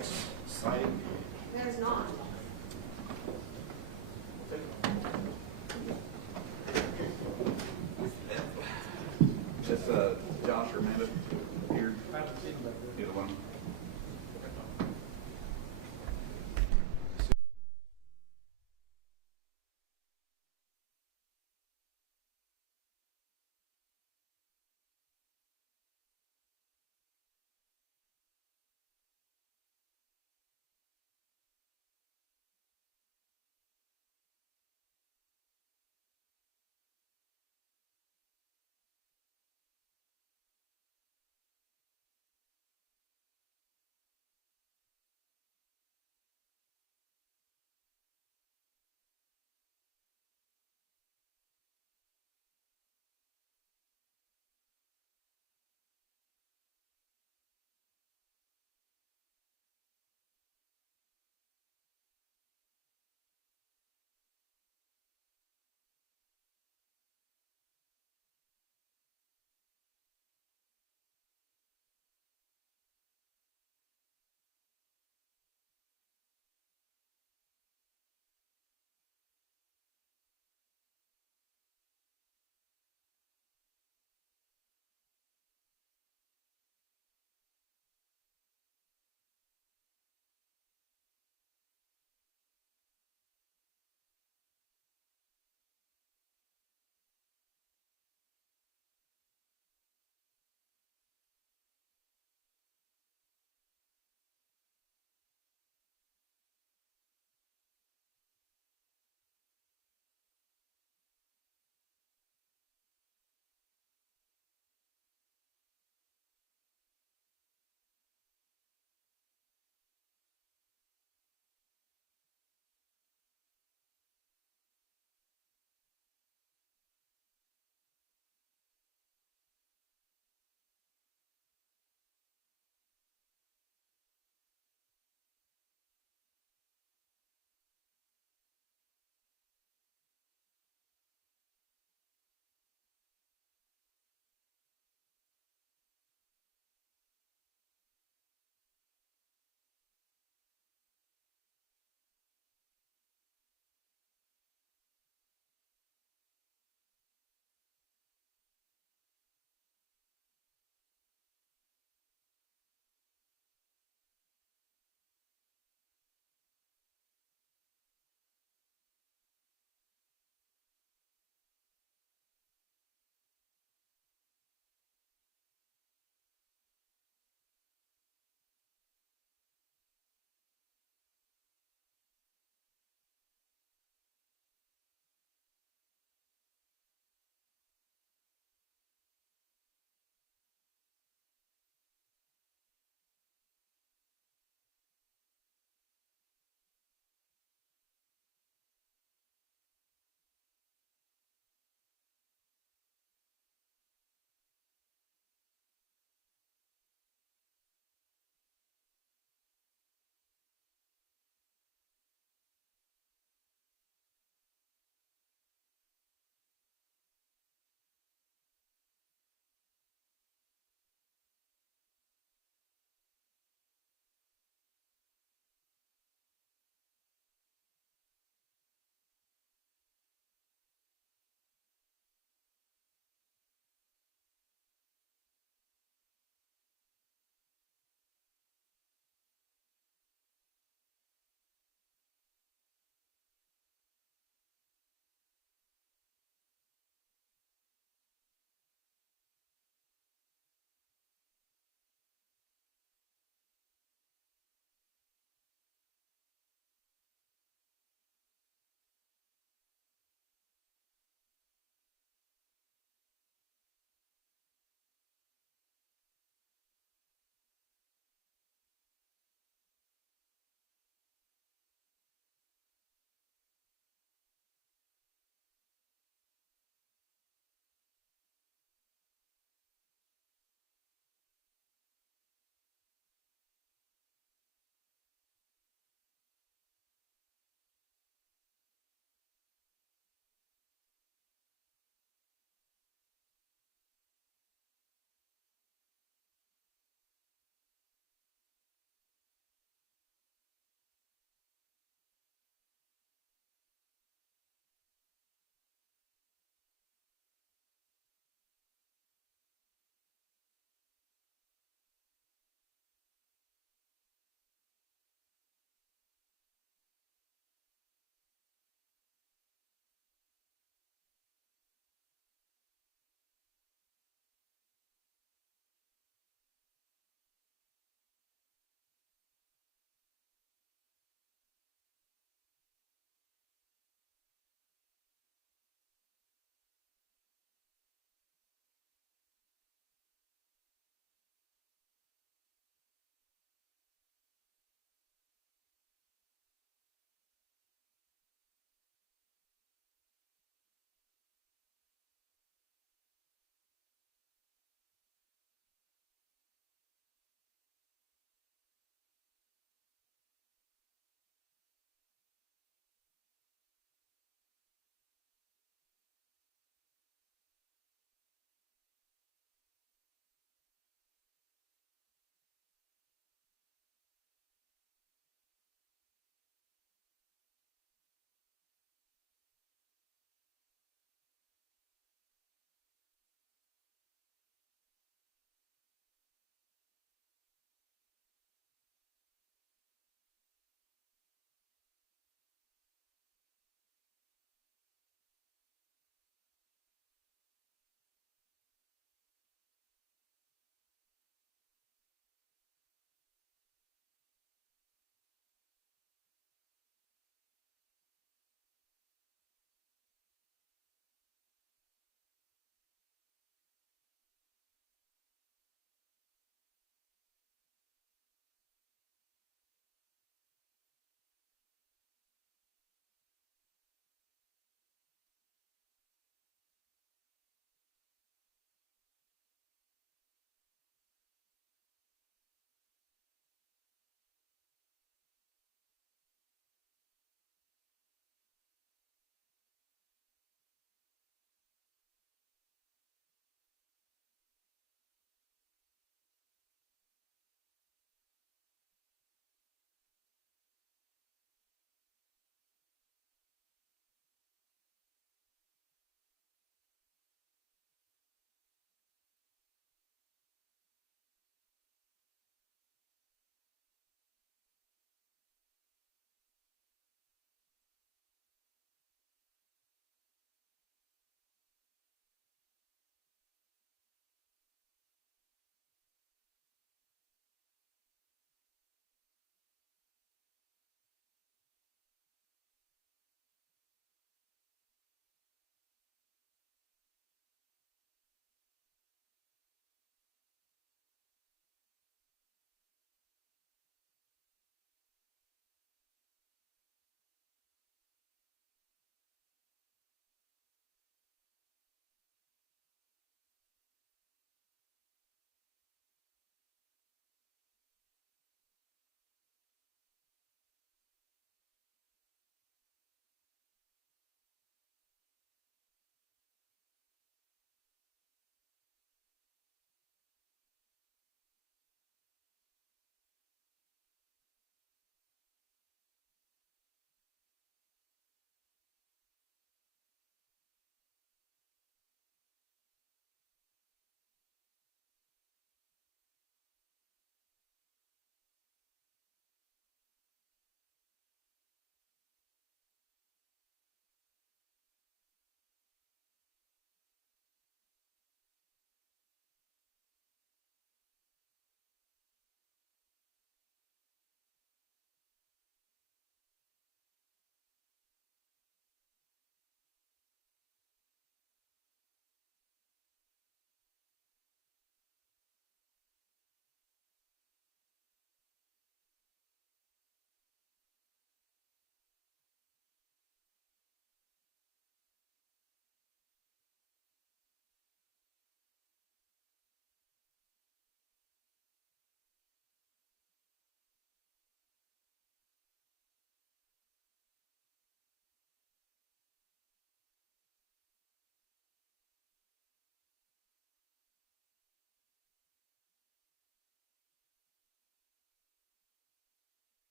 twice cited. There's not. Is Josh or Amanda here? Either one.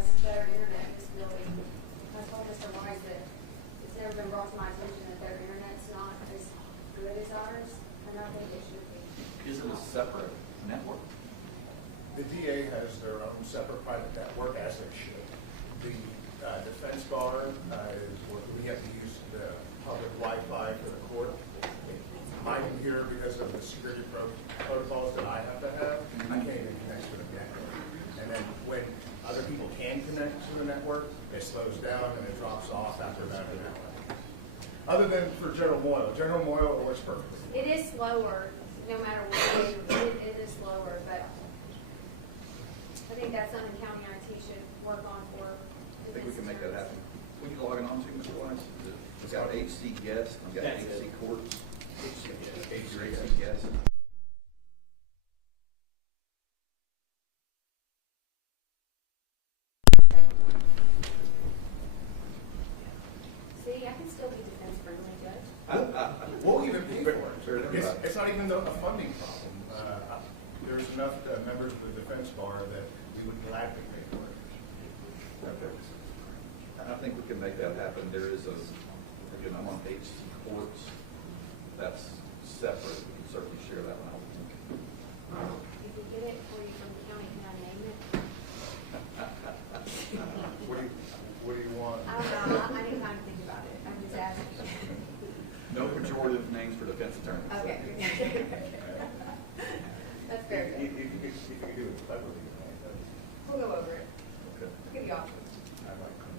has better internet in this building. I told Mr. Wise that it's never been brought to my attention that their internet's not as good as ours, and I think it should be. Is it a separate network? The DA has their own separate private network, as they should. The defense bar is where we have to use the public Wi-Fi for the court. My computer, because of the security protocols that I have to have, I can't even connect to the network. And then when other people can connect to the network, it slows down and it drops off after about an hour. Other than for General Moyle. General Moyle, it works perfectly. It is slower, no matter what it is slower, but I think that's something county IT should work on for. I think we can make that happen. We can log it on to, Mr. Wise. It's got HC guest, I've got HC courts. HC guest. See, I can still be defense friendly, Judge. We'll even pay for Sure, it. It's not even a funding problem. There's enough members of the defense bar that we would gladly pay for it. Okay. I think we can make that happen. There is again, I'm on HC courts. That's separate. We can certainly share that one out. If you get it for you from the county, can I name it? What do you want? I don't know, I need time to think about it. I'm just asking. No pejorative names for defense attorneys. Okay. That's fair. If you could do it cleverly, We'll go over it. Okay. Give you options. I might come.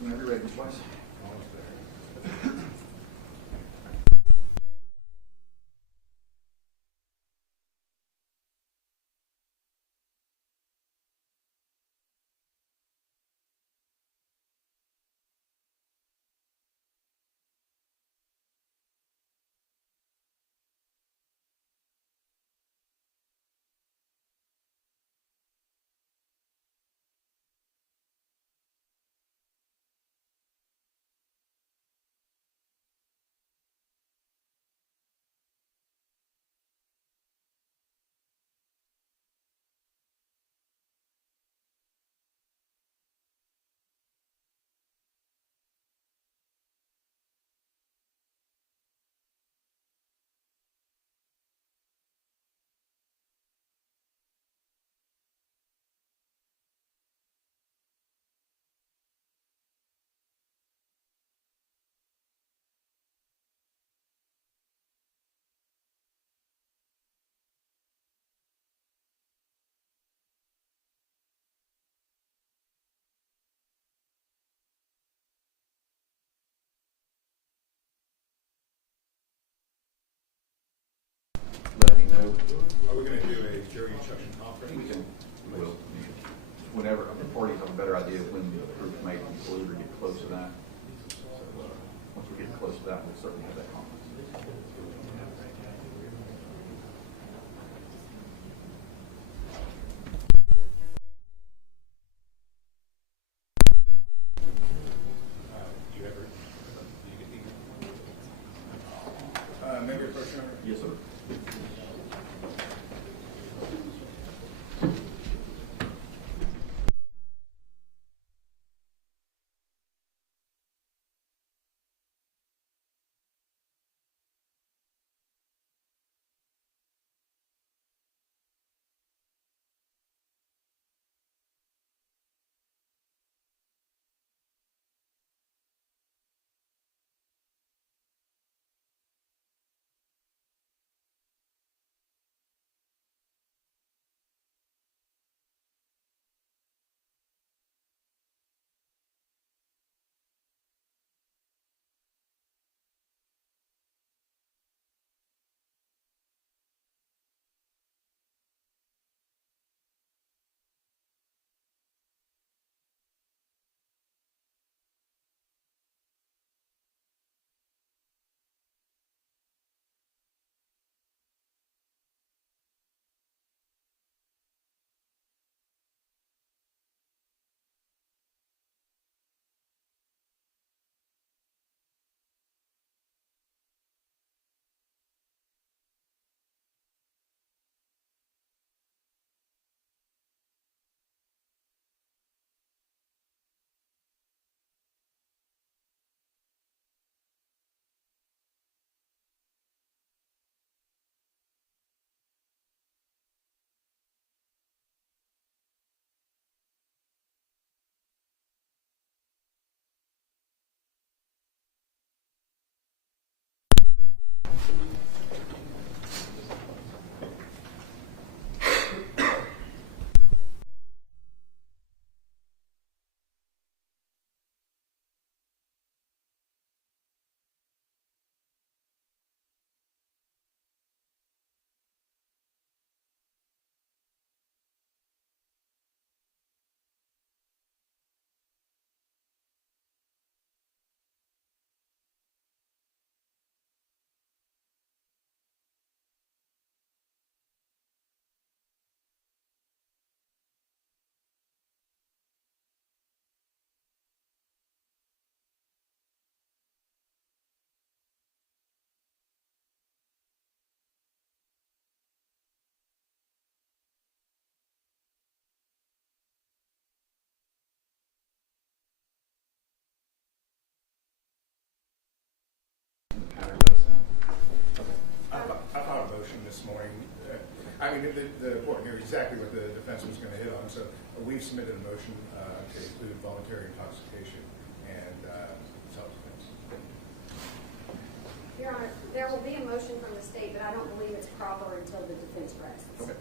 Whenever you're ready, Ms. Weiss. Almost there. Let me know. Are we going to do a jury instruction conference? We can, will, whenever the parties have a better idea of when the group may conclude or get close to that. So, once we get close to that, we'll certainly have that conference. You ever? Member Pro Tem? Yes, sir. I mean, the court knew exactly what the defense was going to hit on, so we've submitted a motion to include voluntary intoxication and self-defense. Your Honor, there will be a motion from the state, but I don't believe it's proper until the defense rests. Okay.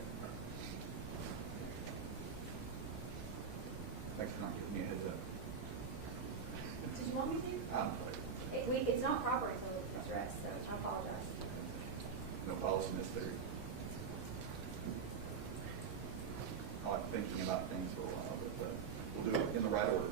Thanks for not giving me a heads up. Did you want me to? It's not proper until the defense rests, so I apologize. No policy necessary. I like thinking about things for a while, but we'll do it in the right order.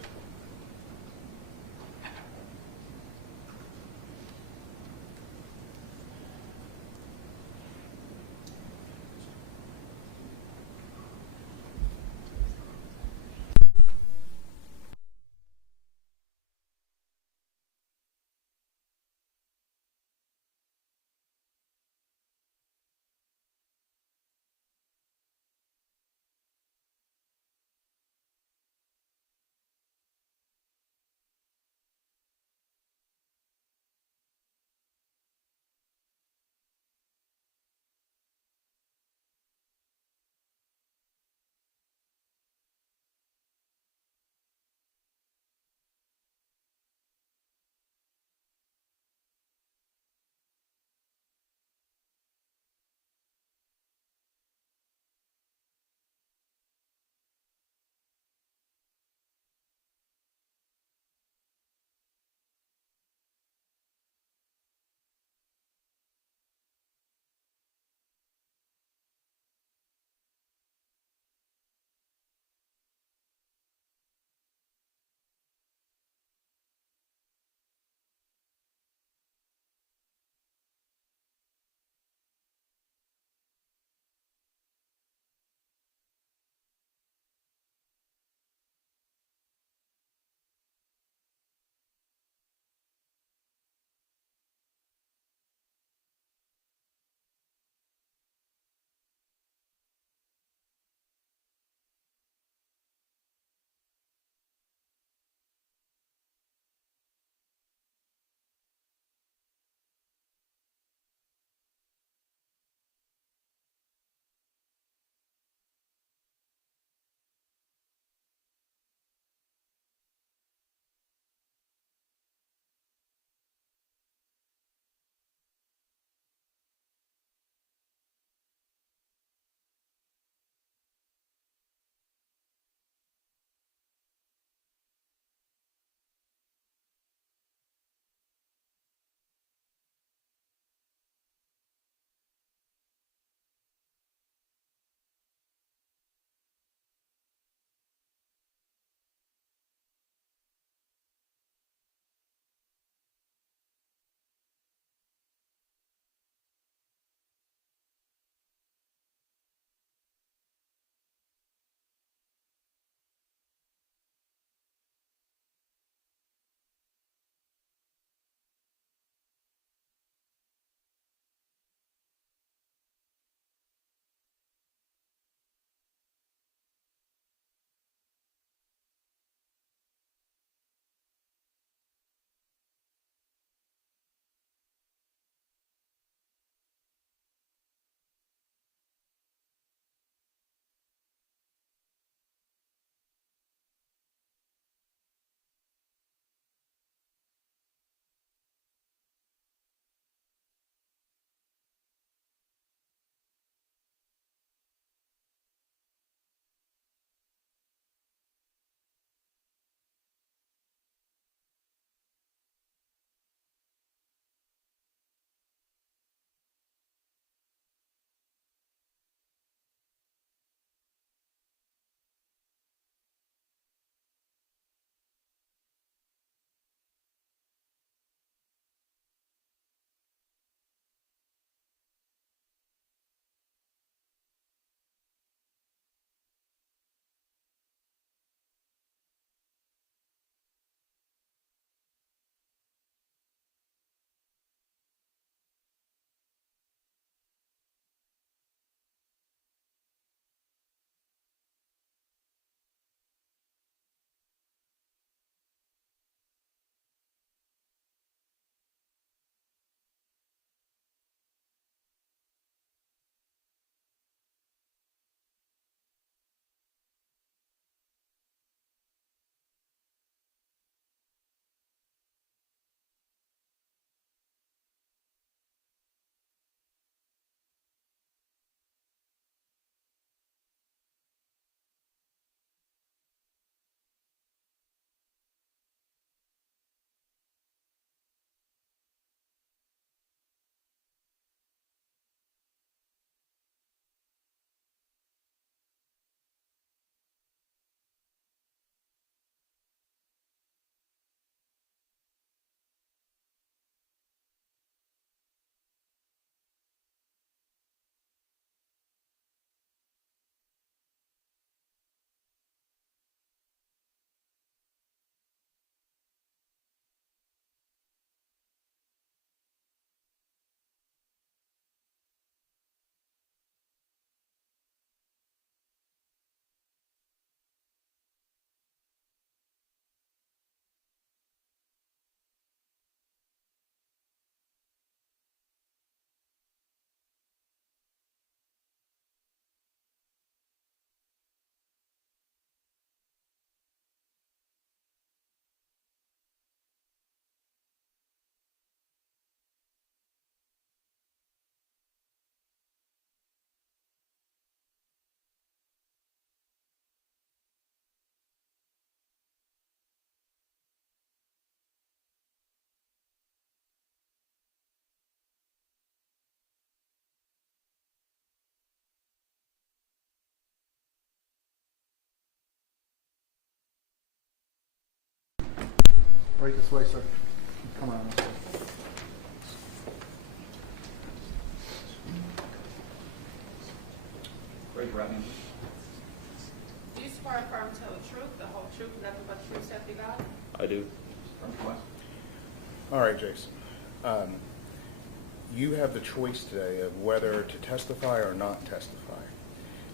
Right this way, sir. Come around this way. Raise your right hand. Do you swear and affirm to tell the truth, the whole truth, nothing but the truth, so help you God? I do. Mr. Weiss. All right, Jason. You have the choice today of whether to testify or not testify.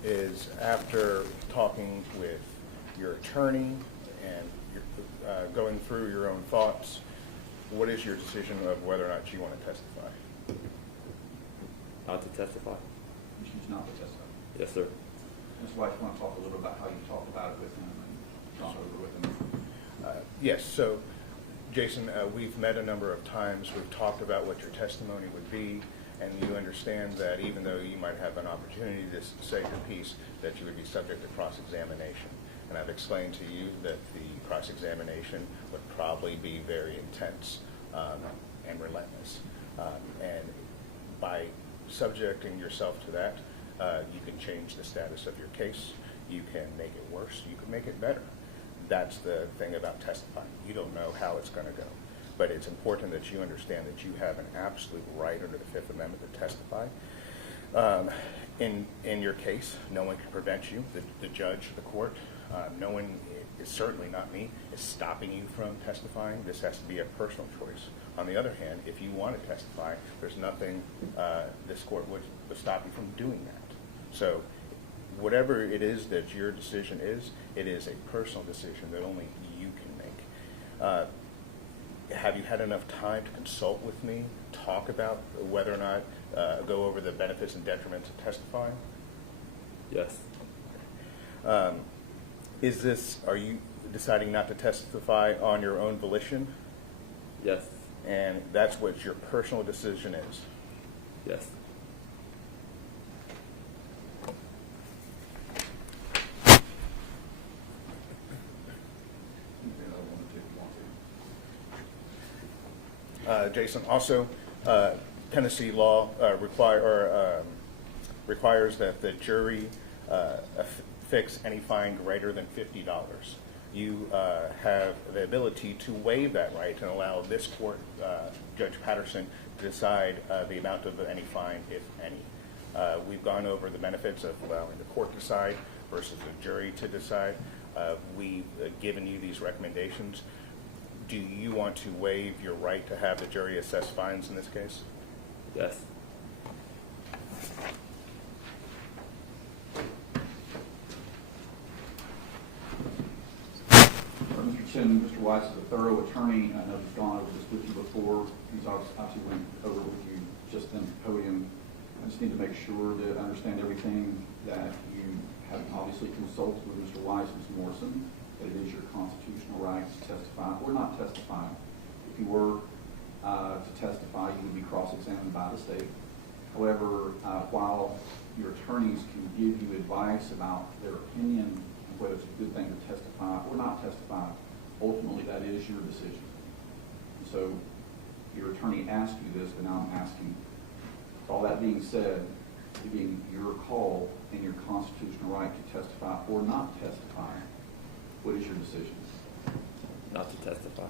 Is after talking with your attorney and going through your own thoughts, what is your decision of whether or not you want to testify? Not to testify. You choose not to testify. Yes, sir. Mr. Weiss, you want to talk a little about how you talked about it with him and gone over with him? Yes, so Jason, we've met a number of times. We've talked about what your testimony would be, and you understand that even though you might have an opportunity to say your piece, that you would be subject to cross-examination. And I've explained to you that the cross-examination would probably be very intense and relentless. And by subjecting yourself to that, you can change the status of your case. You can make it worse. You can make it better. That's the thing about testifying. You don't know how it's going to go. But it's important that you understand that you have an absolute right under the Fifth Amendment to testify. In your case, no one can prevent you. The judge, the court, no one, is certainly not me, is stopping you from testifying. This has to be a personal choice. On the other hand, if you want to testify, there's nothing this court would stop you from doing that. So whatever it is that your decision is, it is a personal decision that only you can make. Have you had enough time to consult with me, talk about whether or not, go over the benefits and detriments of testifying? Yes. Are you deciding not to testify on your own volition? Yes. And that's what your personal decision is? Yes. Jason, also, Tennessee law requires that the jury fix any fine greater than $50. You have the ability to waive that right and allow this court, Judge Patterson, to decide the amount of any fine, if any. We've gone over the benefits of allowing the court to decide versus the jury to decide. We've given you these recommendations. Do you want to waive your right to have the jury assess fines in this case? Yes. Mr. Chen, Mr. Weiss is a thorough attorney. I know he's gone over this with you before. He's obviously went over with you just in the podium. I just need to make sure to understand everything that you have obviously consulted with Mr. Weiss and Ms. Morrison, that it is your constitutional right to testify or not testify. If you were to testify, you would be cross-examined by the state. However, while your attorneys can give you advice about their opinion and whether it's a good thing to testify or not testify, ultimately that is your decision. So your attorney asked you this, and now I'm asking. With all that being said, it being your call and your constitutional right to testify or not testify, what is your decision? Not to testify.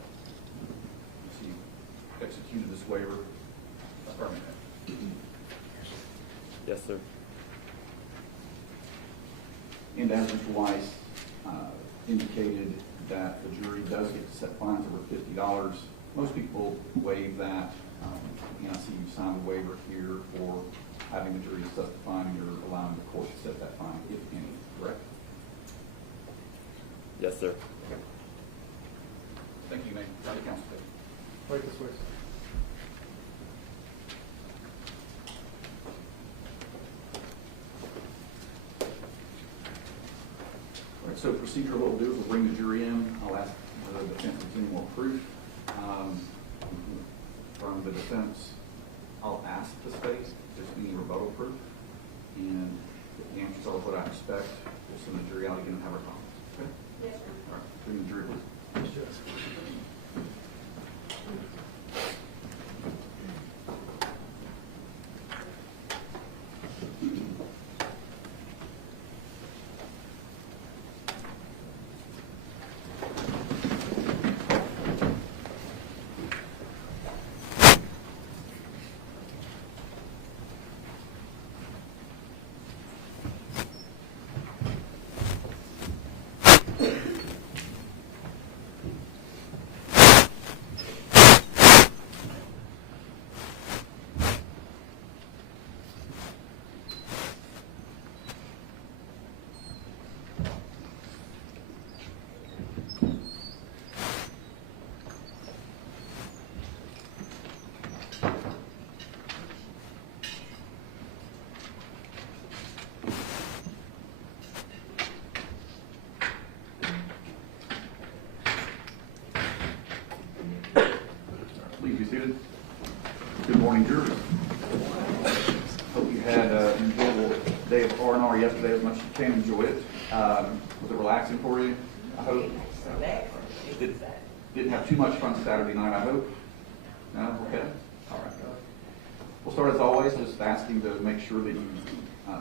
So you executed this waiver affirming that. Yes, sir. And as Mr. Weiss indicated that the jury does get to set fines over $50, most people waive that. I see you signed a waiver here for having the jury set the fine, and you're allowing the court to set that fine, if any, correct? Yes, sir. Thank you, ma'am. County Counsel. Right this way, sir. All right, so procedure, what we'll do is we'll bring the jury in. I'll ask the defense if there's any more proof. From the defense, I'll ask the state if there's any rebuttal proof. And if the answers are what I expect, we'll send the jury out again and have our comments. Okay? Yes, sir. All right, bring the jury, please. morning, jurors. Hope you had an enjoyable day of R&R yesterday as much as you can enjoy it. Was it relaxing for you? I hope. Didn't have too much fun Saturday night, I hope? No? Okay. All right. We'll start as always, just asking to make sure that you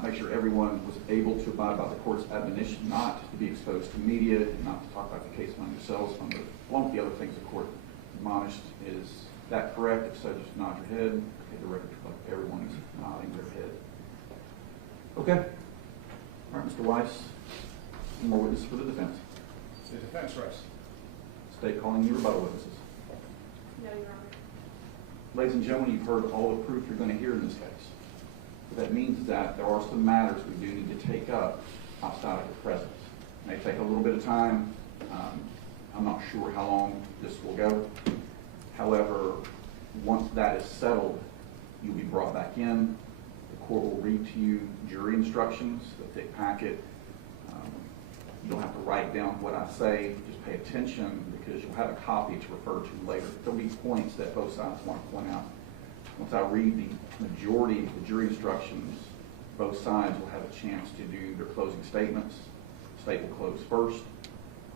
make sure everyone was able to abide by the court's admonition not to be exposed to media, and not to talk about the case among yourselves. Along with the other things the court admonished. Is that correct? If so, just nod your head. Okay, the record reflects everyone is nodding their head. Okay. All right, Mr. Weiss, some more witnesses for the defense. The defense rests. State calling you rebuttal witnesses. No, Your Honor. Ladies and gentlemen, you've heard all the proof you're going to hear in this case. What that means is that there are some matters we do need to take up outside of your presence. It may take a little bit of time. I'm not sure how long this will go. However, once that is settled, you'll be brought back in. The court will read to you jury instructions, the thick packet. You don't have to write down what I say. Just pay attention because you'll have a copy to refer to later. There'll be points that both sides want to point out. Once I read the majority of the jury instructions, both sides will have a chance to do their closing statements. The state will close first.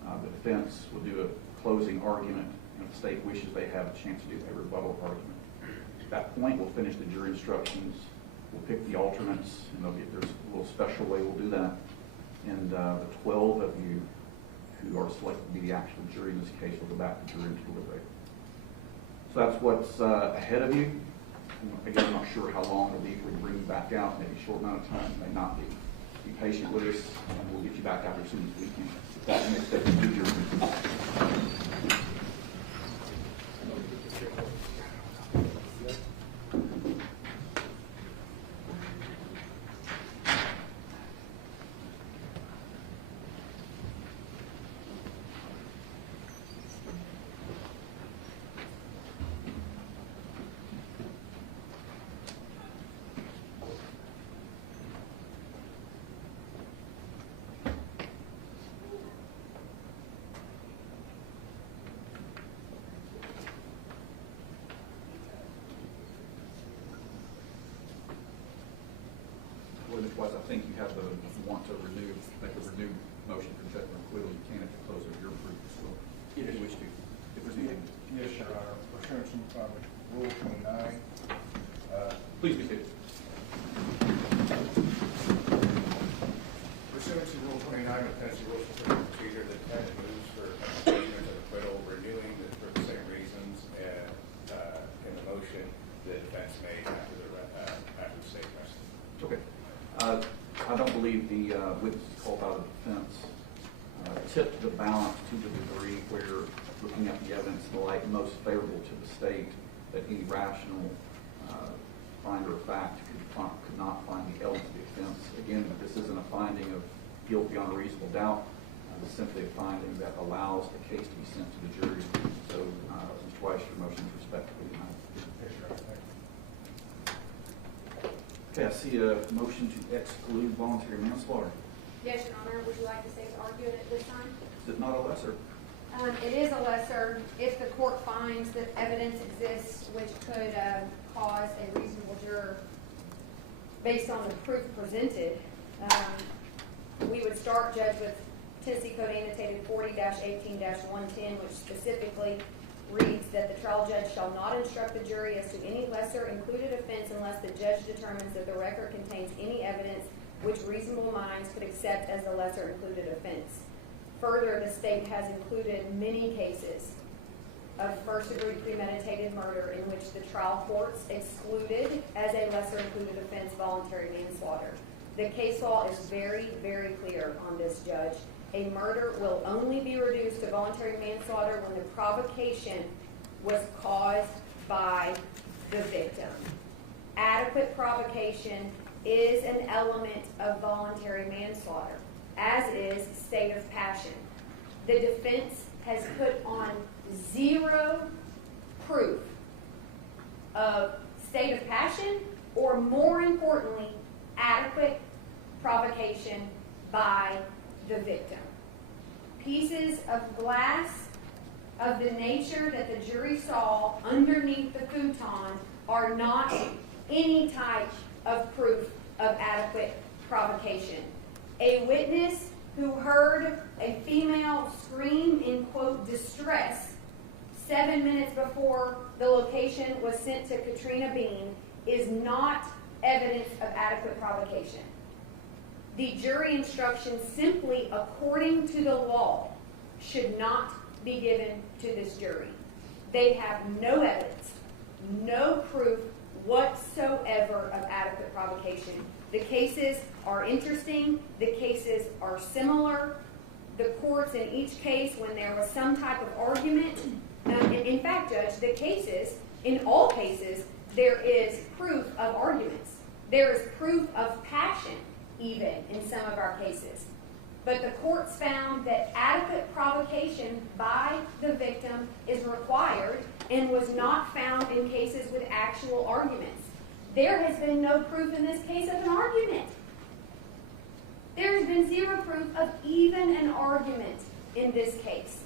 The defense will do a closing argument, and if the state wishes, they have a chance to do a rebuttal argument. At that point, we'll finish the jury instructions. We'll pick the alternates, and there's a little special way we'll do that. And the 12 of you who are selected to be the actual jury in this case will go back to jury to deliberate. So that's what's ahead of you. Again, I'm not sure how long it'll be if we bring you back out. Maybe a short amount of time, may not be. Be patient with us, and we'll get you back out as soon as we can. That next step is the jury. I think you have the, if you want to make a renewed motion for judgment acquittal, you can at the close of your proof as well. If you wish to. If there's anything. Yes, Your Honor. Pursuant to Rule 29. Please be seated. Pursuant to Rule 29 of the Tennessee Rules of Criminal Procedure, the defendant moves for judgment of acquittal, renewing for the same reasons in the motion the defense made after the state rested. Okay. I don't believe the witnesses called out of defense tipped the balance to the degree where, looking at the evidence in the light most favorable to the state, that any rational finder of fact could not find the elements of the offense. Again, this isn't a finding of guilt beyond a reasonable doubt. It's simply a finding that allows the case to be sent to the jury. So, Mr. Weiss, your motion is respectfully denied. Okay, I see a motion to exclude voluntary manslaughter. Yes, Your Honor. Would you like the state to argue it at this time? Is it not a lesser? It is a lesser if the court finds that evidence exists which could cause a reasonable juror, based on the proof presented. We would start, Judge, with Tennessee Code Annotated 40-18-110, which specifically reads that the trial judge shall not instruct the jury as to any lesser included offense unless the judge determines that the record contains any evidence which reasonable minds could accept as the lesser included offense. Further, the state has included many cases of first-degree premeditated murder in which the trial courts excluded as a lesser included offense voluntary manslaughter. The case law is very, very clear on this, Judge. A murder will only be reduced to voluntary manslaughter when the provocation was caused by the victim. Adequate provocation is an element of voluntary manslaughter, as is state of passion. The defense has put on zero proof of state of passion, or more importantly, adequate provocation by the victim. Pieces of glass of the nature that the jury saw underneath the futon are not any type of proof of adequate provocation. A witness who heard a female scream in, quote, distress 7 minutes before the location was sent to Katrina Bean is not evidence of adequate provocation. The jury instruction simply, according to the law, should not be given to this jury. They have no evidence, no proof whatsoever of adequate provocation. The cases are interesting. The cases are similar. The courts in each case, when there was some type of argument, in fact, Judge, the cases, in all cases, there is proof of arguments. There is proof of passion, even, in some of our cases. But the courts found that adequate provocation by the victim is required and was not found in cases with actual arguments. There has been no proof in this case of an argument. There has been zero proof of even an argument in this case.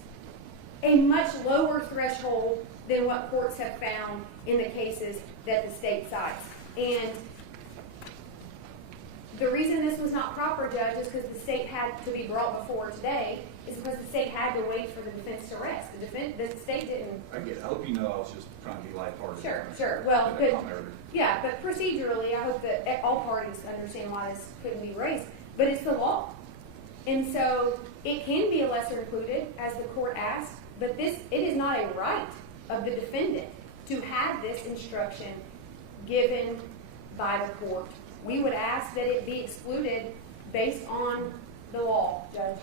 A much lower threshold than what courts have found in the cases that the state cites. And the reason this was not proper, Judge, is because the state had to be brought before today, is because the state had to wait for the defense to rest. The state didn't. I get it. I hope you know I was just trying to be lighthearted. Sure. Well, good. But Yeah, but procedurally, I hope that all parties understand why this couldn't be raised. But it's the law. And so it can be a lesser included, as the court asked, but it is not a right of the defendant to have this instruction given by the court. We would ask that it be excluded based on the law, Judge.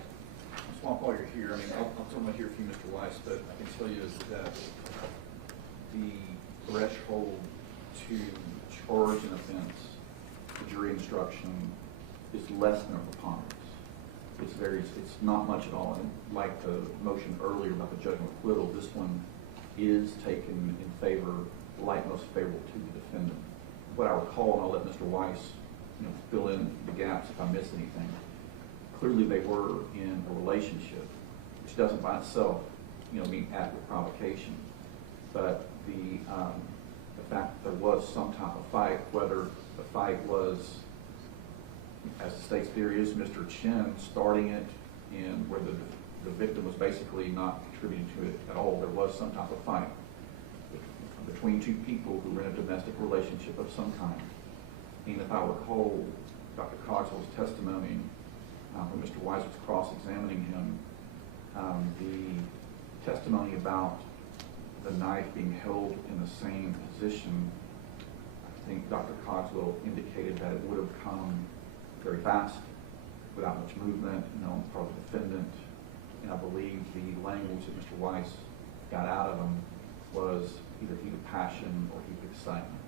Swamp, while you're here, I mean, I'll certainly hear from you, Mr. Weiss, but I can tell you is that the threshold to charge an offense, the jury instruction, is less than a preponderance. It's not much at all. And like the motion earlier about the judgment of acquittal, this one is taken in favor, light most favorable to the defendant. What I recall, and I'll let Mr. Weiss, fill in the gaps if I miss anything. Clearly, they were in a relationship, which doesn't by itself, mean adequate provocation. But the fact that there was some type of fight, whether the fight was, as the state's theory is, Mr. Chen starting it, and where the victim was basically not contributing to it at all, there was some type of fight between two people who were in a domestic relationship of some kind. And if I recall Dr. Cogswell's testimony, when Mr. Weiss was cross-examining him, the testimony about the knife being held in the same position, I think Dr. Cogswell indicated that it would have come very fast, without much movement, on the part of the defendant. And I believe the language that Mr. Weiss got out of him was either heat of passion or heat of excitement.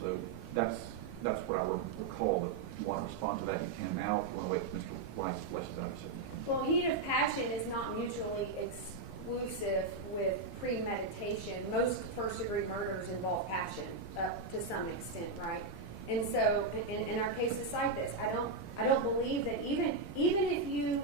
So that's what I recall. If you want to respond to that, you can now. If you want to wait for Mr. Weiss fleshes out, you can. Well, heat of passion is not mutually exclusive with premeditation. Most first-degree murders involve passion to some extent, right? And so, in our cases like this, I don't believe that even if you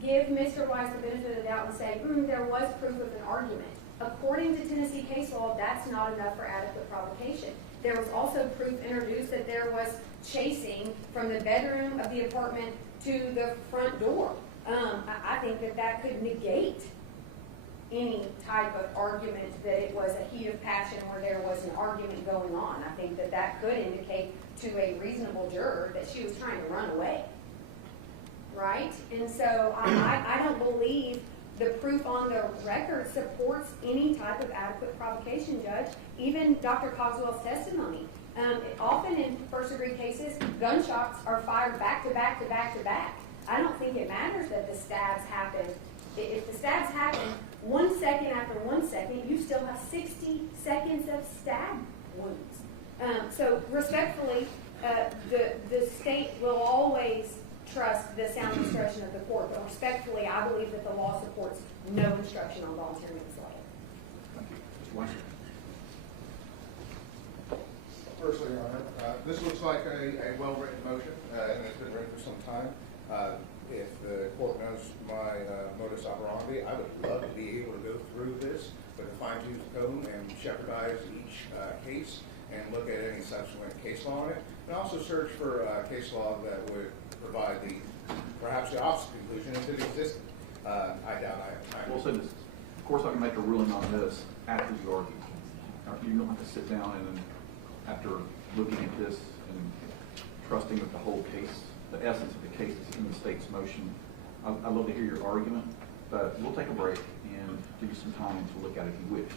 give Mr. Weiss the benefit of the doubt and say, there was proof of an argument, according to Tennessee case law, that's not enough for adequate provocation. There was also proof introduced that there was chasing from the bedroom of the apartment to the front door. I think that could negate any type of argument that it was a heat of passion where there was an argument going on. I think that could indicate to a reasonable juror that she was trying to run away, right? And so I don't believe the proof on the record supports any type of adequate provocation, Judge. Even Dr. Cogswell's testimony. Often in first-degree cases, gunshots are fired back to back to back to back. I don't think it matters that the stabs happen. If the stabs happen 1 second after 1 second, you still have 60 seconds of stab wounds. So respectfully, the state will always trust the sound instruction of the court, but respectfully, I believe that the law supports no instruction on voluntary manslaughter. Thank you. Mr. Weiss. Firstly, Your Honor, this looks like a well-written motion, and it's been written for some time. If the court knows my modus operandi, I would love to be able to go through this with a fine-tooth comb and shepherdize each case and look at any subsequent case law on it, and also search for case law that would provide perhaps the opposite conclusion if it existed. I doubt I have time. We'll say this, of course, I can make a ruling on this after you argue. You don't have to sit down and after looking at this and trusting that the whole case, the essence of the case is in the state's motion. I'd love to hear your argument, but we'll take a break and give you some time to look at it if you wish.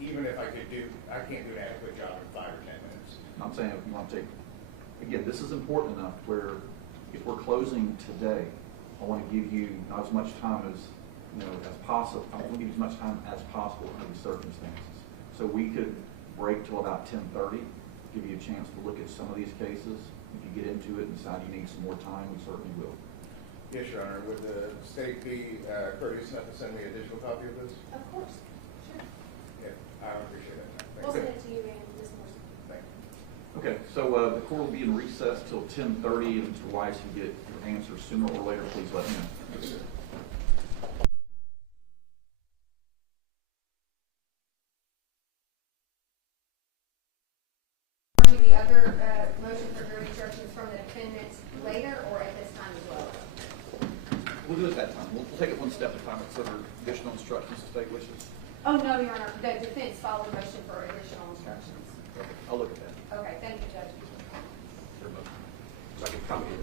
Even if I can't do an adequate job in 5 or 10 minutes. I'm saying if you want to take, again, this is important enough where if we're closing today, I want to give you not as much time as possible. I want to give you as much time as possible under the circumstances. So we could break till about 10:30, give you a chance to look at some of these cases. If you get into it and decide you need some more time, we certainly will. Yes, Your Honor. Would the state be courteous enough to send me a digital copy of this? Of course, sure. Yeah, I would appreciate it. We'll Thank send you. it to you in this morning. Thank you. Okay, so the court will be in recess till 10:30, and Mr. Weiss, if you get your answer sooner or later, please let me know. The other motion for jury instructions from the defendant later or at this time as well? We'll do it that time. We'll take it one step at a time. Consider additional instructions the state wishes. Oh, no, Your Honor, the defense filed a motion for additional instructions. Okay, I'll look at that. Okay, thank you, Judge. So I can copy it.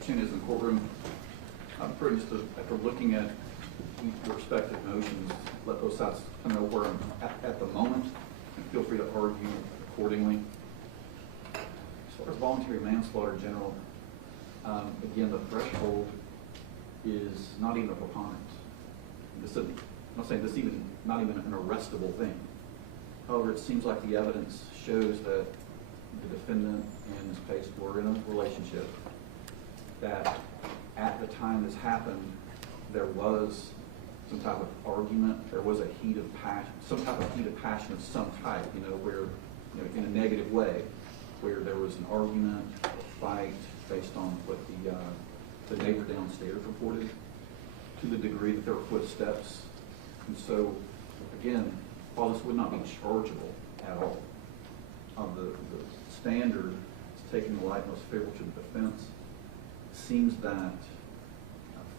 Mr. Chen is in the courtroom. I'm pretty just after looking at the respective motions, let both sides kind of know where I'm at the moment, and feel free to argue accordingly. As far as voluntary manslaughter in general, again, the threshold is not even a preponderance. I'm not saying this even not even an arrestable thing. However, it seems like the evidence shows that the defendant and Ms. Pace were in a relationship, that at the time this happened, there was some type of argument, there was a heat of passion, some type of heat of passion of some type, where, in a negative way, where there was an argument, a fight, based on what the neighbor downstairs reported, to the degree that there were footsteps. And so, again, while this would not be chargeable at all, the standard is taking the light most favorable to the defense. It seems that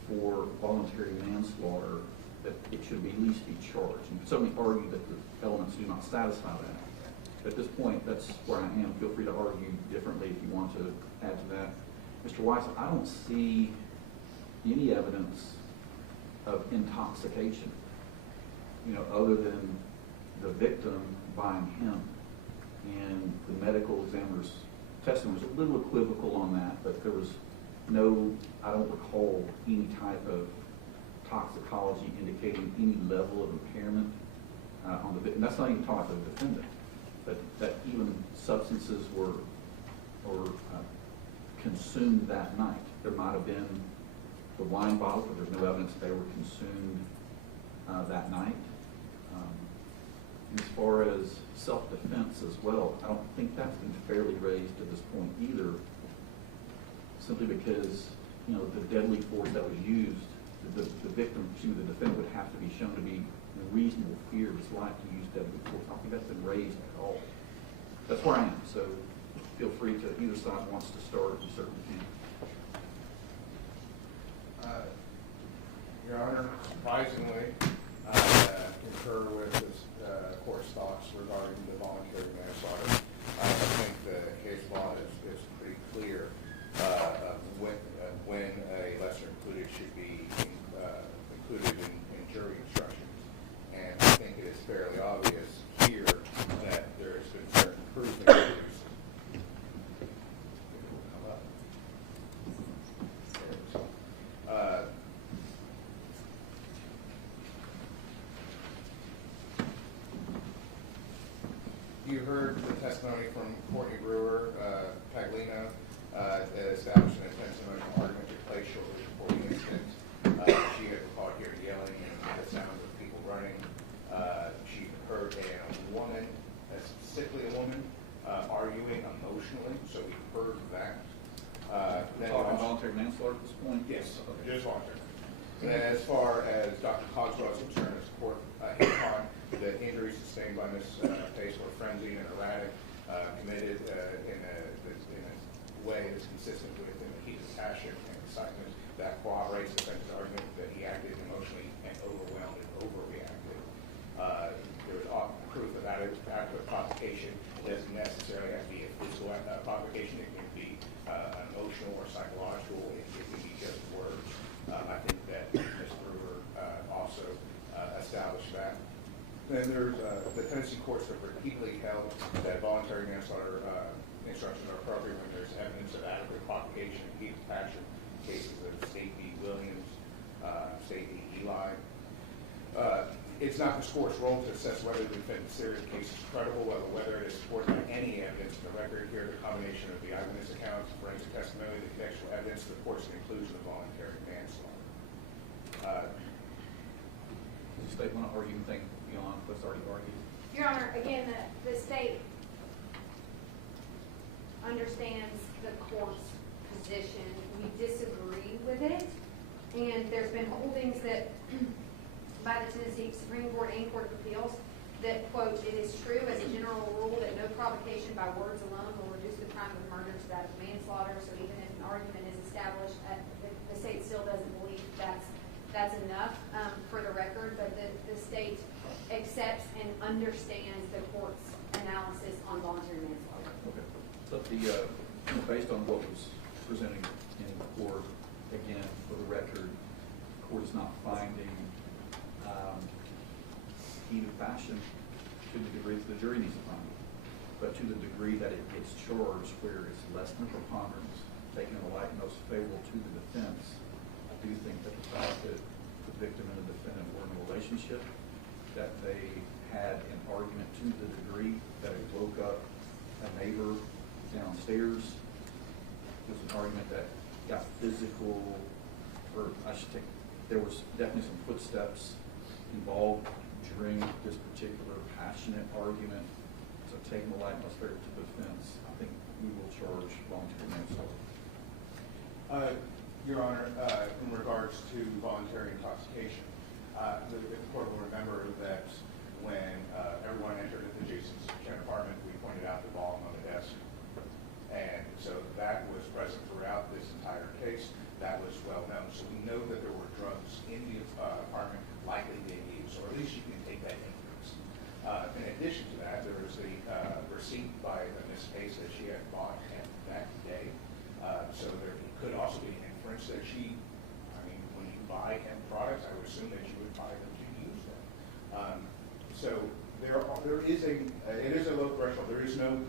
for voluntary manslaughter, that it should be at least be charged. You can certainly argue that the elements do not satisfy that. But at this point, that's where I am. Feel free to argue differently if you want to add to that. Mr. Weiss, I don't see any evidence of intoxication, other than the victim buying him. And the medical examiner's testimony was a little equivocal on that, but there was no, I don't recall any type of toxicology indicating any level of impairment on the victim. That's not even talking to the defendant, but that even substances were consumed that night. There might have been the wine bottle, but there's no evidence they were consumed that night. As far as self-defense as well, I don't think that's been fairly raised at this point either, simply because, the deadly force that was used, the victim, the defendant would have to be shown to be in reasonable fear of his life to use deadly force. I don't think that's been raised at all. That's where I am, so feel free to, either side wants to start, you certainly can. Your Honor, surprisingly, I concur with this court's thoughts regarding the voluntary manslaughter. I think the case law is pretty clear of when a lesser included should be included in jury instructions. And I think it is fairly obvious here that there has been certain proof introduced. You heard the testimony from Courtney Brewer, Paglino, established an intense emotional argument took place shortly before the incident. She had recalled hearing yelling and the sounds of people running. She heard a woman, specifically a woman, arguing emotionally, so we heard that. Talking voluntary manslaughter at this point? Yes, Okay. just voluntary. And then as far as Dr. Cogswell is concerned, as the court hit upon, the injuries sustained by Ms. Pace were frenzied and erratic, committed in a way that's consistent with the heat of passion and excitement. That corroborates the defense's argument that he acted emotionally and overwhelmed and overreacted. There was often proof of adequate provocation. It doesn't necessarily have to be a physical provocation. It can be an emotional or psychological. It can be just words. I think that Ms. Brewer also established that. Then there's the Tennessee courts have repeatedly held that voluntary manslaughter instructions are appropriate when there's evidence of adequate provocation and heat of passion. Cases of State v. Williams, State v. Eli. It's not the court's role to assess whether the defendant's serious case is credible, whether it is supported by any evidence in the record. Here, the combination of the eyewitness accounts, forensic testimony, the contextual evidence supports the inclusion of voluntary manslaughter. Does the state want to argue anything beyond what's already argued? Your Honor, again, the state understands the court's position. We disagree with it, and there's been holdings that by the Tennessee Supreme Court and Court of Appeals that, quote, it is true as a general rule that no provocation by words alone will reduce the crime of murder to that of manslaughter. So even if an argument is established, the state still doesn't believe that's enough for the record, but the state accepts and understands the court's analysis on voluntary manslaughter. Okay. So based on what was presenting in court, again, for the record, the court is not finding either fashion to the degree that the jury needs to find it, but to the degree that it gets charged where it's less than preponderance, taking the light most favorable to the defense. I do think that the fact that the victim and the defendant were in a relationship, that they had an argument to the degree that it woke up a neighbor downstairs. There's an argument that got physical, or I should take, there was definitely some footsteps involved during this particular passionate argument. So taking the light most favorable to the defense, I think we will charge voluntary manslaughter. Your Honor, in regards to voluntary intoxication, the court will remember that when everyone entered the Jason's Chen apartment, we pointed out the bomb on the desk. And so that was present throughout this entire case. That was well known. So we know that there were drugs in the apartment likely being used, or at least you can take that inference. In addition to that, there was the receipt by Ms. Pace that she had bought hemp that day. So there could also be an inference that she, I mean, when you buy hemp products, I would assume that you would buy them to use them. So there is it is a low threshold. There is no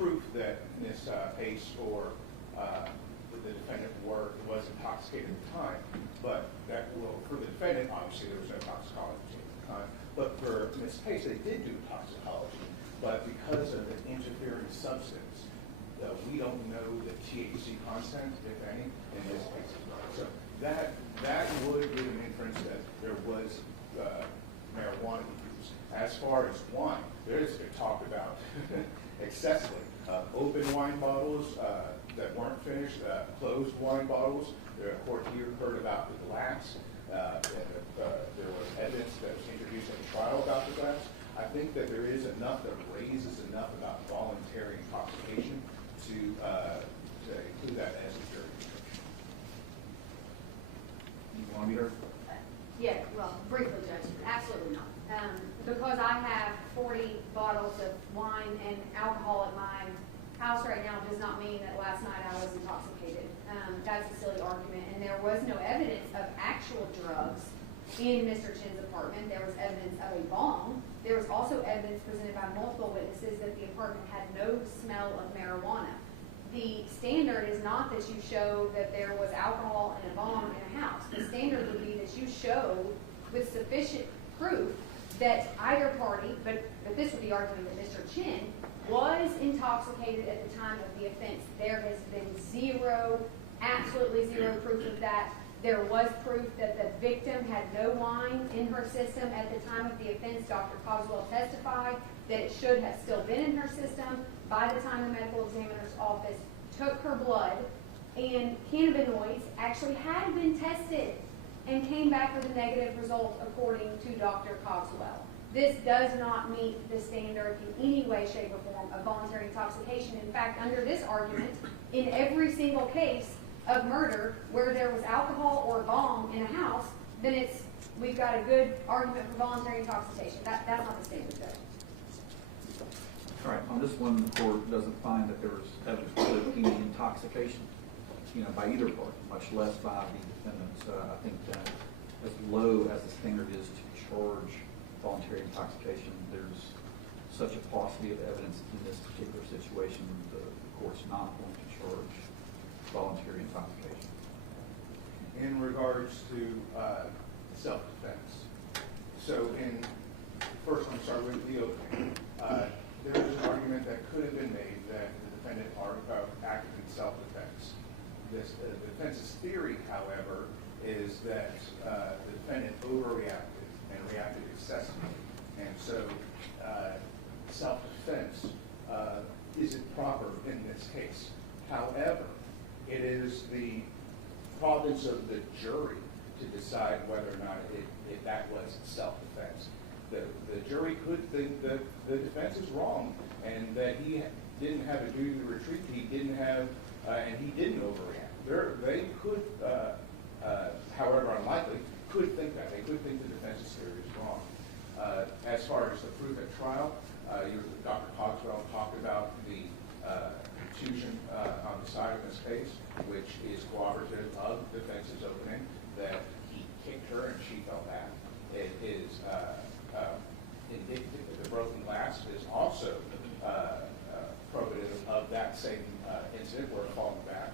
proof that Ms. Pace or the defendant was intoxicated at the time, but that will, for the defendant, obviously there was no toxicology at the time, but for Ms. Pace, they did do toxicology, but because of an interfering substance, we don't know the THC content, if any, in this case as well. So that would give an inference that there was marijuana use. As far as wine, there has been talked about excessively. Open wine bottles that weren't finished, closed wine bottles. The court here heard about the glass. There was evidence that was introduced in the trial about the glass. I think that there is enough that raises enough about voluntary intoxication to include that as a jury instruction. You want me to? Yeah, well, briefly, Judge, absolutely not. Because I have 40 bottles of wine and alcohol at my house right now does not mean that last night I was intoxicated. That's a silly argument. And there was no evidence of actual drugs in Mr. Chen's apartment. There was evidence of a bong. There was also evidence presented by multiple witnesses that the apartment had no smell of marijuana. The standard is not that you show that there was alcohol and a bong in a house. The standard would be that you show with sufficient proof that either party, but this would be arguing that Mr. Chen was intoxicated at the time of the offense. There has been absolutely zero proof of that. There was proof that the victim had no wine in her system at the time of the offense. Dr. Coswell testified that it should have still been in her system by the time the medical examiner's office took her blood, and cannabinoids actually had been tested and came back with a negative result according to Dr. Coswell. This does not meet the standard in any way, shape, or form of voluntary intoxication. In fact, under this argument, in every single case of murder where there was alcohol or bong in a house, then we've got a good argument for voluntary intoxication. That's not the standard, Judge. All right, on this one, the court doesn't find that there was evidence of any intoxication, by either party, much less by the defendant. So I think that as low as the standard is to charge voluntary intoxication, there's such a paucity of evidence in this particular situation, the court's not going to charge voluntary intoxication. In regards to self-defense, so first I'm sorry, with the opening, there was an argument that could have been made that the defendant acted in self-defense. The defense's theory, however, is that the defendant overreacted and reacted excessively. And so self-defense isn't proper in this case. However, it is the province of the jury to decide whether or not if that was self-defense. The jury could think that the defense is wrong and that he didn't have a duty to retreat. He didn't have, and he didn't overreact. They could, however unlikely, could think that. They could think the defense's theory is wrong. As far as the proof at trial, Dr. Cogswell talked about the contusion on the side of Ms. Pace, which is cooperative of the defense's opening, that he kicked her and she fell back. It is indicted that the broken glass is also probative of that same incident where it falling back.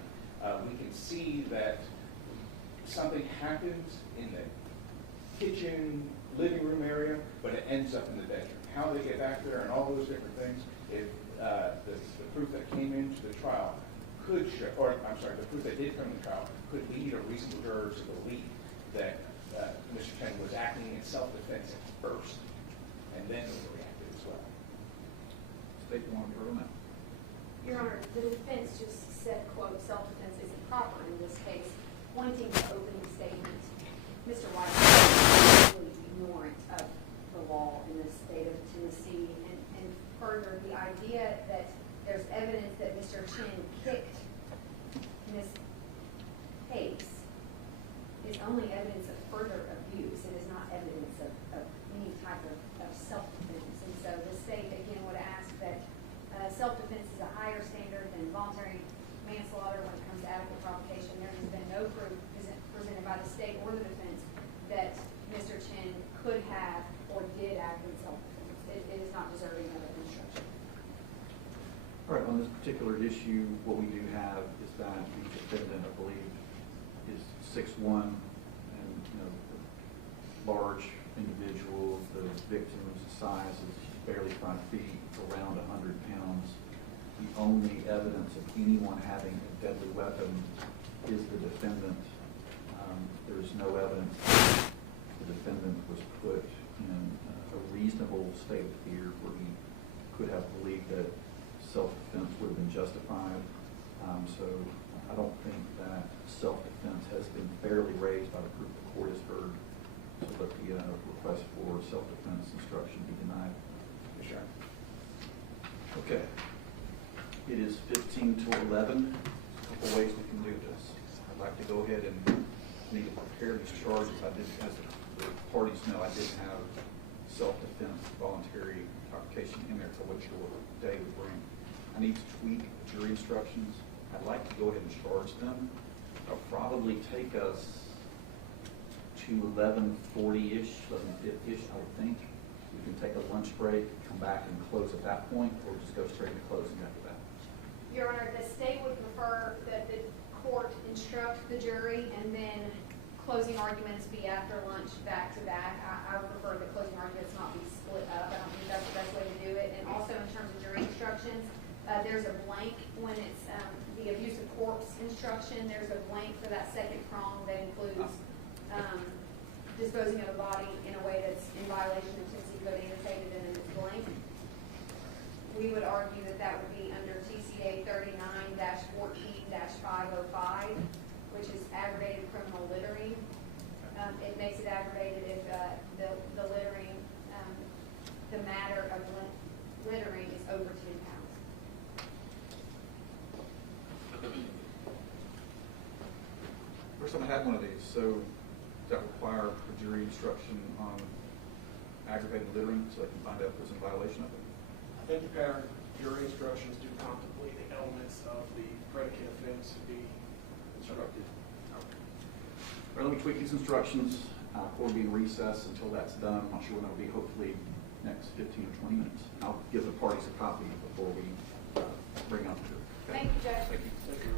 We can see that something happens in the kitchen, living room area, but it ends up in the bedroom. How they get back there and all those different things, if the proof that came into the trial could show, or I'm sorry, the proof that did come to the trial could lead a reasonable juror to believe that Mr. Chen was acting in self-defense at first, and then overreacted as well. State, you want to hear on that? Your Honor, the defense just said, quote, self-defense isn't proper in this case, pointing to opening statement. Mr. White is really ignorant of the law in the state of Tennessee, and further, the idea that there's evidence that Mr. Chen kicked Ms. Pace is only evidence of further abuse. It is not evidence of any type of self-defense. And so the state, again, would ask that self-defense is a higher standard than voluntary manslaughter when it comes to adequate provocation. There has been no proof presented by the state or the defense that Mr. Chen could have or did act in self-defense. It is not deserving of an instruction. All right, on this particular issue, what we do have is that the defendant, I believe, is 6'1", and large individual. The victim's size is barely 5 feet, around 100 pounds. The only evidence of anyone having a deadly weapon is the defendant. There is no evidence that the defendant was put in a reasonable state of fear where he could have believed that self-defense would have been justified. So I don't think that self-defense has been fairly raised by the group the court has heard, so that the request for self-defense instruction be denied. Sure. Okay. It is 15 to 11. A couple ways we can do this. I'd like to go ahead and need to prepare these charges. I did, as the parties know, I did have self-defense voluntary provocation in there to what your day would bring. I need to tweak jury instructions. I'd like to go ahead and charge them. It'll probably take us to 11:40-ish, 11:50-ish, I would think. We can take a lunch break, come back and close at that point, or just go straight to closing after that. Your Honor, the state would prefer that the court instruct the jury and then closing arguments be after lunch back to back. I would prefer the closing arguments not be split up. I don't think that's the best way to do it. And also in terms of jury instructions, there's a blank when it's the abuse of corpse instruction. There's a blank for that second prong that includes disposing of a body in a way that's in violation of Tennessee Code annotated and it's blank. We would argue that that would be under TCA 39-14-505, which is aggravated criminal littering. It makes it aggravated if the littering, the matter of littering is over 10 pounds. First time I had one of these, so does that require a jury instruction on aggravated littering so they can find out if there's a violation of it? I think the pattern jury instructions do contemplate the elements of the predicate offense to be instructed. All right, let me tweak these instructions. Court will be in recess until that's done. I'm not sure when that'll be, hopefully next 15 or 20 minutes. I'll give the parties a copy before we bring up the jury. Thank you, Judge. Thank you. Thank you.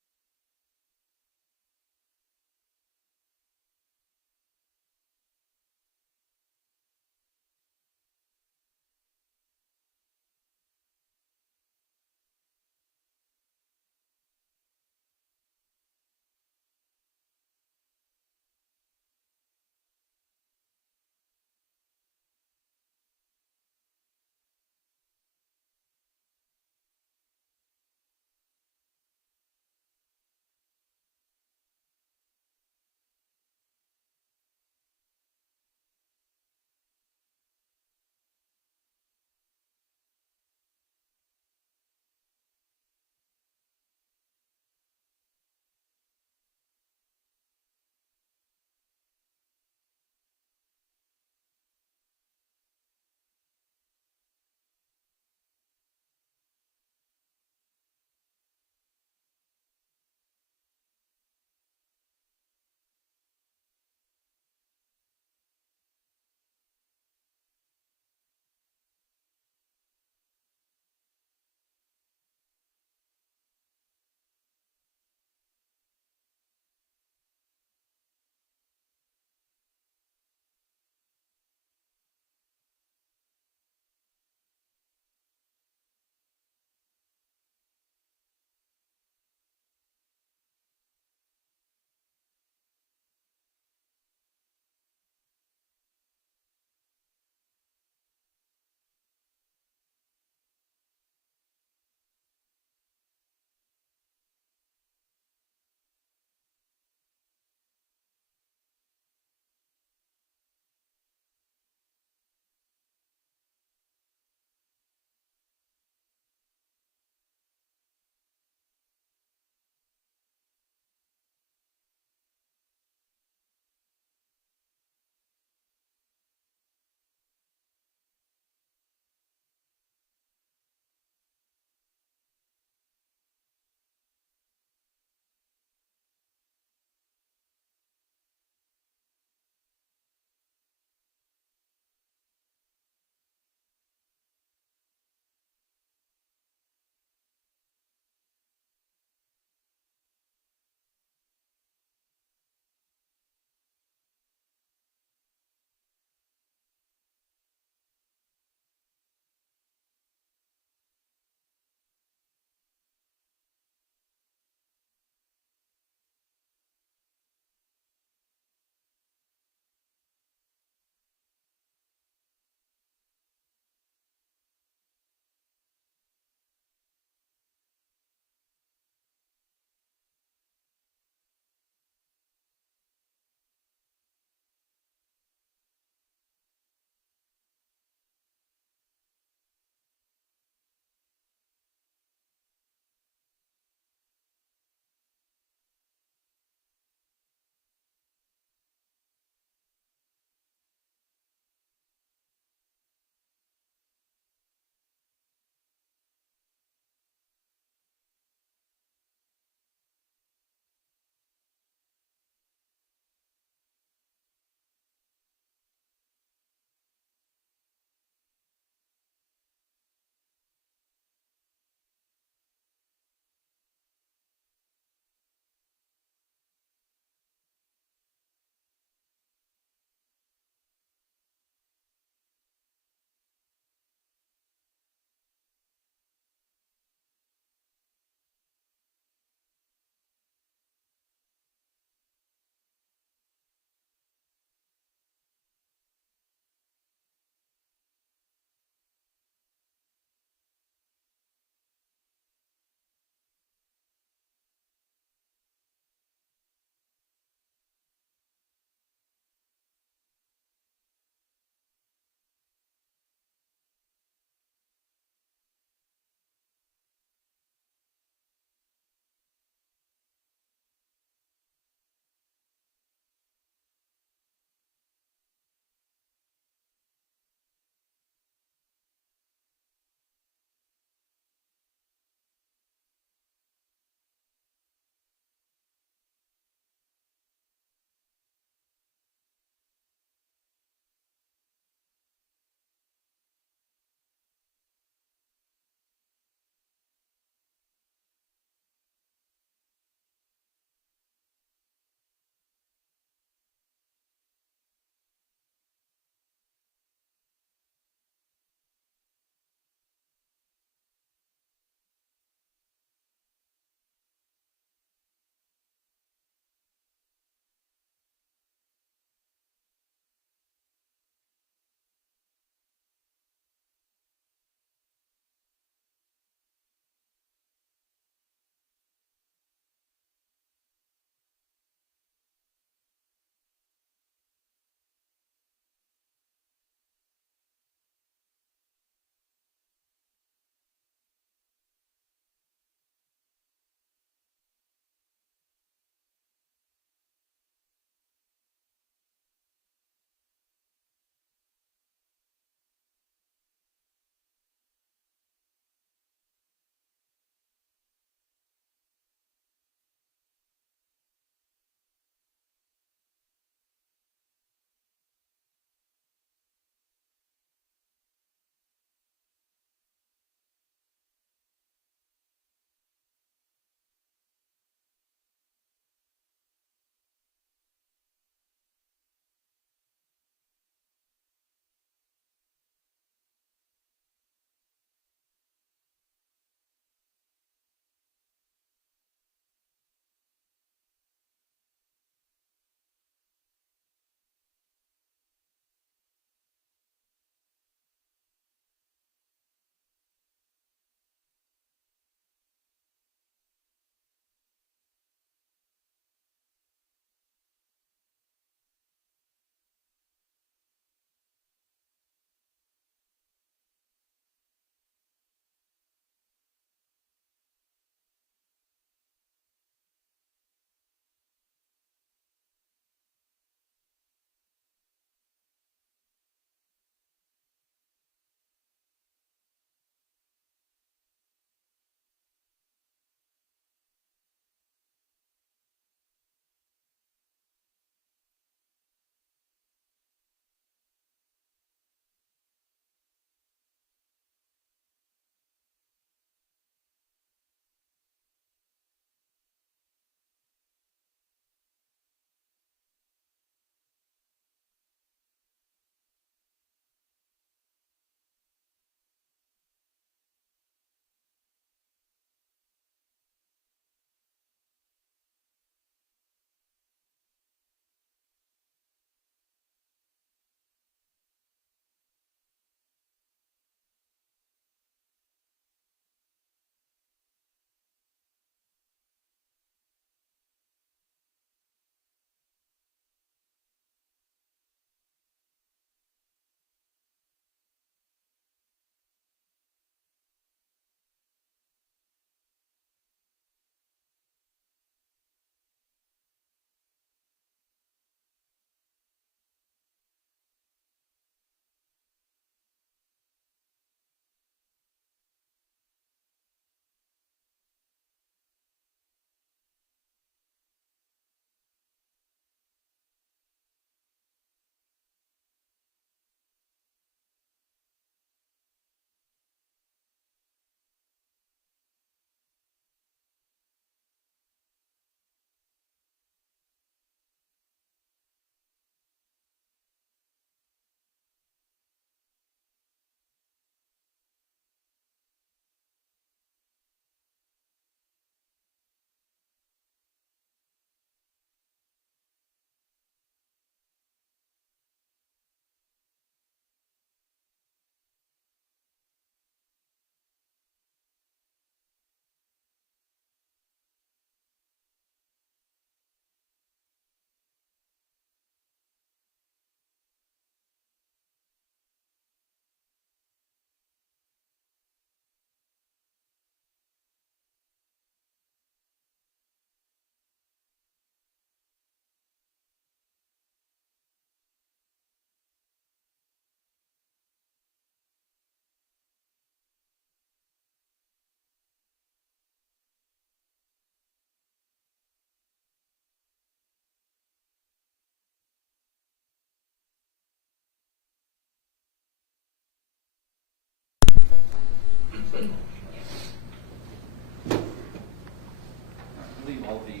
believe all the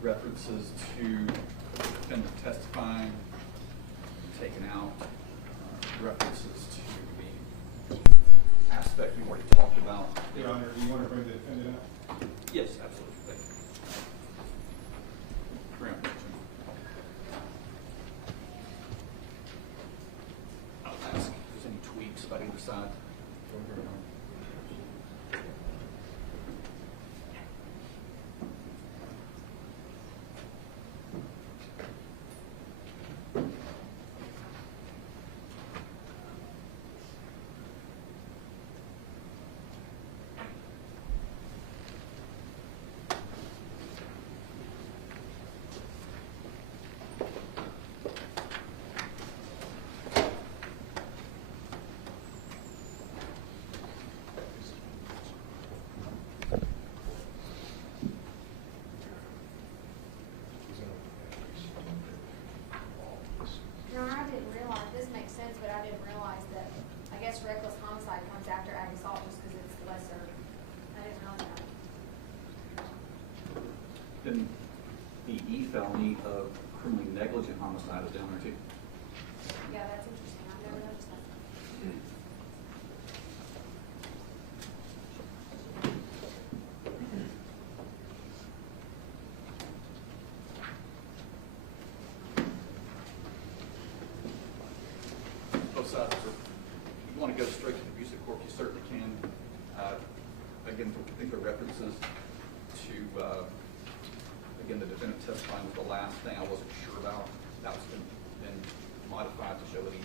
references to the defendant testifying taken out, references to the aspect we already talked about. Your Honor, do you want to bring the defendant up? Yes, absolutely. Thank you. Grant, I'll ask if there's any tweaks about either side. Your Honor, I didn't realize, this makes sense, but I didn't realize that, I guess reckless homicide comes after ag assault just because it's lesser. I didn't realize that. Then the E felony of criminally negligent homicide is down there too. Yeah, that's interesting. I've never noticed that. Both sides are, if you want to go straight to the abuse of court, you certainly can. Again, I think the references to, again, the defendant testifying was the last thing I wasn't sure about. That's been modified to show that he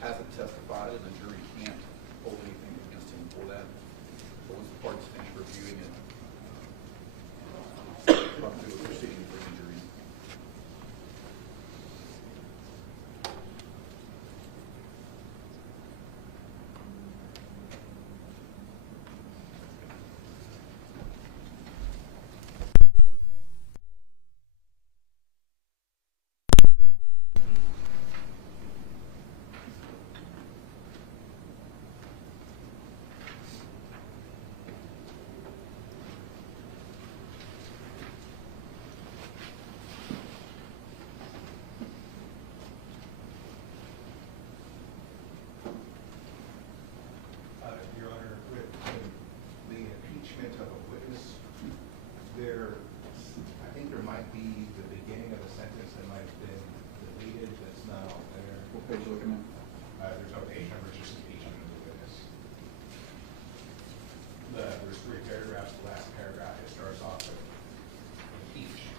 hasn't testified and the jury can't hold anything against him for that. But once the parties finish reviewing it, probably do a proceeding for injury. Your Honor, with the impeachment of a witness, I think there might be the beginning of a sentence that might have been deleted that's not on there. What page are you looking at? There's no page number, it's just impeachment of the witness. There's 3 paragraphs. The last paragraph, it starts off with impeach.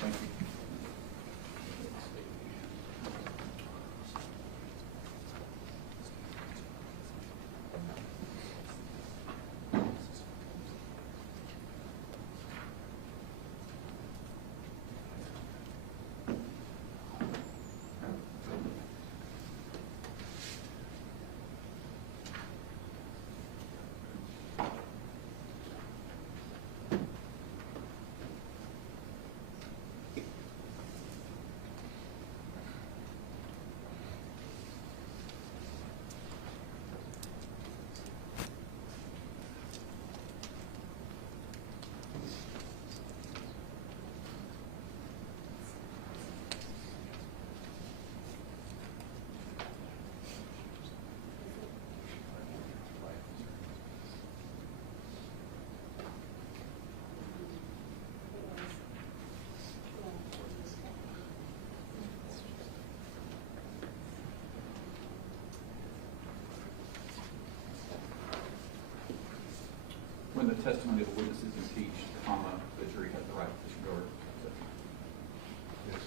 Thank you. When the testimony of the witness is impeached, comma, the jury has the right to disregard. Yes, sir.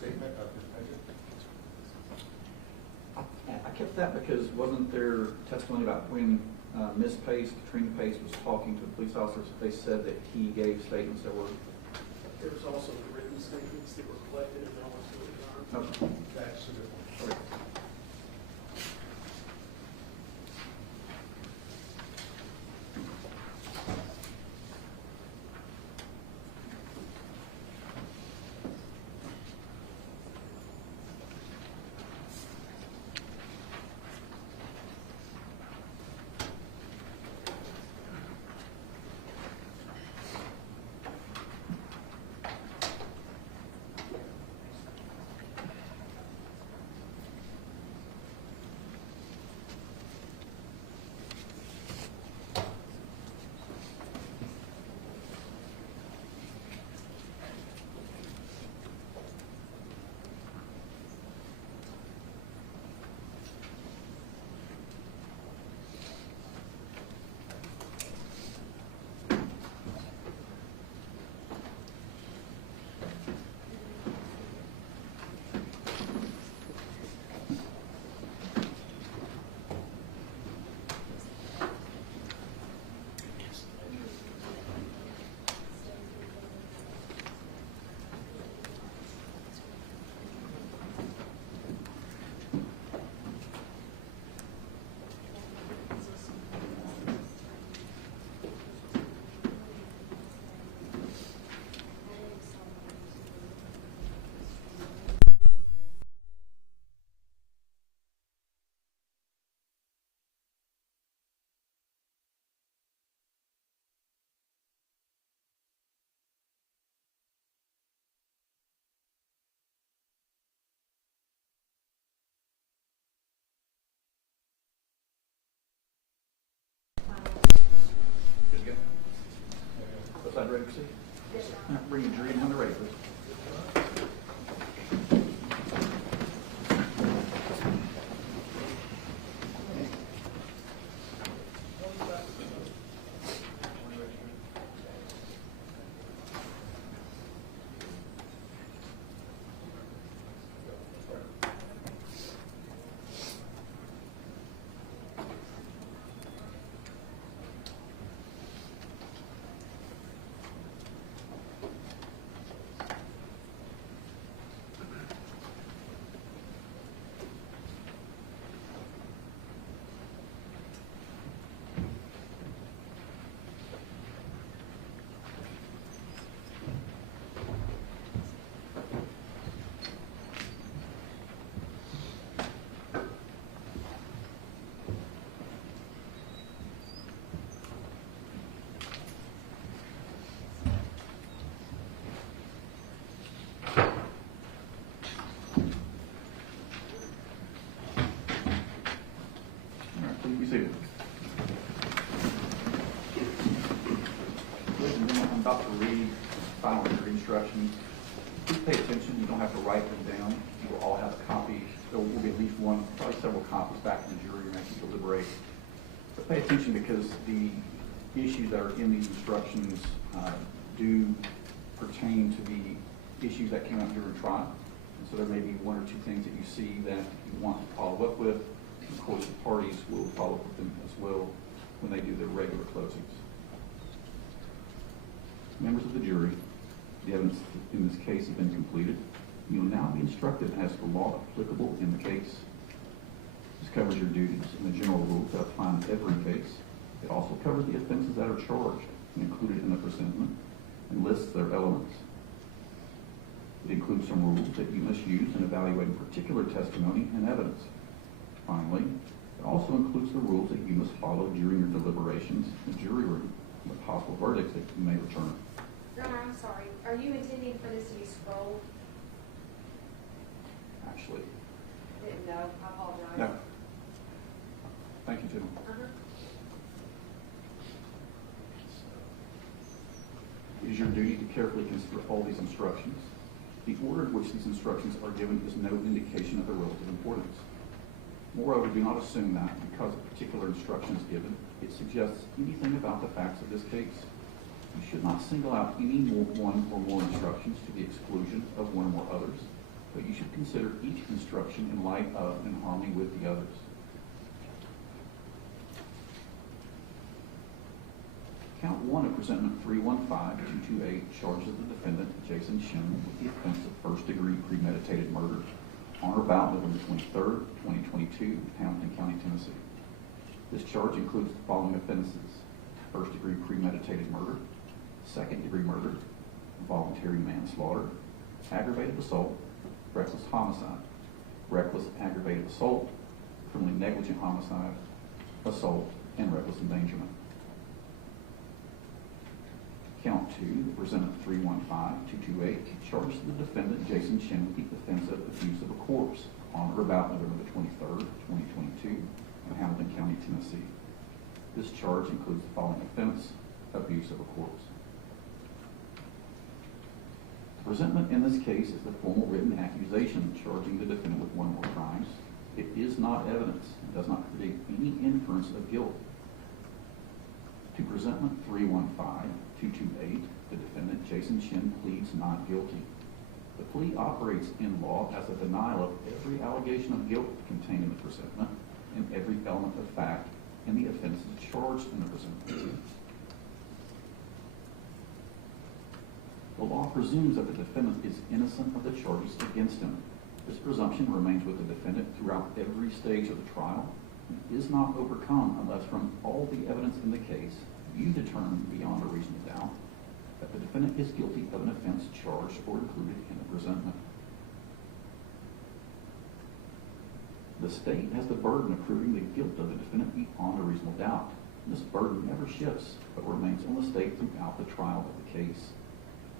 statement of defendant? I kept that because wasn't there testimony about when Ms. Pace, Katrina Pace, was talking to the police officers, they said that he gave statements that were... There was also written statements that were collected and no one's really gone. Okay. That's a good one. Okay. Good to go. Was that ready to proceed? Yes, Your Honor. Bring the jury in when they're ready, please. All right, please be seated. Ladies and gentlemen, I'm about to read final jury instructions. Please pay attention. You don't have to write them down. You will all have a copy. There will be at least one, probably several copies back to the jury and actually deliberate. But pay attention because the issues that are in these instructions do pertain to the issues that came up during trial. And so there may be one or two things that you see that you want to follow up with. Of course, the parties will follow up with them as well when they do their regular closings. Members of the jury, the evidence in this case has been completed. You will now be instructed as to the law applicable in the case. This covers your duties and the general rules that apply in every case. It also covers the offenses that are charged and included in the presentment and lists their elements. It includes some rules that you must use in evaluating particular testimony and evidence. Finally, it also includes the rules that you must follow during your deliberations in the jury room and the possible verdicts that you may return. Your Honor, I'm sorry. Are you intending for this to be scrolled? Actually, Didn't know. I apologize. no. Thank you, Tim. Uh-huh. It is your duty to carefully consider all these instructions. The order in which these instructions are given is no indication of their relative importance. Moreover, do not assume that because a particular instruction is given, it suggests anything about the facts of this case. You should not single out any one or more instructions to the exclusion of one or more others, but consider each construction in light of and in harmony with the others. Count 1 of presentment 315-228 charges the defendant, Jason Chen, with the offense of first-degree premeditated murder on or about November 23rd, 2022, Hamilton County, Tennessee. This charge includes the following offenses: first-degree premeditated murder, second-degree murder, voluntary manslaughter, aggravated assault, reckless homicide, reckless aggravated assault, criminally negligent homicide, assault, and reckless endangerment. Count 2, the presentment 315-228, charges the defendant, Jason Chen, with the offense of abuse of a corpse on or about November 23rd, 2022, in Hamilton County, Tennessee. This charge includes the following offense: abuse of a corpse. The presentment in this case is the formal written accusation charging the defendant with one or more crimes. It is not evidence and does not create any inference of guilt. To presentment 315-228, the defendant, Jason Chen, pleads not guilty. The plea operates in law as a denial of every allegation of guilt contained in the presentment and every element of fact in the offenses charged in the presentment. The law presumes that the defendant is innocent of the charges against him. This presumption remains with the defendant throughout every stage of the trial and is not overcome unless from all the evidence in the case you determine beyond a reasonable doubt that the defendant is guilty of an offense charged or included in the presentment. The state has the burden of proving the guilt of the defendant beyond a reasonable doubt. This burden never shifts, but remains on the state throughout the trial of the case.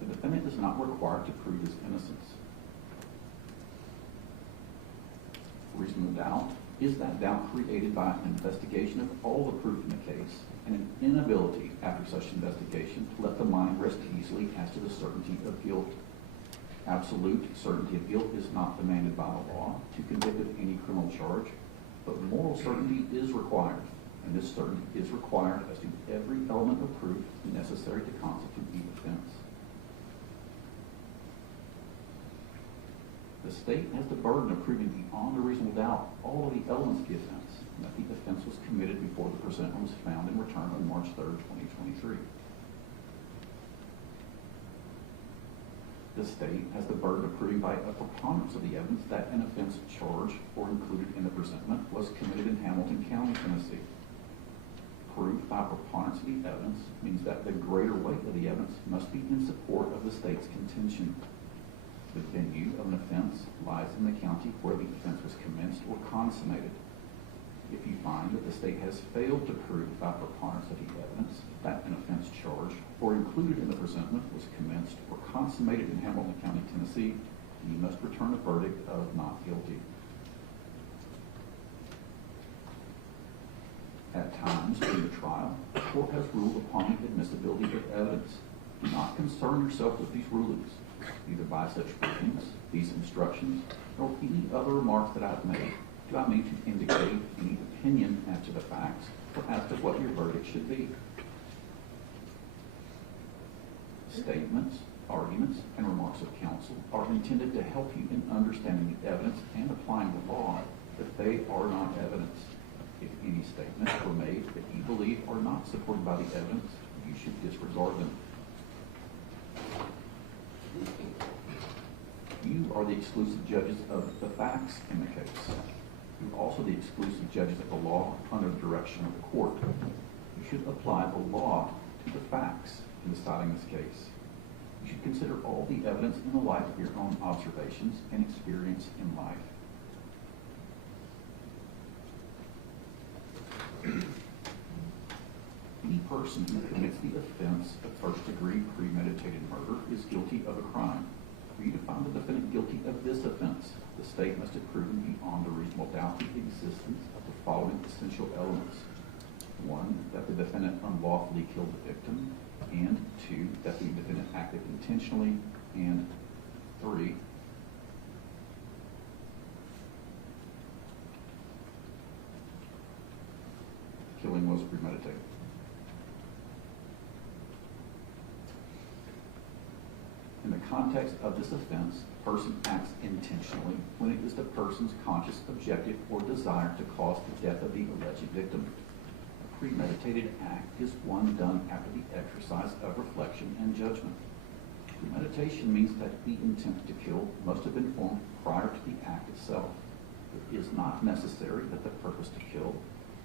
The defendant is not required to prove his innocence. Reasonable doubt is that doubt created by an investigation of all the proof in the case and an inability after such investigation to let the mind rest easily as to the certainty of guilt. Absolute certainty of guilt is not demanded by the law to convict of any criminal charge, but moral certainty is required, and this certainty is required as to every element of proof necessary to constitute the offense. The state has the burden of proving beyond a reasonable doubt all of the elements of the offense, and that the offense was committed before the presentment was found and returned on March 3rd, 2023. The state has the burden of proving by a preponderance of the evidence that an offense charged or included in the presentment was committed in Hamilton County, Tennessee. Proof by preponderance of the evidence means that the greater weight of the evidence must be in support of the state's contention. The venue of an offense lies in the county where the offense was commenced or consummated. If you find that the state has failed to prove by preponderance of the evidence that an offense charged or included in the presentment was commenced or consummated in Hamilton County, Tennessee, you must return a verdict of not guilty. At times during the trial, the court has ruled upon the admissibility of evidence. Do not concern yourself with these rulings, either by such rulings, these instructions, or any other remarks that I've made. Do I mean to indicate any opinion as to the facts or as to what your verdict should be? Statements, arguments, and remarks of counsel are intended to help you in understanding the evidence and applying the law, but they are not evidence. If any statements were made that you believe are not supported by the evidence, you should disregard them. You are the exclusive judges of the facts in the case. You are also the exclusive judges of the law under the direction of the court. You should apply the law to the facts in deciding this case. You should consider all the evidence in the light of your own observations and experience in life. Any person who commits the offense of first-degree premeditated murder is guilty of a crime. For you to find the defendant guilty of this offense, the state must have proven beyond a reasonable doubt the existence of the following essential elements. 1, that the defendant unlawfully killed the victim, and 2, that the defendant acted intentionally, and 3, killing was premeditated. In the context of this offense, a person acts intentionally when person's conscious objective or desire to cause the death of the alleged victim. A premeditated act is one done after the exercise of reflection and judgment. Premeditation means that the intent to kill must have been formed prior to the act itself. It is not necessary that the purpose to kill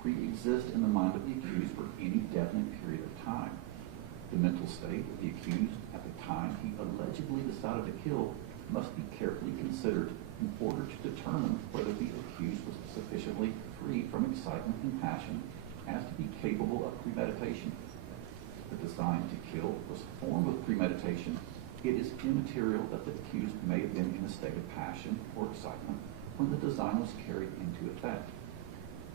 pre-exist in the mind of the accused for any definite period of time. The mental state of the accused at the time he allegedly decided to kill must be carefully considered in order to determine whether the accused was sufficiently free from excitement and passion as to be capable of premeditation. The design to kill was formed with premeditation. It is immaterial that the accused may have been in a state of passion or excitement when the design was carried into effect.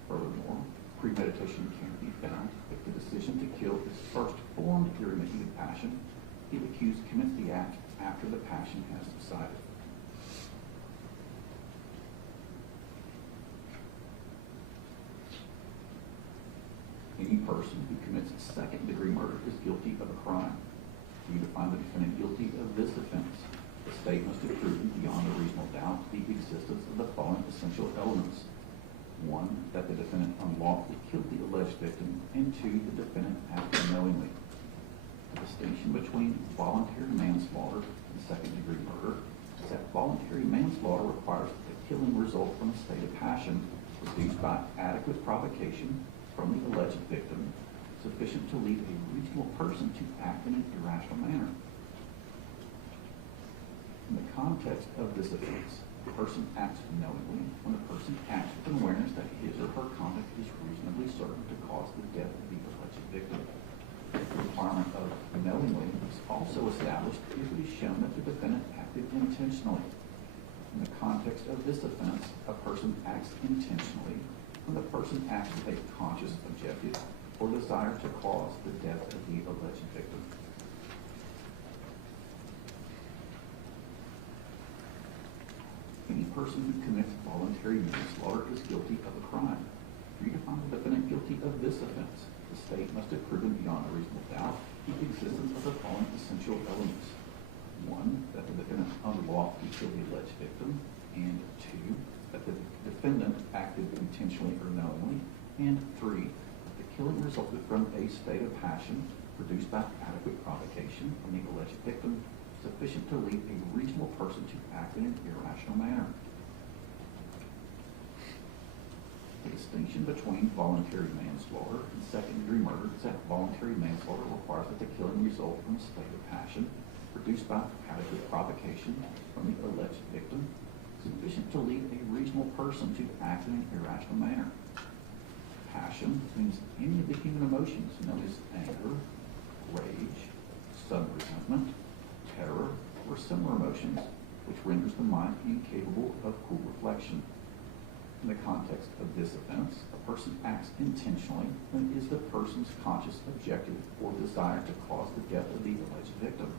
Furthermore, premeditation can be found if the decision to kill is first formed during the heat of passion. The accused commits the act after the passion has subsided. Any person who commits second-degree murder is guilty of a crime. For you to find the defendant guilty of this offense, the state must have proven beyond a reasonable doubt the existence of the following essential elements. 1, that the defendant unlawfully killed the alleged victim, and 2, the defendant acted knowingly. The distinction between voluntary manslaughter and second-degree murder is that voluntary manslaughter requires that the killing result from a state of passion produced by adequate provocation from the alleged victim, sufficient to lead a reasonable person to act in an irrational manner. In the context of this offense, the person acts knowingly when the person acts with an awareness that his or her conduct is reasonably certain to cause the death of the alleged victim. The requirement of knowingly is also established if it is shown that the defendant acted intentionally. In the context of this offense, a person acts intentionally when the person acts with a conscious objective or desire to cause the death of the alleged victim. Any person who commits voluntary manslaughter is guilty of a crime. For you to find the defendant guilty of this offense, the state must have proven beyond a reasonable doubt the existence of the following essential elements. 1, that the defendant unlawfully killed the alleged victim, and 2, that the defendant acted intentionally or knowingly, and 3, that the killing resulted from a state of passion produced by adequate provocation from the alleged victim, sufficient to lead a reasonable person to act in an irrational manner. The distinction between voluntary manslaughter and second-degree murder is that voluntary manslaughter requires that the killing result from a state of passion produced by adequate provocation from the alleged victim, sufficient to lead a reasonable person to act in an irrational manner. Passion means any of the human emotions known as anger, rage, sudden resentment, terror, or similar emotions, which renders the mind incapable of cool reflection. In the context of this offense, a person acts intentionally when it is the person's conscious objective or desire to cause the death of the alleged victim.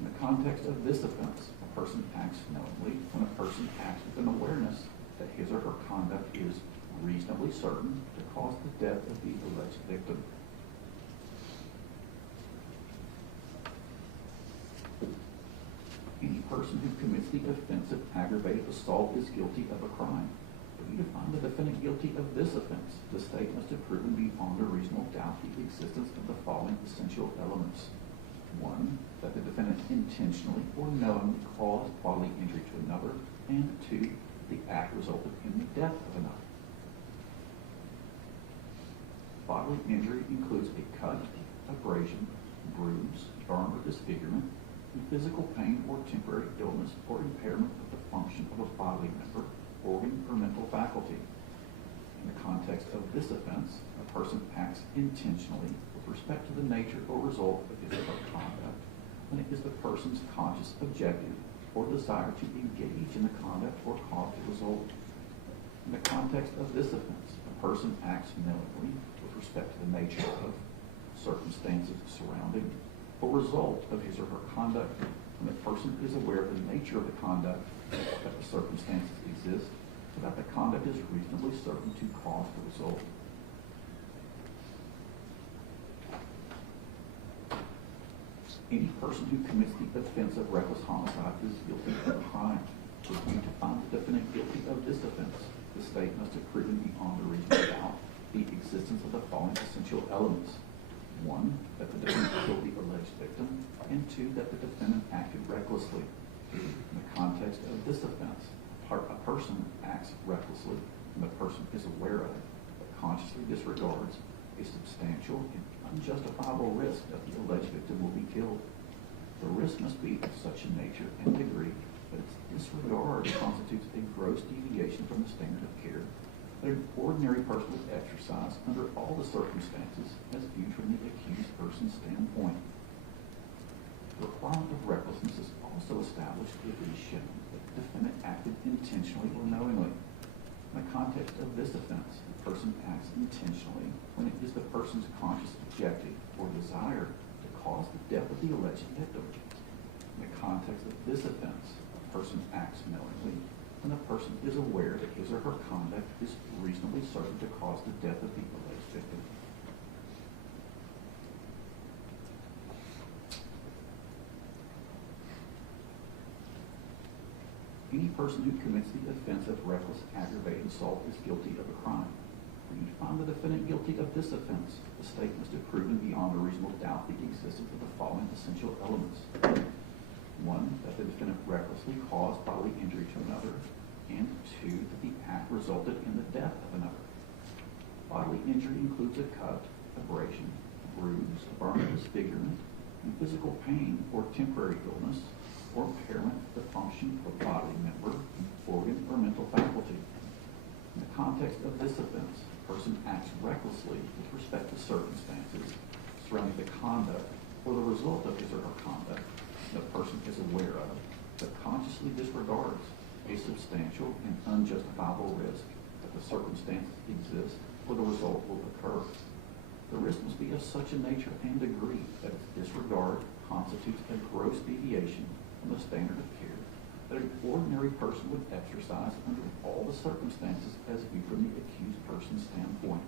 In the context of this offense, a person acts knowingly when a person acts with an awareness that his or her conduct is reasonably certain to cause the death of the alleged victim. Any person who commits the offense of aggravated assault is guilty of a crime. For you to find the defendant guilty of this offense, the state must have proven beyond a reasonable doubt the existence of the following essential elements. 1, that the defendant intentionally or knowingly caused bodily injury to another, and 2, the act resulted in the death of another. Bodily injury includes a cut, abrasion, bruise, burn, or disfigurement, and physical pain or temporary illness or impairment of the function of a bodily member, organ, or mental faculty. In the context of this offense, a person acts intentionally with respect to the nature or result of his or her conduct when it is the person's conscious objective or desire to engage in the conduct or cause the result. In the context of this offense, a person acts knowingly with respect to the nature of circumstances surrounding or result of his or her conduct when the person is aware of the nature of the conduct, that the circumstances exist, so that the conduct is reasonably certain to cause the result. Any person who commits the offense of reckless homicide is guilty of a crime. For you to find the defendant guilty state must have proven beyond a reasonable doubt the existence of the following essential elements. 1, that the defendant killed the alleged victim, and 2, that the defendant acted recklessly. In the context of this offense, a person acts recklessly when the person is aware of, but consciously disregards, a substantial and unjustifiable risk that the alleged victim will be killed. The risk must be of such a nature and degree that its disregard constitutes a gross deviation from the standard of care that an ordinary person would exercise under all the circumstances as viewed from the accused person's standpoint. The requirement of recklessness is also established if it is shown that the defendant acted intentionally or knowingly. In the context of this offense, the person acts intentionally when it is the person's conscious objective or desire to cause the death of the alleged victim. In the context of this offense, a person acts knowingly when the person is aware that his or her conduct is reasonably certain to cause the death of the alleged victim. Any person who commits the offense of reckless aggravated assault is guilty of a crime. For you to find the defendant guilty of this offense, the state must have proven beyond a reasonable doubt the existence of the following essential elements. 1, that the defendant recklessly caused bodily injury to another, and 2, that the act resulted in the death of another. Bodily injury includes a cut, abrasion, bruise, burn, disfigurement, and physical pain or temporary illness or impairment of the function of a bodily member, organ, or mental faculty. In the context of this offense, a person acts recklessly with respect to circumstances surrounding the conduct or the result of his or her conduct the person is aware of, but consciously disregards a substantial and unjustifiable risk that the circumstances exist or the result will occur. The risk must be of such a nature and degree that its disregard constitutes a gross deviation from the standard of care that an ordinary person would exercise under all the circumstances as viewed from the accused person's standpoint.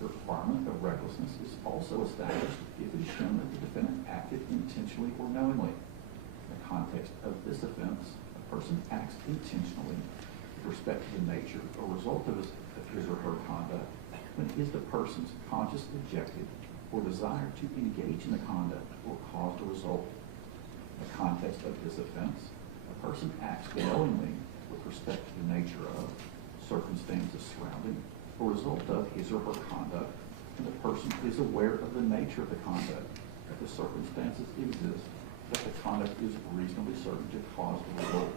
The requirement of recklessness is also established if it is shown that the defendant acted intentionally or knowingly. In the context of this offense, a person acts intentionally with respect to the nature or result of his or her conduct when it is the person's conscious objective or desire to engage in the conduct or cause the result. In the context of this offense, a person acts knowingly with respect to the nature of, circumstances surrounding, or result of his or her conduct, and the person is aware of the nature of the conduct, that the circumstances exist, that the conduct is reasonably certain to cause the result.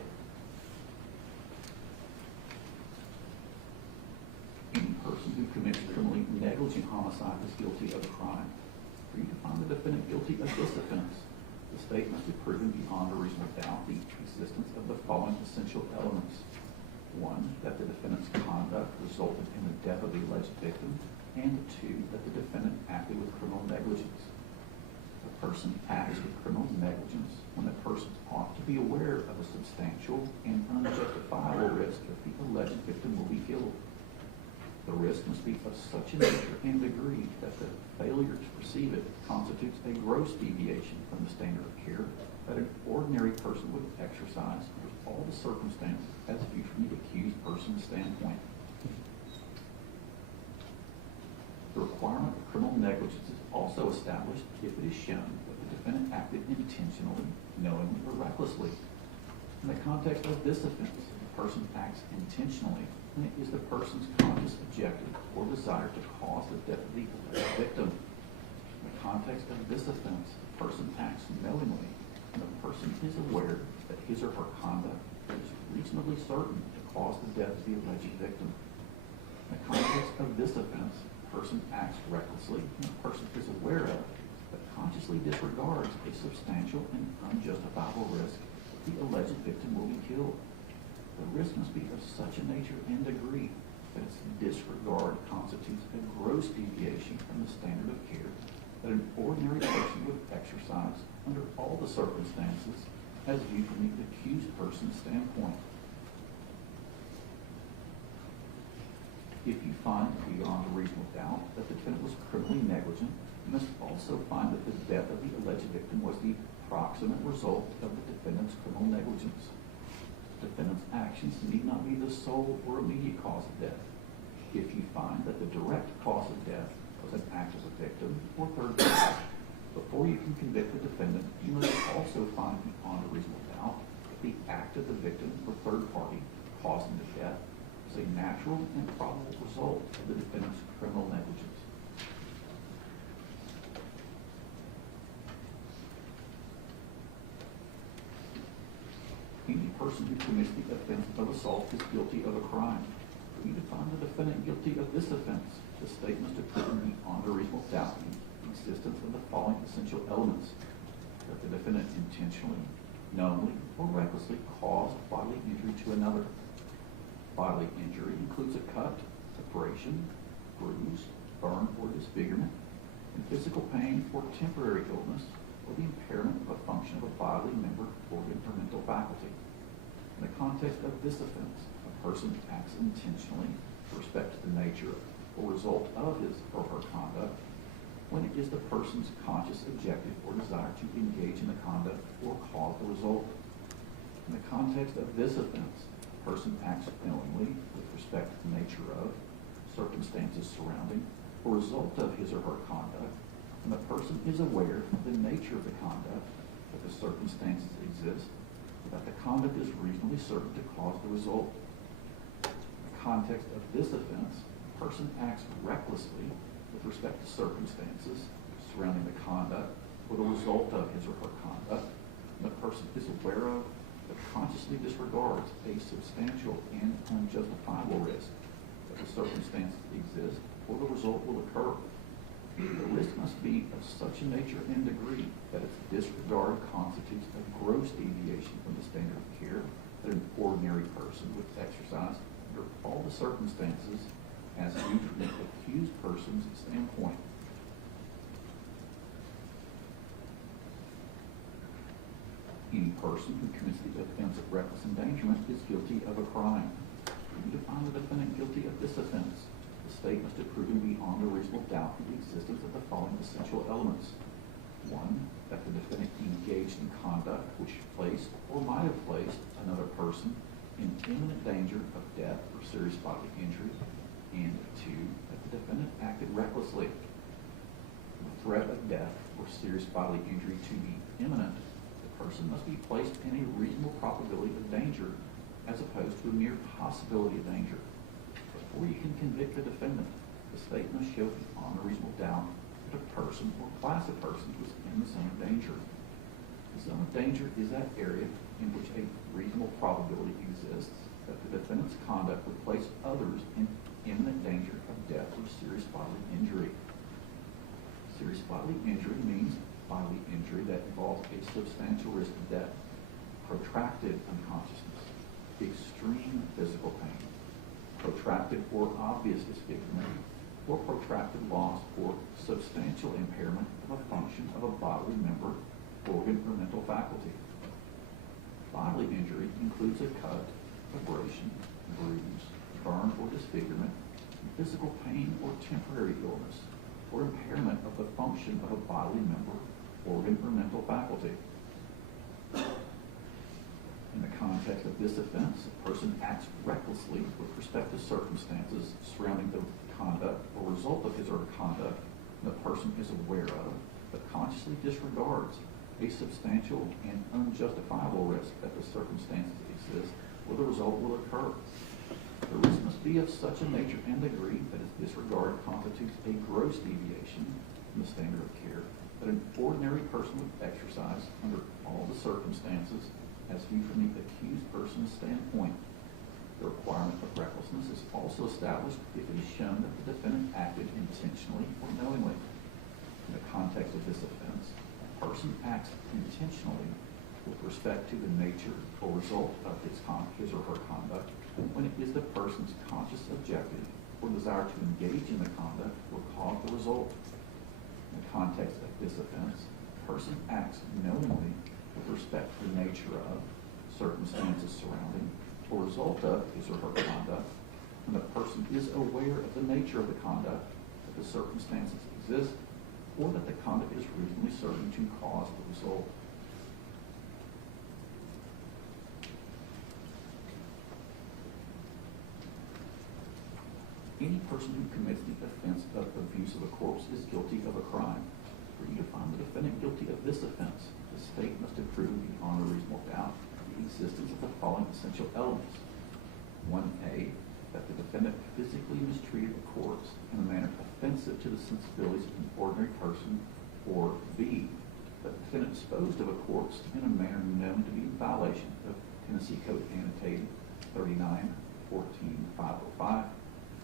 Any person who commits criminally negligent homicide is guilty of a crime. For you to find the defendant guilty of this offense, the state must have proven beyond a reasonable doubt the existence of the following essential elements. 1, that the defendant's conduct resulted in the death of the alleged victim, and 2, that the defendant acted with criminal negligence. A person acts with criminal negligence when the person ought to be aware of a substantial and unjustifiable risk that the alleged victim will be killed. The risk must be of such a nature and degree that the failure to perceive it constitutes a gross deviation from the standard of care that an ordinary person would exercise under all the circumstances as viewed from the accused person's standpoint. The requirement of criminal negligence is also established if it is shown that the defendant acted intentionally, knowingly, or recklessly. In the context of this offense, the person acts intentionally when it is the person's conscious objective or desire to cause the death of the victim. In the context of this offense, the person acts knowingly when the person is aware that his or her conduct is reasonably certain to cause the death of the alleged victim. In the context of this offense, the person acts recklessly when the person is aware of but consciously disregards a substantial and unjustifiable risk that the alleged victim will be killed. The risk must be of such a nature and degree that its disregard constitutes a gross deviation from the standard of care that an ordinary person would exercise under all the circumstances as viewed from the accused person's standpoint. If you find beyond a reasonable doubt that the defendant was criminally negligent, you must also find that the death of the alleged victim was the proximate result of the defendant's criminal negligence. defendant's actions need not be the sole or immediate cause of death. If you find that the direct cause of death was an act of a victim or third party, before you can convict the defendant, you must also find beyond a reasonable doubt that the act of the victim or third party causing the death is a natural and probable result of the defendant's criminal negligence. Any person who commits the offense of assault is guilty of a crime. For you to find the defendant guilty of this offense, the state must prove beyond a reasonable doubt the existence of the following essential elements: that the defendant intentionally, knowingly, or recklessly caused bodily injury to another. Bodily injury includes a cut, abrasion, bruise, burn, or disfigurement, and physical pain or temporary illness, or the impairment of a function of a bodily member, organ, or mental faculty. In the context of this offense, a person acts intentionally with respect to the nature or result of his or her conduct when it is the person's conscious objective or desire to engage in the conduct or cause the result. In the context of this offense, a person acts knowingly with respect to the nature of, circumstances surrounding, or result of his or her conduct, and the person is aware of the nature of the conduct, that the circumstances exist, that the conduct is reasonably certain to cause the result. In the context of this offense, a person acts recklessly with respect to circumstances surrounding the conduct or the result of his or her conduct, and the person is aware of but consciously disregards a substantial and unjustifiable risk that the circumstances exist or the result will occur. The risk must be of such a nature and degree that its disregard constitutes a gross deviation from the standard of care that an ordinary person would exercise under all the circumstances as viewed from the accused person's standpoint. Any person who commits the offense of reckless endangerment is guilty of a crime. If you find the defendant guilty of this offense, the state must have proven beyond a reasonable doubt the existence of the following essential elements. 1, that the defendant engaged in conduct which placed or might have placed another person in imminent danger of death or serious bodily injury, and 2, that the defendant acted recklessly. The threat of death or serious bodily injury to be imminent, the person must be placed in a reasonable probability of danger as opposed to a mere possibility of danger. Before you can convict the defendant, the state must show beyond a reasonable doubt that a person or class of persons was in the zone of danger. The zone of danger is that area in which a reasonable probability exists that the defendant's conduct would place others in imminent danger of death or serious bodily injury. Serious bodily injury means bodily injury that involves a substantial risk of death, protracted unconsciousness, extreme physical pain, protracted or obvious disfigurement, or protracted loss or substantial impairment of a function of a bodily member, organ, or mental faculty. Bodily injury includes a cut, abrasion, bruise, burn, or disfigurement, physical pain or temporary illness, or impairment of the function of a bodily member, organ, or mental faculty. In the context of this offense, a person acts recklessly with respect to circumstances surrounding the conduct or result of his or her conduct, and the person is aware of, but consciously disregards, a substantial and unjustifiable risk that the circumstances exist or the result will occur. The risk must be of such a nature and degree that its disregard constitutes a gross deviation from the standard of care that an ordinary person would exercise under all the circumstances as viewed from the accused person's standpoint. The requirement of recklessness is also established if it is shown that the defendant acted intentionally or knowingly. In the context of this offense, a person acts intentionally with respect to the nature or result of his or her conduct when it is the person's conscious objective or desire to engage in the conduct or cause the result. In the context of this offense, a person acts knowingly with respect to the nature of, circumstances surrounding, or result of his or her conduct, and the person is aware of the nature of the conduct, that the circumstances exist, or that the conduct is reasonably certain to cause the result. any person who commits the offense of abuse of a corpse is guilty of a crime. For you to find the defendant guilty of this offense, the state must have proven beyond a reasonable doubt the existence of the following essential elements. 1A, that the defendant physically mistreated a corpse in a manner offensive to the sensibilities of an ordinary person, or B, that the defendant disposed of a corpse in a manner known to be in violation of Tennessee Code Annotated 39-14-505,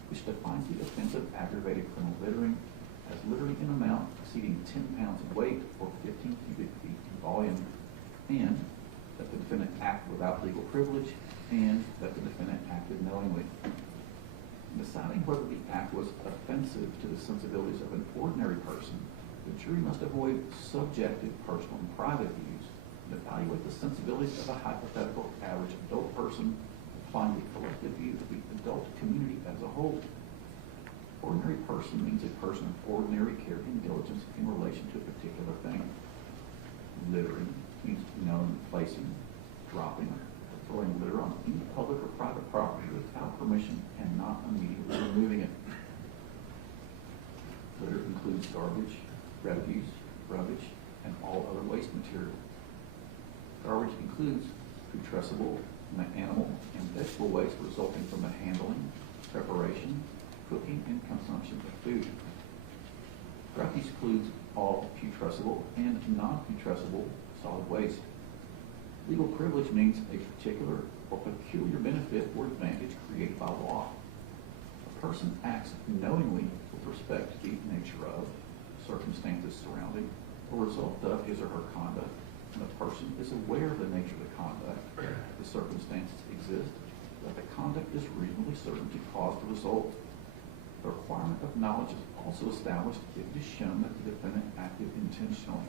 which defines the offense of aggravated criminal littering as littering in amount exceeding 10 pounds in weight or 15 cubic feet in volume, and that the defendant acted without legal privilege, and that the defendant acted knowingly. In deciding whether the act was offensive to the sensibilities of an ordinary person, the jury must avoid subjective, personal, and private views and evaluate the sensibilities of a hypothetical average adult person, applying the collective view of the adult community as a whole. Ordinary person means a person of ordinary care and diligence in relation to a particular thing. Littering means knowing, placing, dropping, or throwing litter on any public or private property without permission and not immediately removing it. Litter includes garbage, refuse, rubbish, and all other waste material. Garbage includes putrescible, animal, and vegetable waste resulting from the handling, preparation, cooking, and consumption of food. Refuse includes all putrescible and non-putrescible solid waste. Legal privilege means a particular or peculiar benefit or advantage created by law. A person acts knowingly with respect to the nature of, circumstances surrounding, or result of his or her conduct, and the person is aware of the nature of the conduct, the circumstances exist, that the conduct is reasonably certain to cause the result. The requirement of knowledge is also established if it is shown that the defendant acted intentionally.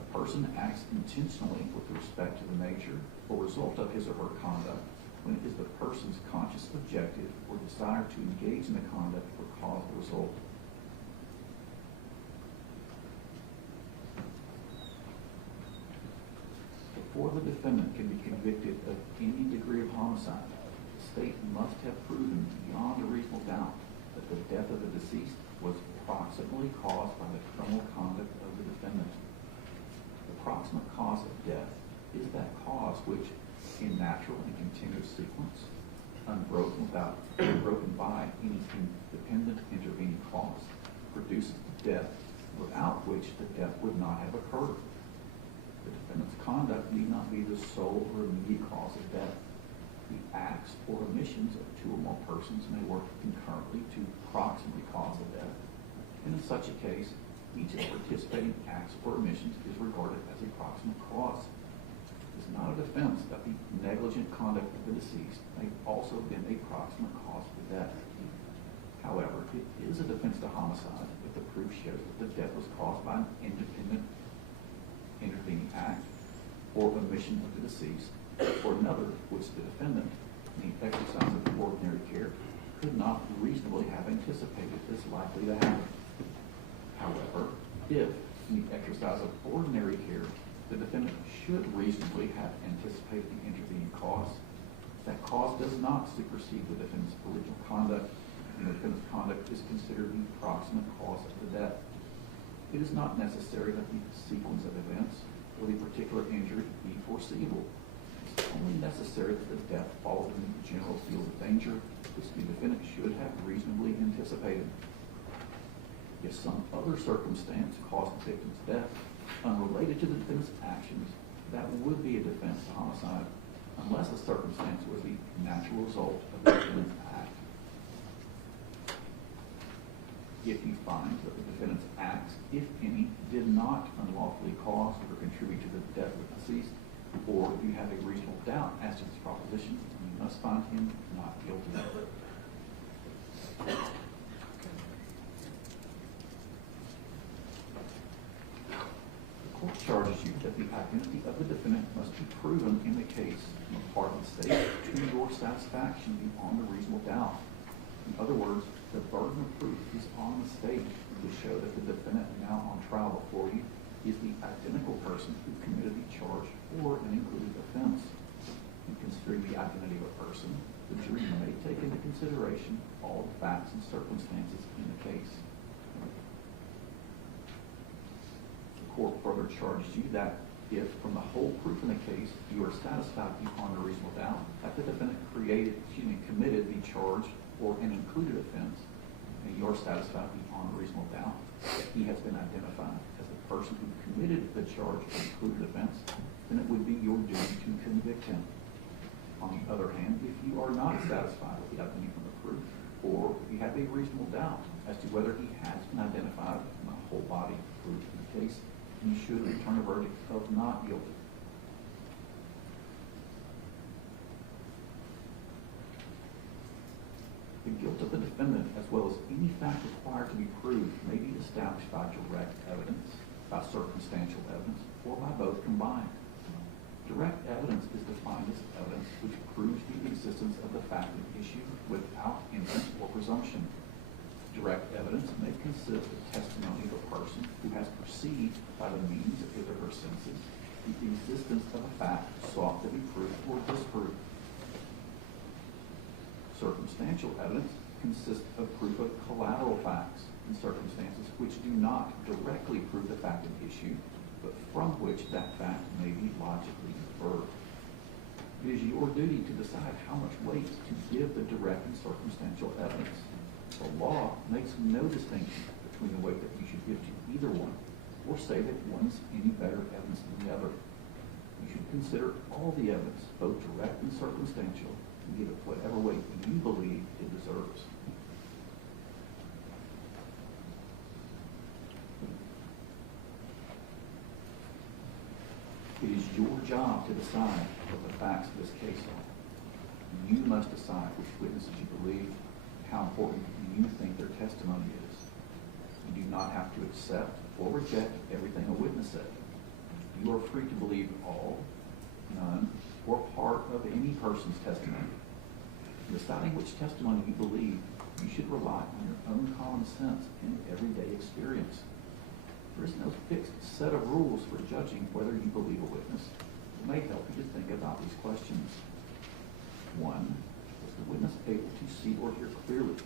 A person acts intentionally with respect to the nature or result of his or her conduct when it is the person's conscious objective or desire to engage in the conduct or cause the result. Before the defendant can be convicted of any degree of homicide, the state must have proven beyond a reasonable doubt that the death of the deceased was approximately caused by the criminal conduct of the defendant. The proximate cause of death is that cause which, in natural and continuous sequence, unbroken by any independent intervening cause, produces the death without which the death would not have occurred. The defendant's conduct need not be the sole or immediate cause of death. The acts or omissions of two or more persons may work concurrently to proximately cause the death, and in such a case, each of the participating acts or omissions is regarded as a proximate cause. It is not a defense that the negligent conduct of the deceased may also have been a proximate cause of the death. However, it is a defense to homicide if the proof shows that the death was caused by an independent intervening act or omission of the deceased, or another which the defendant, in the exercise of ordinary care, could not reasonably have anticipated is likely to happen. However, if, in the exercise of ordinary care, the defendant should reasonably have anticipated the intervening cause, that cause does not supersede the defendant's original conduct, and the defendant's conduct is considered the proximate cause of the death. It is not necessary that the sequence of events or the particular injury be foreseeable. It's only necessary that the death falls in the general field of danger, which the defendant should have reasonably anticipated. If some other circumstance caused the victim's death, unrelated to the defendant's actions, that would be a defense to homicide, unless the circumstance was the natural result of the defendant's act. If you find that the defendant's acts, if any, did not unlawfully cause or contribute to the death of the deceased, or if you have a reasonable doubt as to this proposition, you must find him not guilty. The court charges you that the identity of the defendant must be proven in the case on the part of the state to your satisfaction beyond a reasonable doubt. In other words, the burden of proof is on the state to show that the defendant now on trial before you is the identical person who committed the charge or an included offense. In considering the identity of a person, the jury may take into consideration all the facts and circumstances in the case. The court further charged you that if, from the whole proof in the case, you are satisfied beyond a reasonable doubt that the defendant committed the charge or an included offense, and you are satisfied beyond a reasonable doubt that he has been identified as the person who committed the charge or included offense, then it would be your duty to convict him. On the other hand, if you are not satisfied with the evidence from the proof, or you have a reasonable doubt as to whether he has been identified in the whole body of proof in the case, you should return a verdict of not guilty. The guilt of the defendant, as well as any fact required to be proved, may be established by direct evidence, by circumstantial evidence, or by both combined. Direct evidence is defined as evidence which proves the existence of the fact at issue without inference or presumption. Direct evidence may consist of testimony of a person who has perceived by the means of his or her senses the existence of a fact sought to be proved or disproved. Circumstantial evidence consists of proof of collateral facts and circumstances which do not directly prove the fact at issue, but from which that fact may be logically inferred. It is your duty to decide how much weight to give the direct and circumstantial evidence. The law makes no distinction between the weight that you should give to either one, or say that one is any better evidence than the other. You should consider all the evidence, both direct and circumstantial, and give it whatever weight you believe it deserves. It is your job to decide what the facts of this case are. You must decide which witnesses you believe, how important you think their testimony is. You do not have to accept or reject everything a witness said. You are free to believe all, none, or part of any person's testimony. In deciding which testimony you believe, you should rely on your own common sense and everyday experience. There is no fixed set of rules for judging whether you believe a witness. It may help you to think about these questions. 1. Was the witness able to see or hear clearly?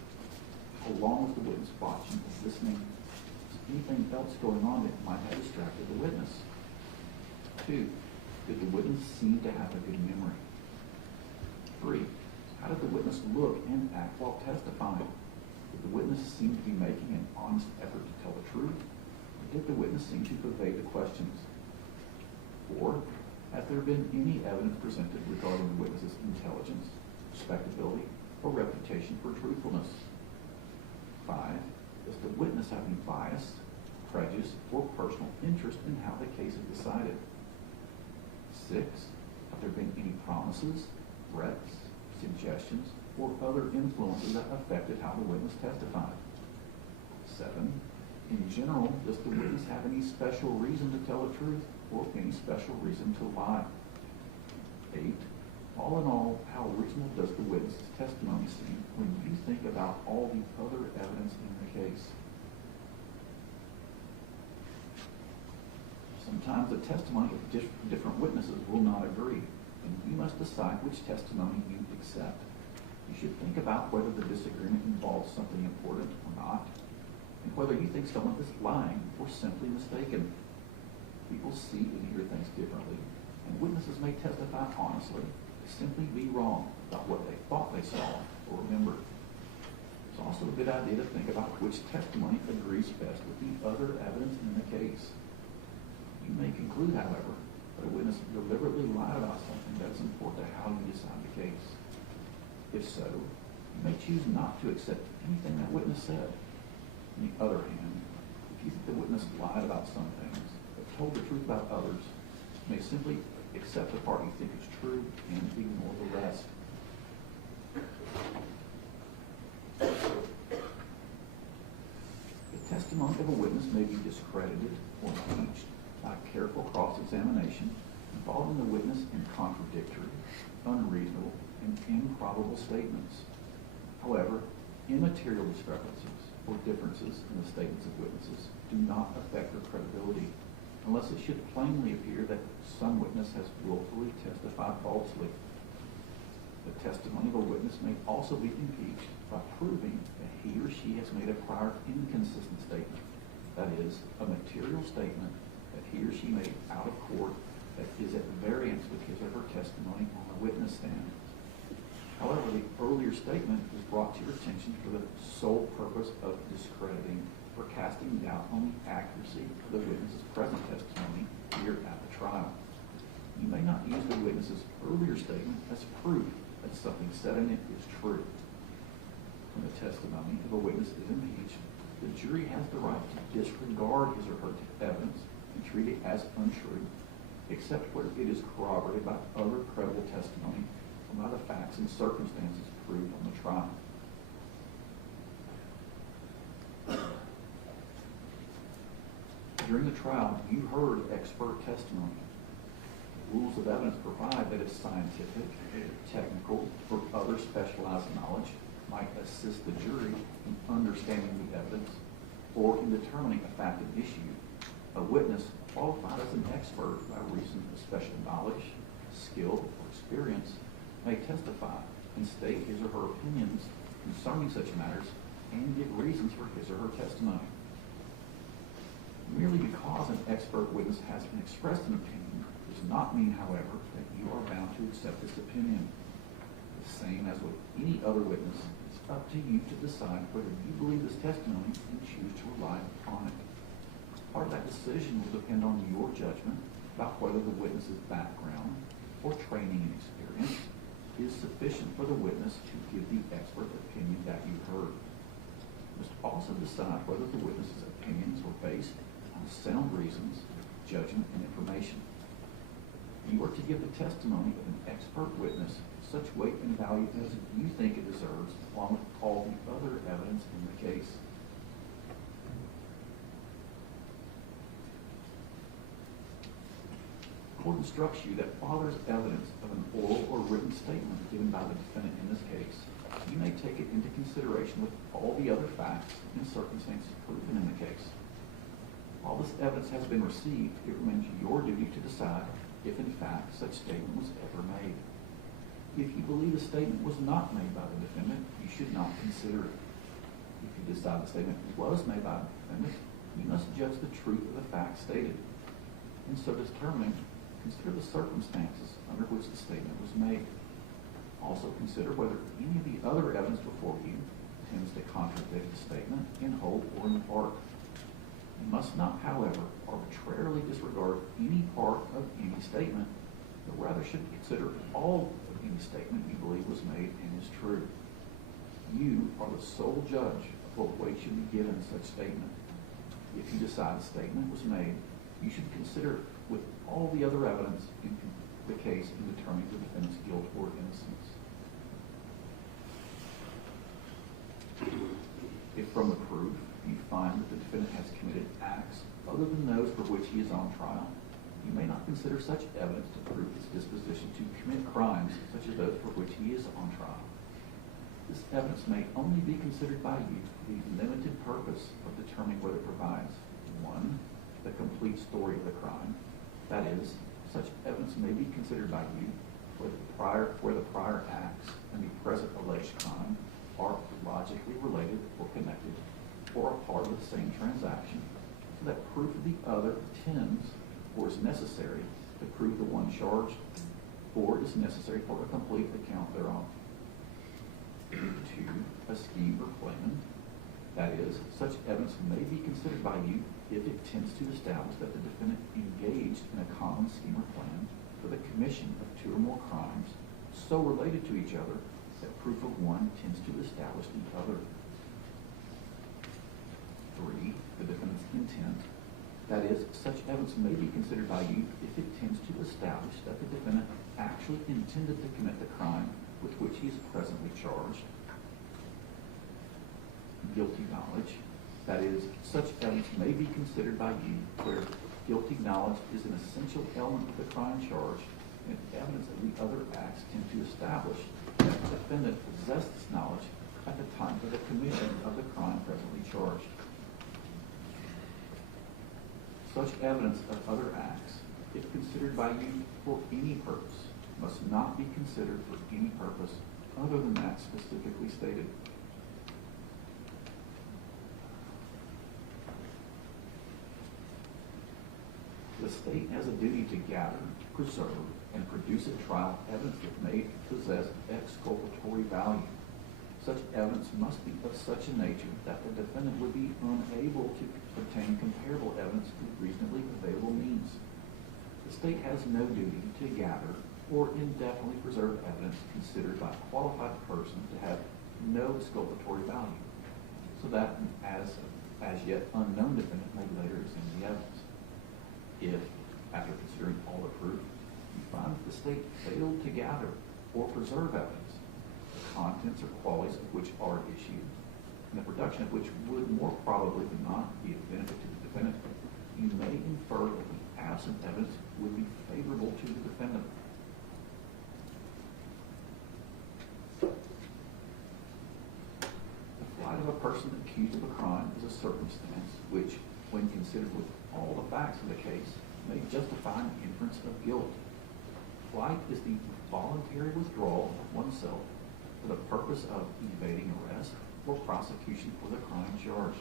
How long was the witness watching and listening? Was anything else going on that might have distracted the witness? 2. Did the witness seem to have a good memory? 3. How did the witness look and act while testifying? Did the witness seem to be making an honest effort to tell the truth? Or did the witness seem to evade the questions? 4. Has there been any evidence presented regarding the witness's intelligence, respectability, or reputation for truthfulness? 5. Does the witness have any bias, prejudice, or personal interest in how the case is decided? 6. Have there been any promises, threats, suggestions, or other influences that affected how the witness testified? 7. In general, does the witness have any special reason to tell the truth or any special reason to lie? 8. All in all, how reasonable does the witness's testimony seem when you think about all the other evidence in the case? Sometimes the testimony of different witnesses will not agree, and you must decide which testimony you accept. You should think about whether the disagreement involves something important or not, and whether you think someone is lying or simply mistaken. People see and hear things differently, and witnesses may testify honestly, but simply be wrong about what they thought they saw or remembered. It's also a good idea to think about which testimony agrees best with the other evidence in the case. You may conclude, however, that a witness deliberately lied about something that is important to how you decide the case. If so, you may choose not to accept anything that witness said. On the other hand, if you think the witness lied about some things, but told the truth about others, you may simply accept the part you think is true and ignore the rest. The testimony of a witness may be discredited or impeached by careful cross-examination involving the witness in contradictory, unreasonable, and improbable statements. However, immaterial discrepancies or differences in the statements of witnesses do not affect their credibility unless it should plainly appear that some witness has willfully testified falsely. The testimony of a witness witness may also be impeached by proving that he or she has made a prior inconsistent statement. That is, a material statement that he or she made out of court that is at variance with his or her testimony on the witness stand. However, the earlier statement is brought to your attention for the sole purpose of discrediting or casting doubt on the accuracy of the witness's present testimony here at the trial. You may not use the witness's earlier statement as proof that something said in it is true. When the testimony of a witness is impeached, the jury has the right to disregard his or her evidence and treat it as untrue, except where it is corroborated by other credible testimony and by the facts and circumstances proved on the trial. During the trial, you heard expert testimony. Rules of evidence provide that if scientific, technical, or other specialized knowledge might assist the jury in understanding the evidence or in determining a fact of issue, a witness qualified as an expert by reason of special knowledge, skill, or experience may testify and state his or her opinions concerning such matters and give reasons for his or her testimony. Merely because an expert witness has expressed an opinion does not mean, however, that you are bound to accept this opinion. The same as with any other witness, it's up to you to decide whether you believe this testimony and choose to rely upon it. Part of that decision will depend on your judgment about whether the witness's background or training and experience is sufficient for the witness to give the expert opinion that you heard. You must also decide whether the witness's opinions were based on sound reasons, judgment, and information. You are to give the testimony of an expert witness such weight and value as you think it deserves, along with all the other evidence in the case. The court instructs you that while there's evidence of an oral or written statement given by the defendant in this case, you may take it into consideration with all the other facts and circumstances proven in the case. While this evidence has been received, it remains your duty to decide if in fact such statement was ever made. If you believe the statement was not made by the defendant, you should not consider it. If you decide the statement was made by the defendant, you must judge the truth of the facts stated. In so determining, consider the circumstances under which the statement was made. Also consider whether any of the other evidence before you tends to contradict the statement in whole or in part. You must not, however, arbitrarily disregard any part of any statement, but rather should consider all of any statement you believe was made and is true. You are the sole judge of what weight should be given to such statement. If you decide the statement was made, you should consider with all the other evidence in the case in determining the defendant's guilt or innocence. If from the proof you find that the defendant has committed acts other than those for which he is on trial, you may not consider such evidence to prove his disposition to commit crimes such as those for which he is on trial. This evidence may only be considered by you for the limited purpose of determining whether it provides, 1, the complete story of the crime. That is, such evidence may be considered by you where the prior acts and the present alleged crime are logically related or connected or a part of the same transaction, so that proof of the other tends or is necessary to prove the one charged or is necessary for a complete account thereof. 2, a scheme or plan. That is, such evidence may be considered by you if it tends to establish that the defendant engaged in a common scheme or plan for the commission of 2 or more crimes so related to each other that proof of one tends to establish the other. 3, the defendant's intent. That is, such evidence may be considered by you if it tends to establish that the defendant actually intended to commit the crime with which he is presently charged. Guilty knowledge. That is, such evidence may be considered by you where guilty knowledge is an essential element of the crime charged, and evidence of the other acts tend to establish that the defendant possessed this knowledge at the time of the commission of the crime presently charged. Such evidence of other acts, if considered by you for any purpose, must not be considered for any purpose other than that specifically stated. The state has a duty to gather, preserve, and produce at trial evidence that may possess exculpatory value. Such evidence must be of such a nature that the defendant would be unable to obtain comparable evidence through reasonably available means. The state has no duty to gather or indefinitely preserve evidence considered by a qualified person to have no exculpatory value, so that as yet unknown defendant may later examine the evidence. If, after considering all the proof, you find that the state failed to gather or preserve evidence, the contents or qualities of which are issued, and the production of which would more probably than not be of benefit to the defendant, you may infer that the absent evidence would be favorable to the defendant. The flight of a person accused of a crime is a circumstance which, when considered with all the facts of the case, may justify an inference of guilt. Flight is the voluntary withdrawal of oneself for the purpose of evading arrest or prosecution for the crime charged.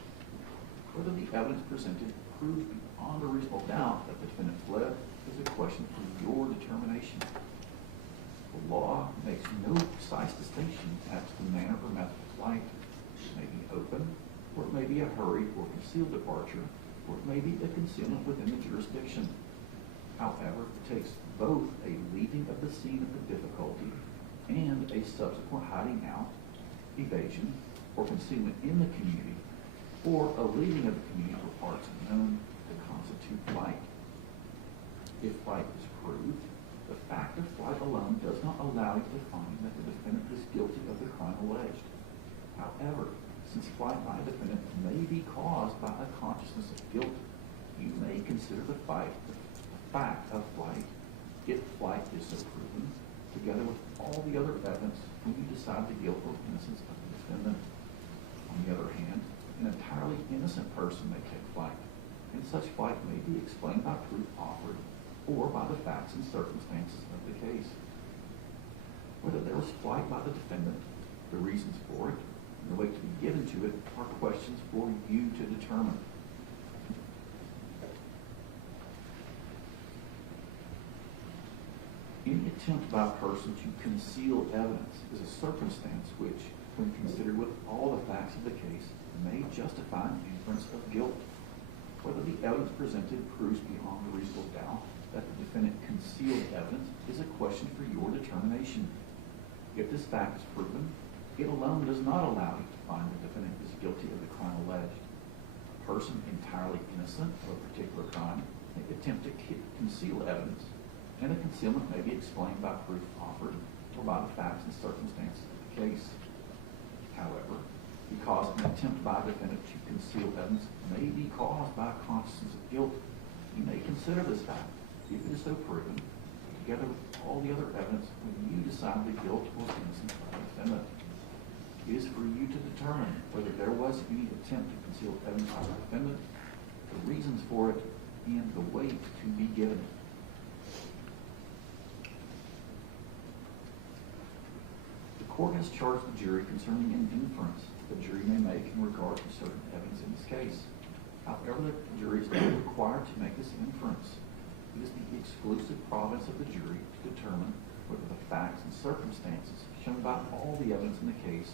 Whether the evidence presented proves beyond a reasonable doubt that the defendant fled is a question for your determination. The law makes no precise distinction as to the manner or method of flight. It may be open, or it may be a hurried or concealed departure, or it may be a concealment within the jurisdiction. However, it takes both a leaving of the scene of the difficulty and a subsequent hiding out, evasion, or concealment in the community, or a leaving of the community for parts known to constitute flight. If flight is proved, the fact of flight alone does not allow you to find that the defendant is guilty of the crime alleged. However, since flight by a defendant may be caused by a consciousness of guilt, you may consider the fact of flight, if flight is so proven, together with all the other evidence when you decide the guilt or innocence of the defendant. On the other hand, an entirely innocent person may take flight, and such flight may be explained by proof offered or by the facts and circumstances of the case. Whether there was flight by the defendant, the reasons for it, and the way to be given to it are questions for you to determine. Any attempt by a person to conceal evidence is a circumstance which, when considered with all the facts of the case, may justify an inference of guilt. Whether the evidence presented proves beyond a reasonable doubt that the defendant concealed evidence is a question for your determination. If this fact is proven, it alone does not allow you to find the defendant is guilty of the crime alleged. A person entirely innocent of a particular crime may attempt to conceal evidence, and the concealment may be explained by proof offered or by the facts and circumstances of the case. However, because an attempt by a defendant to conceal evidence may be caused by a consciousness of guilt, you may consider this fact, if it is so proven, together with all the other evidence when you decide the guilt or innocence of the defendant. It is for you to determine whether there was any attempt to conceal evidence by the defendant, the reasons for it, and the weight to be given it. The court has charged the jury concerning an inference the jury may make in regard to certain evidence in this case. However, the jury is not required to make this inference. It is the exclusive province of the jury to determine whether the facts and circumstances shown by all the evidence in the case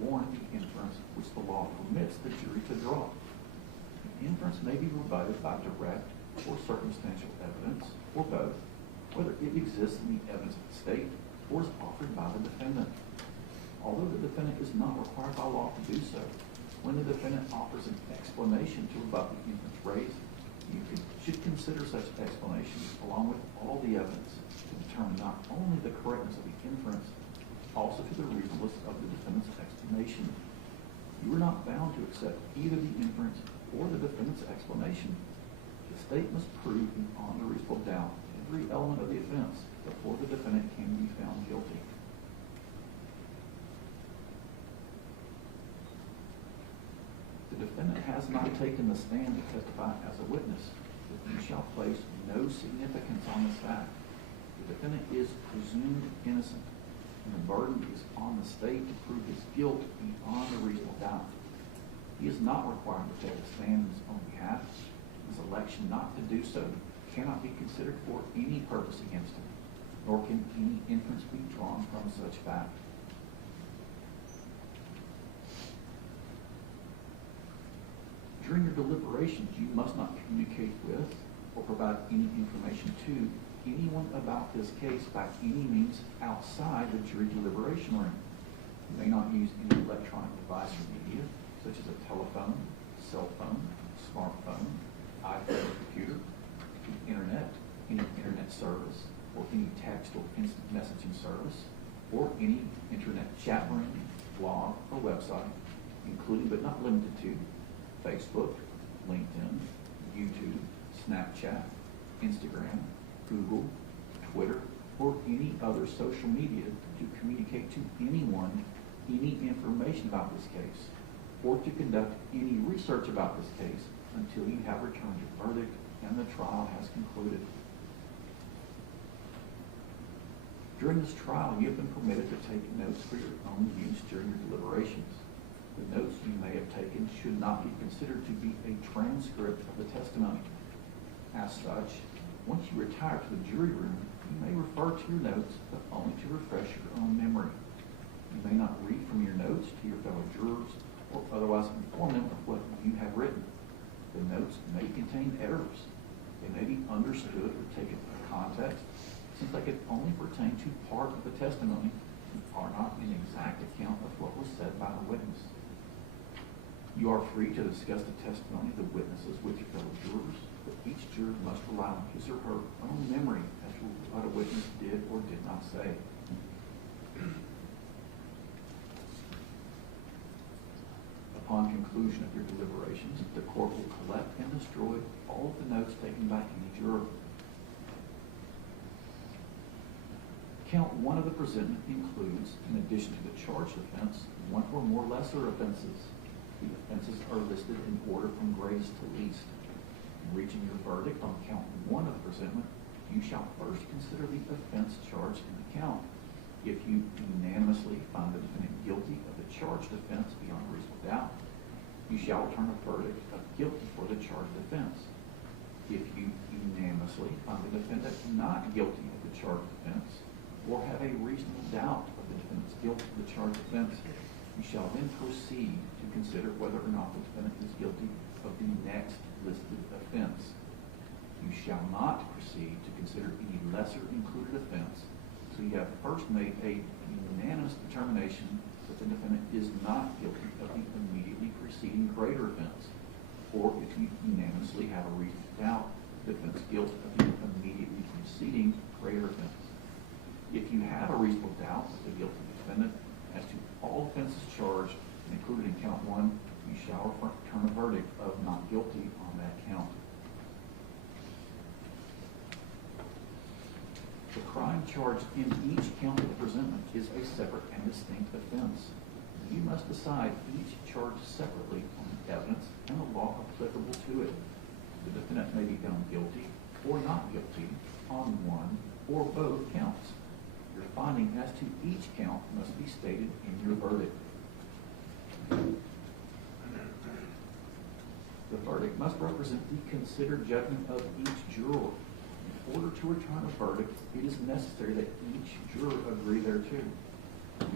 warrant the inference which the law permits the jury to draw. The inference may be rebutted by direct or circumstantial evidence, or both, whether it exists in the evidence of the state or is offered by the defendant. Although the defendant is not required by law to do so, when the defendant offers an explanation to rebut the inference raised, you should consider such explanation along with all the evidence to determine not only the correctness of the inference, also to the reasonableness of the defendant's explanation. You are not bound to accept either the inference or the defendant's explanation. The state must prove beyond a reasonable doubt every element of the offense before the defendant can be found guilty. The defendant has not taken the stand to testify as a witness, but you shall place no significance on this fact. The defendant is presumed innocent. and the burden is on the state to prove his guilt beyond a reasonable doubt. He is not required to take a stand on his own behalf. His election not to do so cannot be considered for any purpose against him, nor can any inference be drawn from such fact. During your deliberations, you must not communicate with or provide any information to anyone about this case by any means outside the jury deliberation room. You may not use any electronic device or media, such as a telephone, cell phone, smartphone, iPhone, computer, the internet, any internet service, or any text or instant messaging service, or any internet chat room, blog, or website, including but not limited to Facebook, LinkedIn, YouTube, Snapchat, Instagram, Google, Twitter, or any other social media to communicate to anyone any information about this case, or to conduct any research about this case until you have returned your verdict and the trial has concluded. During this trial, you have been permitted to take notes for your own use during your deliberations. The notes you may have taken should not be considered to be a transcript of the testimony. As such, once you retire to the jury room, you may refer to your notes, but only to refresh your own memory. You may not read from your notes to your fellow jurors or otherwise inform them of what you have written. The notes may contain errors. They may be understood or taken out of context, since they could only pertain to part of the testimony and are not an exact account of what was said by the witness. You are free to discuss the testimony of the witnesses with your fellow jurors, but each juror must rely on his or her own memory as to what a witness did or did not say. Upon conclusion of your deliberations, the court will collect and destroy all of the notes taken by any juror. Count one of the presentment includes, in addition to the charged offense, one or more lesser offenses. The offenses are listed in order from greatest to least. In reaching your verdict on count one of the presentment, you shall first consider the offense charged in the count. If you unanimously find the defendant guilty of the charged offense beyond reasonable doubt, you shall return a verdict of guilty for the charged offense. If you unanimously find the defendant not guilty of the charged offense, or have a reasonable doubt of the defendant's guilt of the charged offense, you shall then proceed to consider whether or not the defendant is guilty of the next listed offense. You shall not proceed to consider any lesser included offense until you have first made a unanimous determination that the defendant is not guilty of the immediately preceding greater offense, or if you unanimously have a reasonable doubt the defendant's guilt of the immediately preceding greater offense. If you have a reasonable doubt of the guilt of the defendant as to all offenses charged and included in count one, you shall return a verdict of not guilty on that count. The crime charged in each count of the presentment is a separate and distinct offense. You must decide each charge separately on the evidence and the law applicable to it. The defendant may be found guilty or not guilty on one or both counts. Your finding as to each count must be stated in your verdict. The verdict must represent the considered judgment of each juror. In order to return a verdict, it is necessary that each juror agree thereto.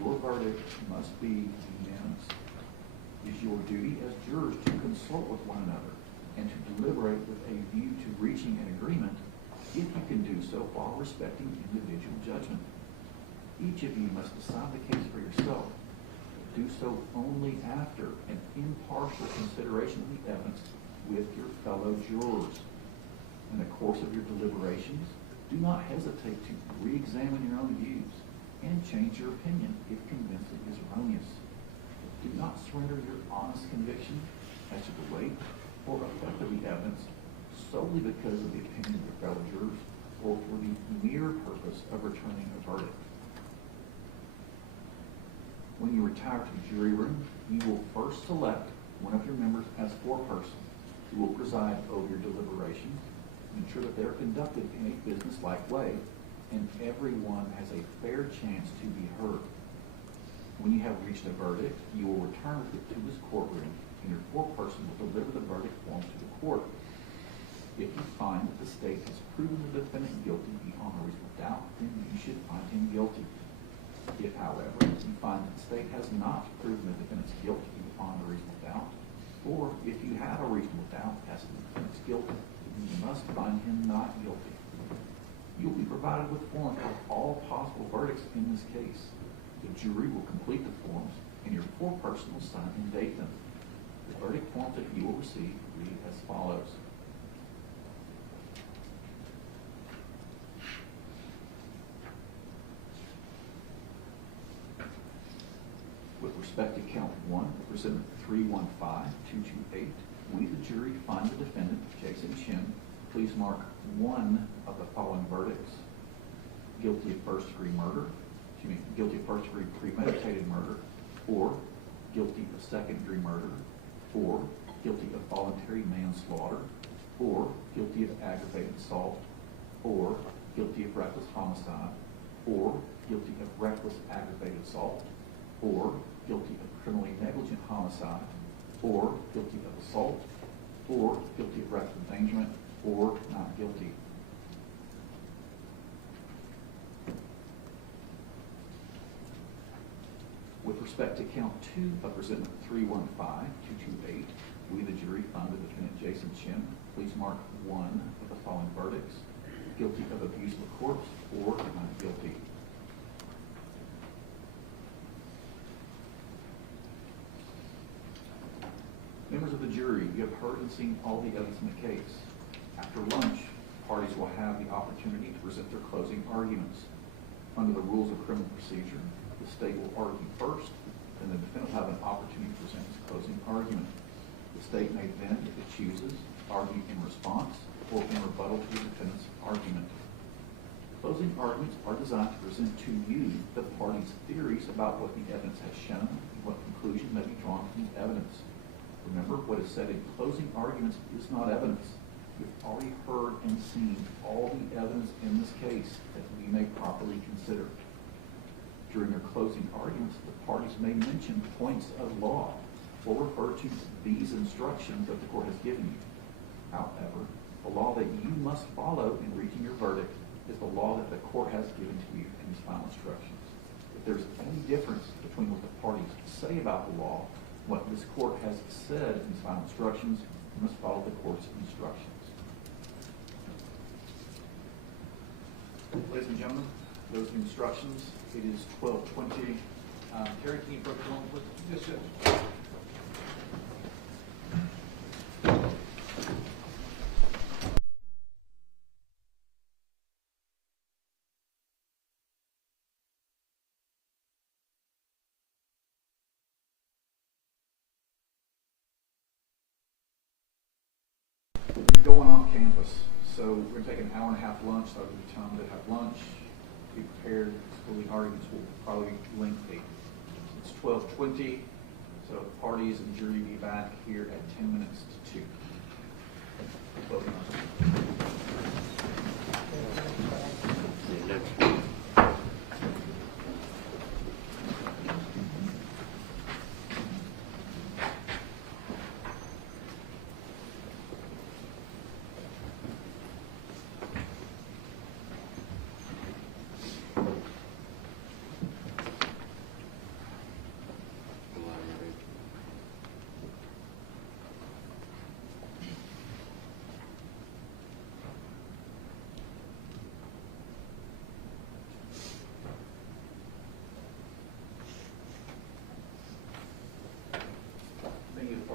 Your verdict must be unanimous. It is your duty as jurors to consult with one another and to deliberate with a view to reaching an agreement, if you can do so while respecting individual judgment. Each of you must decide the case for yourself. Do so only after an impartial consideration of the evidence with your fellow jurors. In the course of your deliberations, do not hesitate to re-examine your own views and change your opinion if convinced it is erroneous. Do not surrender your honest conviction as to the weight or effect of the evidence solely because of the opinion of your fellow jurors or for the mere purpose of returning a verdict. When you retire to the jury room, you will first select one of your members as foreperson who will preside over your deliberations, ensure that they are conducted in a businesslike way, and everyone has a fair chance to be heard. When you have reached a verdict, you will return with it to this courtroom, and your foreperson will deliver the verdict form to the court. If you find that the state has proven the defendant guilty beyond a reasonable doubt, then you should find him guilty. If, however, you find that the state has not proven the defendant's guilty beyond a reasonable doubt, or if you have a reasonable doubt as to the defendant's guilt, then you must find him not guilty. You will be provided with forms of all possible verdicts in this case. The jury will complete the forms, and your foreperson will sign and date them. The verdict forms that you will receive read as follows. With respect to count 1, Resolution 315-228, we, the jury, find the defendant, Jason Chen, please mark one of the following verdicts: guilty of first-degree murder, guilty of first-degree premeditated murder, or guilty of second-degree murder, or guilty of voluntary manslaughter, or guilty of aggravated assault, or guilty of reckless homicide, or guilty of reckless aggravated assault, or guilty of criminally negligent homicide, or guilty of assault, or guilty of reckless endangerment, or not guilty. With respect to count 2 of Resolution 315-228, we, the jury, find the defendant, Jason Chen, please mark one of the following verdicts: guilty of abuse of a corpse, or not guilty. Members of the jury, you have heard and seen all the evidence in the case. After lunch, parties will have the opportunity to present their closing arguments. Under the rules of criminal procedure, the state will argue first, and the defendant will have an opportunity to present his closing argument. The state may then, if it chooses, argue in response or in rebuttal to the defendant's argument. Closing arguments are designed to present to you the parties' theories about what the evidence has shown and what conclusion may be drawn from the evidence. Remember, what is said in closing arguments is not evidence. You've already heard and seen all the evidence in this case that we may properly consider. During their closing arguments, the parties may mention points of law or refer to these instructions that the court has given you. However, the law that you must follow in reaching your verdict is the law that the court has given to you in these final instructions. If there's any difference between what the parties say about the law, what this court has said in these final instructions, you must follow the court's instructions. Ladies and gentlemen, those are the instructions. It is 12:20. Terry, can you break it on, please? Yes, sir. You're going off campus, so we're going to take an hour and a half lunch. So it'll be time to have lunch, be prepared. The arguments will probably be lengthy. It's 12:20, so the parties and jury will be back here at 10 minutes to 2. Closing argument.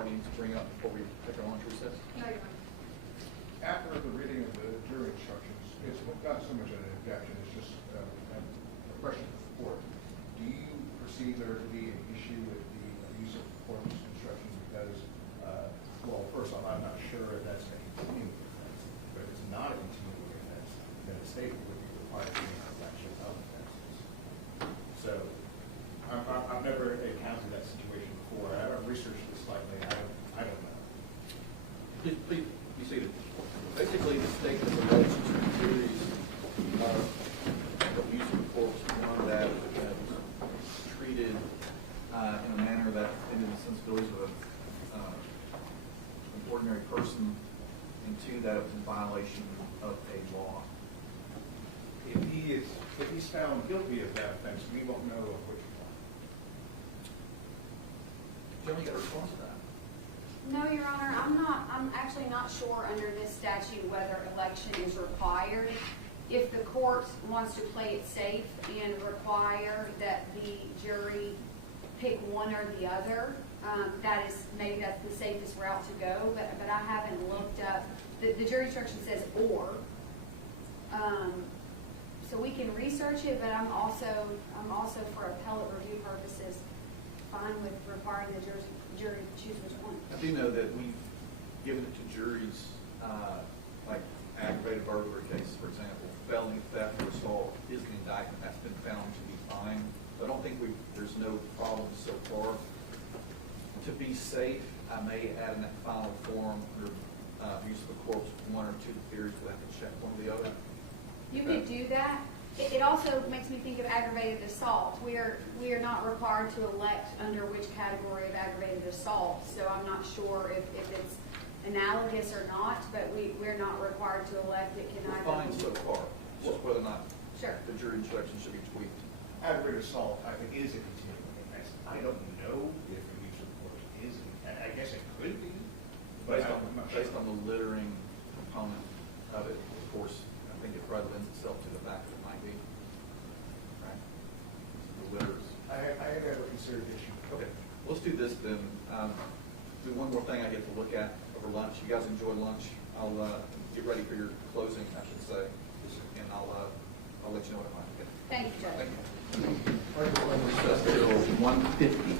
To bring up before we take our lunch recess? No, you're fine. After the reading of the jury instructions, it's not so much an objection, it's just a question for the court. Do you perceive there to be an issue with the use of corpus instructions? Because, well, first off, I'm not sure if that's a continuing offense. But if it's not a continuing offense, then the state would be required to make a collection of offenses. So, I've never encountered that situation before. I've researched this slightly. I don't know. Please be seated. Basically, the state has alleged 2 theories of that into the sensibilities of an ordinary person, and two, that it was in violation of a law. If he's found guilty of that offense, we won't know of which one. Jeremy, you got a response to that? No, Your Honor, I'm actually not sure under this statute whether election is required. If the court wants to play it safe and require that the jury pick one or the other, maybe that's the safest route to go, but I haven't looked up, the jury instruction says or. So we can research it, but I'm also for appellate review purposes fine with requiring the jury to choose which one. I do know that we've given it to juries, like aggravated burglary cases, for example, felony theft or assault is an indictment that's been found to be fine. So I don't think there's no problem so far. To be safe, I may add in that final form under use of a corpse one or two theories, we'll have to check one or the other. You could do that. It also makes me think of aggravated assault. We are not required to elect under which category of aggravated assault, so I'm not sure if it's analogous or not, but we're not required to elect. It can We're either fine so far. It's just whether or not Sure. the jury instruction should be tweaked. Aggravated assault, I think, is a continuing offense. I don't know if the use of force is, I guess it could be. But I'm not sure. Based on the littering component of it, of course, I think it probably lends itself to the fact that it might be. Right? The litters. I have never considered the issue. Okay, let's do this then. Do one more thing I get to look at over lunch. You guys enjoy lunch. I'll get ready for your closing, I should say, and I'll let you know what I find. Okay. Thank you, Judge. Thank you. All right, we're going to recess till 1:50.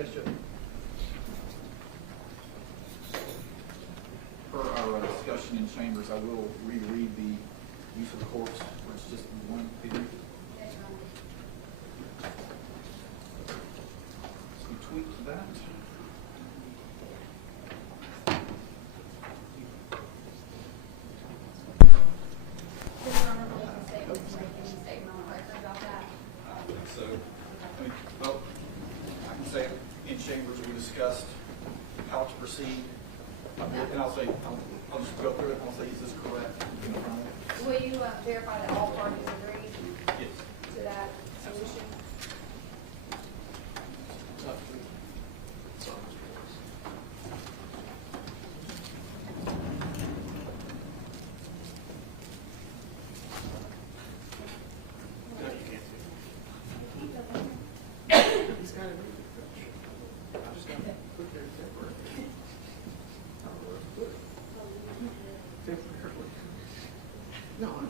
Yes, Judge. Per our discussion in chambers, I will reread the use of the corpse, where it's just one theory. Some tweak to that. So, I mean, well, I can say in chambers, we discussed how to proceed. And I'll say, I'll just go through it, and I'll say, is this correct? Will you verify that all parties agree Yes. to that solution? No, you can't. He's got it. I just got to put their temporary. Temporarily. No, I'm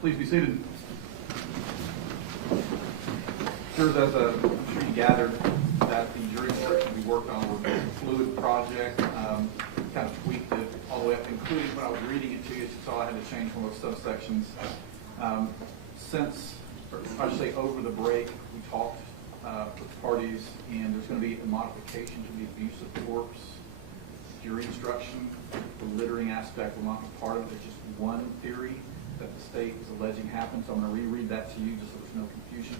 Please be seated. Jurors, as I'm sure you gathered, that the jury instruction we worked on was a fluid project, kind of tweaked it all the way up, including when I was reading it to you, so I had to change one of those subsections. Since, or I should say over the break, we talked with parties, and there's going to be a modification to the abuse of corpse jury instruction. The littering aspect will not be part of it. It's just one theory that the state is alleging happened, so I'm going to reread that to you just so there's no confusion.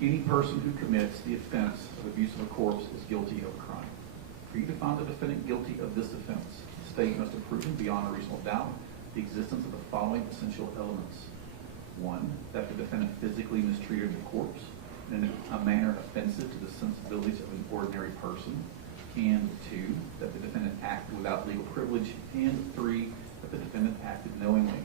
Any person who commits the offense of abuse of a corpse is guilty of a crime. For you to find the defendant guilty of this offense, the state must have proven beyond a reasonable doubt the existence of the following essential elements. One, that the defendant physically mistreated the corpse in a manner offensive to the sensibilities of an ordinary person. And two, that the defendant acted without legal privilege. And three, that the defendant acted knowingly.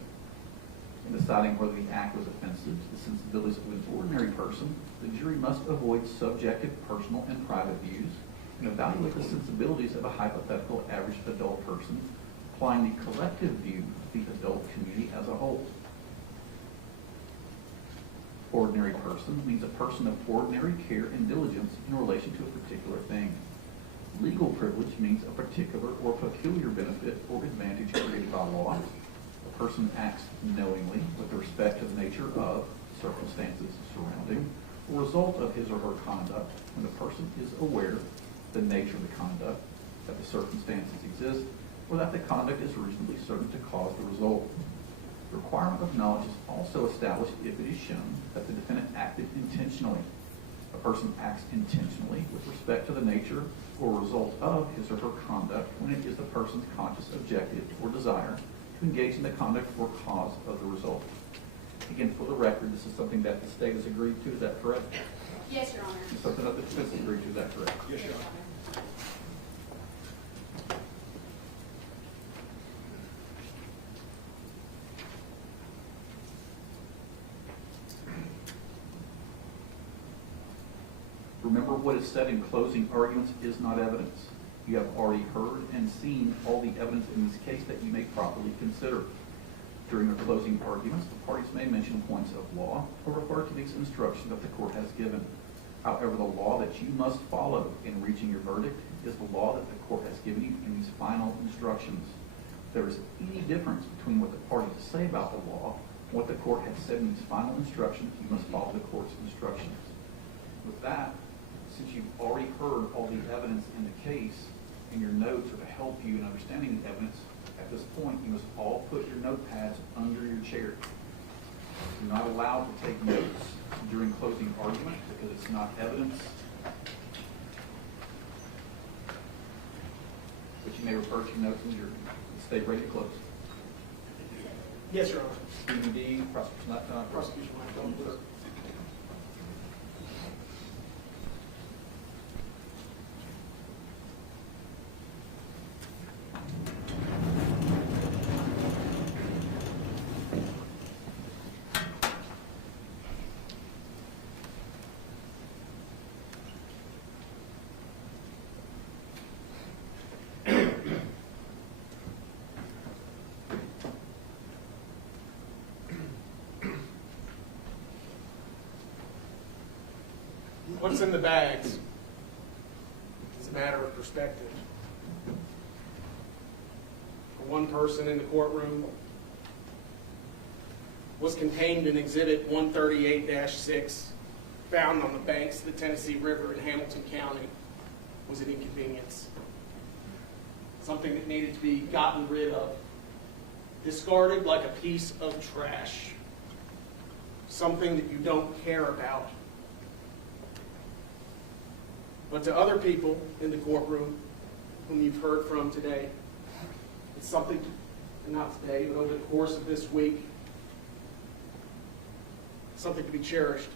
In deciding whether the act was offensive to the sensibilities of an ordinary person, the jury must avoid subjective, personal, and private views and evaluate the sensibilities of a hypothetical average adult person, applying the collective view of the adult community as a whole. Ordinary person means a person of ordinary care and diligence in relation to a particular thing. Legal privilege means a particular or peculiar benefit or advantage created by law. A person acts knowingly with respect to the nature of circumstances surrounding the result of his or her conduct when the person is aware of the nature of the conduct, that the circumstances exist, or that the conduct is reasonably certain to cause the result. The requirement of knowledge is also established if it is shown that the defendant acted intentionally. A person acts intentionally with respect to the nature or result of his or her conduct when it is the person's conscious objective or desire to engage in the conduct or cause of the result. Again, for the record, this is something that the state has agreed to. Is that correct? Yes, Your Honor. It's something that the defense has agreed to. Is that correct? Yes, Your Honor. Remember, what is said in closing arguments is not evidence. You have already heard and seen all the evidence in this case that you may properly consider. During the closing arguments, the parties may mention points of law or refer to these instructions that the court has given. However, the law that you must follow in reaching your verdict is the law that the court has given you in these final instructions. If there is any difference between what the parties say about the law and what the court has said in these final instructions, you must follow the court's instructions. With that, since you've already heard all the evidence in the case, and your notes are to help you in understanding the evidence, at this point, you must all put your notepads under your chair. You're not allowed to take notes during closing argument because it's not evidence. But you may refer to your notes as your stay ready to close. Yes, Your Honor. DVD, prosecution lifetime. Prosecution lifetime. What's in the bags is a matter of perspective. For one person in the courtroom, was contained in Exhibit 138-6, found on the banks of the Tennessee River in Hamilton County, was an inconvenience. Something that needed to be gotten rid of, discarded like a piece of trash. Something that you don't care about. But to other people in the courtroom whom you've heard from today, it's something, not today, but over the course of this week, something to be cherished,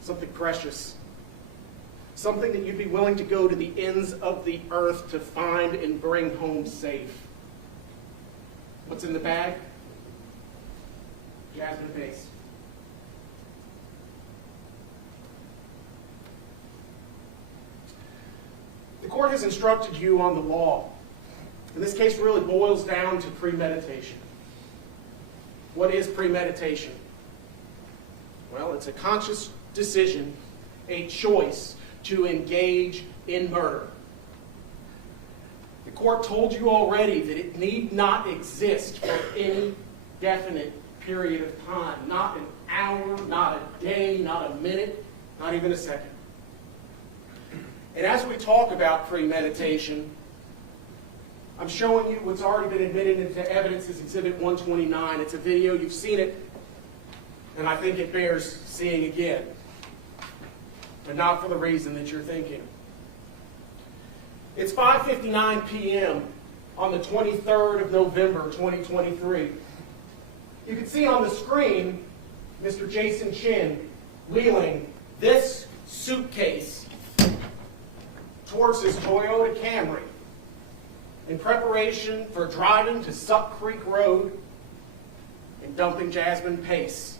something precious, something that you'd be willing to go to the ends of the earth to find and bring home safe. What's in the bag? Jasmine Pace. The court has instructed you on the law. And this case really boils down to premeditation. What is premeditation? Well, it's a conscious decision, a choice to engage in murder. The court told you already that it need not exist for any definite period of time. Not an hour, not a day, not a minute, not even a second. And as we talk about premeditation, I'm showing you what's already been admitted into evidence as Exhibit 129. It's a video, you've seen it, and I think it bears seeing again. But not for the reason that you're thinking. It's 5:59 p.m. on the 23rd of November, 2023. You can see on the screen Mr. Jason Chen wheeling this suitcase towards his Toyota Camry in preparation for driving to Suck Creek Road and dumping Jasmine Pace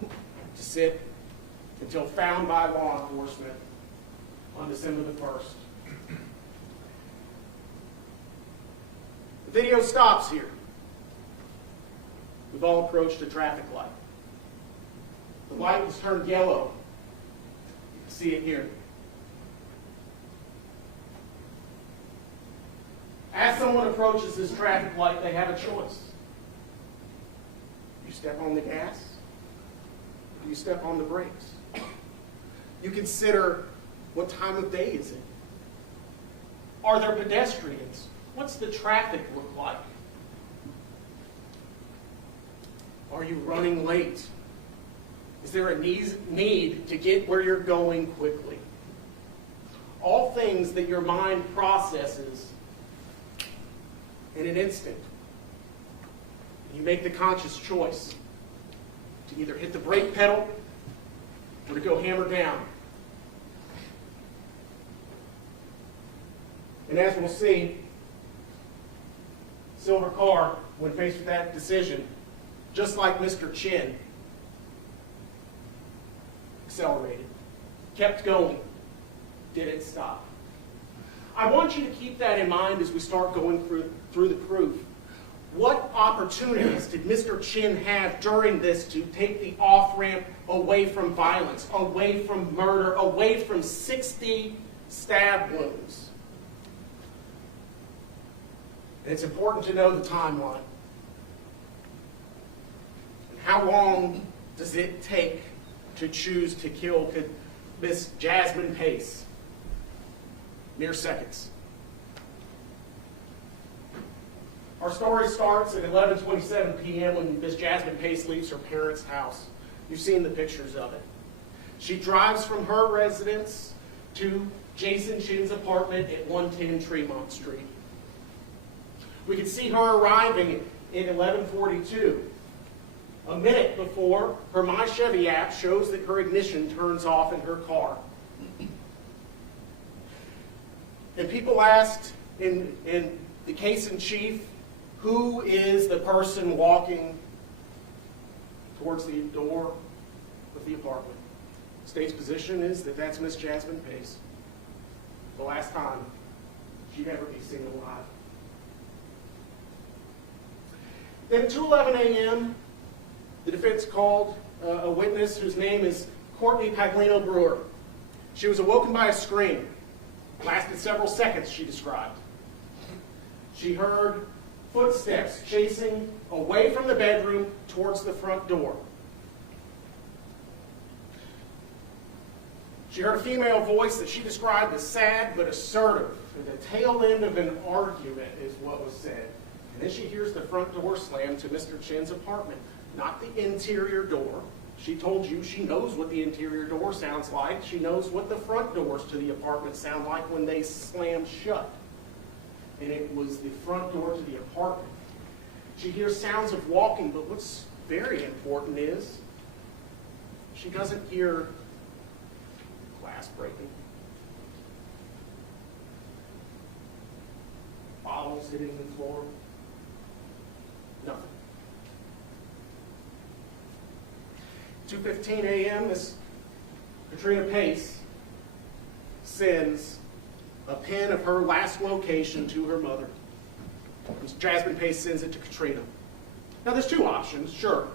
to sit until found by law enforcement on December the 1st. The video stops here. We've all approached a traffic light. The light was turned yellow. You can see it here. As someone approaches this traffic light, they have a choice. You step on the gas, or you step on the brakes. You consider, what time of day is it? Are there pedestrians? What's the traffic look like? Are you running late? Is there a need to get where you're going quickly? All things that your mind processes in an instant. You make the conscious choice to either hit the brake pedal or to go hammer down. And as we'll see, silver car, when faced with that decision, just like Mr. Chen, accelerated, kept going, didn't stop. I want you to keep that in mind as we start going through the proof. What opportunities did Mr. Chen have during this to take the off-ramp away from violence, away from murder, away from 60 stab wounds? And it's important to know the timeline. And how long does it take to choose to kill Miss Jasmine Pace? Mere seconds. Our story starts at 11:27 p.m. when Miss Jasmine Pace leaves her parents' house. You've seen the pictures of it. She drives from her residence to Jason Chen's apartment at 110 Tremont Street. We can see her arriving at 11:42. A minute before, her My Chevy app shows that her ignition turns off in her car. And people asked in the case in chief, who is the person walking towards the door of the apartment? The state's position is that that's Miss Jasmine Pace. The last time she'd ever be seen alive. Then at 2:11 a.m., the defense called a witness whose name is Courtney Paglino Brewer. She was awoken by a scream. It lasted several seconds, she described. She heard footsteps chasing away from the bedroom towards the front door. She heard a female voice that she described as sad but assertive. At the tail end of an argument is what was said. And then she hears the front door slam to Mr. Chen's apartment, not the interior door. She told you she knows what the interior door sounds like. She knows what the front doors to the apartment sound like when they slam shut. And it was the front door to the apartment. She hears sounds of walking, but what's very important is she doesn't hear glass breaking, bottles hitting the floor, nothing. 2:15 a.m., Miss Katrina Pace sends a pin of her last location to her mother. Miss Jasmine Pace sends it to Katrina. Now, there's two options, sure.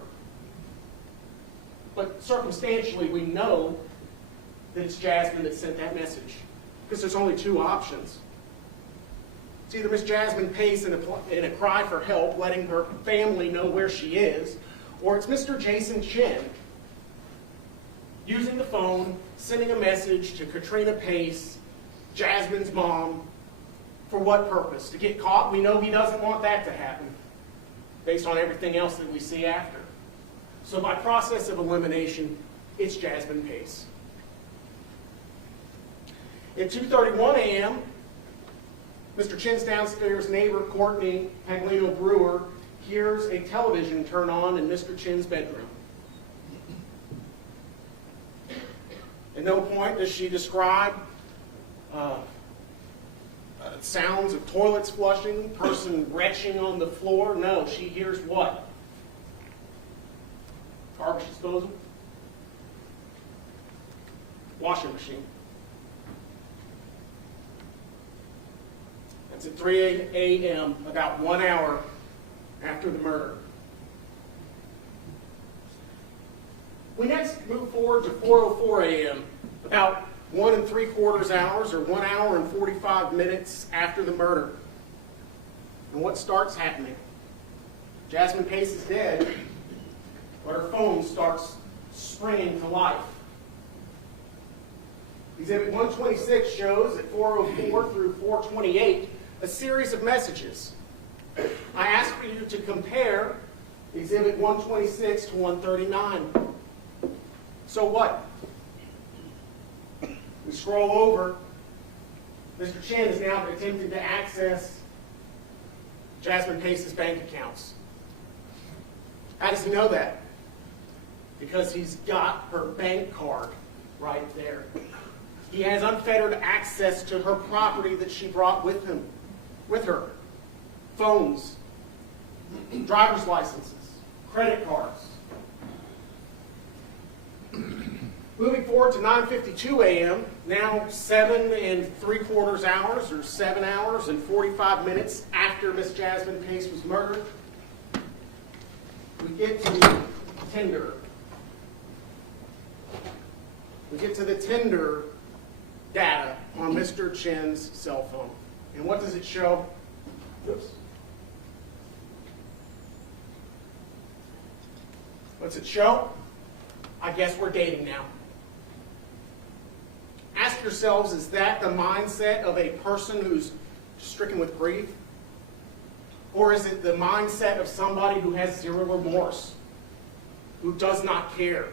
But circumstantially, we know that it's Jasmine that sent that message, because there's only two options. It's either Miss Jasmine Pace in a cry for help, letting her family know where she is, or it's Mr. Jason Chen using the phone, sending a message to Katrina Pace, Jasmine's mom. For what purpose? To get caught? We know he doesn't want that to happen, based on everything else that we see after. So by process of elimination, it's Jasmine Pace. At 2:31 a.m., Mr. Chen's downstairs neighbor, Courtney Paglino Brewer, hears a television turn on in Mr. Chen's bedroom. At no point does she describe sounds of toilets flushing, person retching on the floor. No, she hears what? Garbage disposal? Washing machine. That's at 3 a.m., about 1 hour after the murder. We next move forward to 4:04 a.m., about 1 3/4 hours or 1 hour and 45 minutes after the murder. And what starts happening? Jasmine Pace is dead, but her phone starts springing to life. Exhibit 126 shows at 4:04 through 4:28 a series of messages. I ask for you to compare Exhibit 126 to 139. So what? We scroll over. Mr. Chen is now attempting to access Jasmine Pace's bank accounts. How does he know that? Because he's got her bank card right there. He has unfettered access to her property that she brought with her. Phones, driver's licenses, credit cards. Moving forward to 9:52 a.m., now 7 3/4 hours or 7 hours and 45 minutes after Miss Jasmine Pace was murdered, we get to Tinder. We get to the Tinder data on Mr. Chen's cell phone. And what does it show? Oops. What's it show? I guess we're dating now. Ask yourselves, is that the mindset of a person who's stricken with grief? Or is it the mindset of somebody who has zero remorse, who does not care,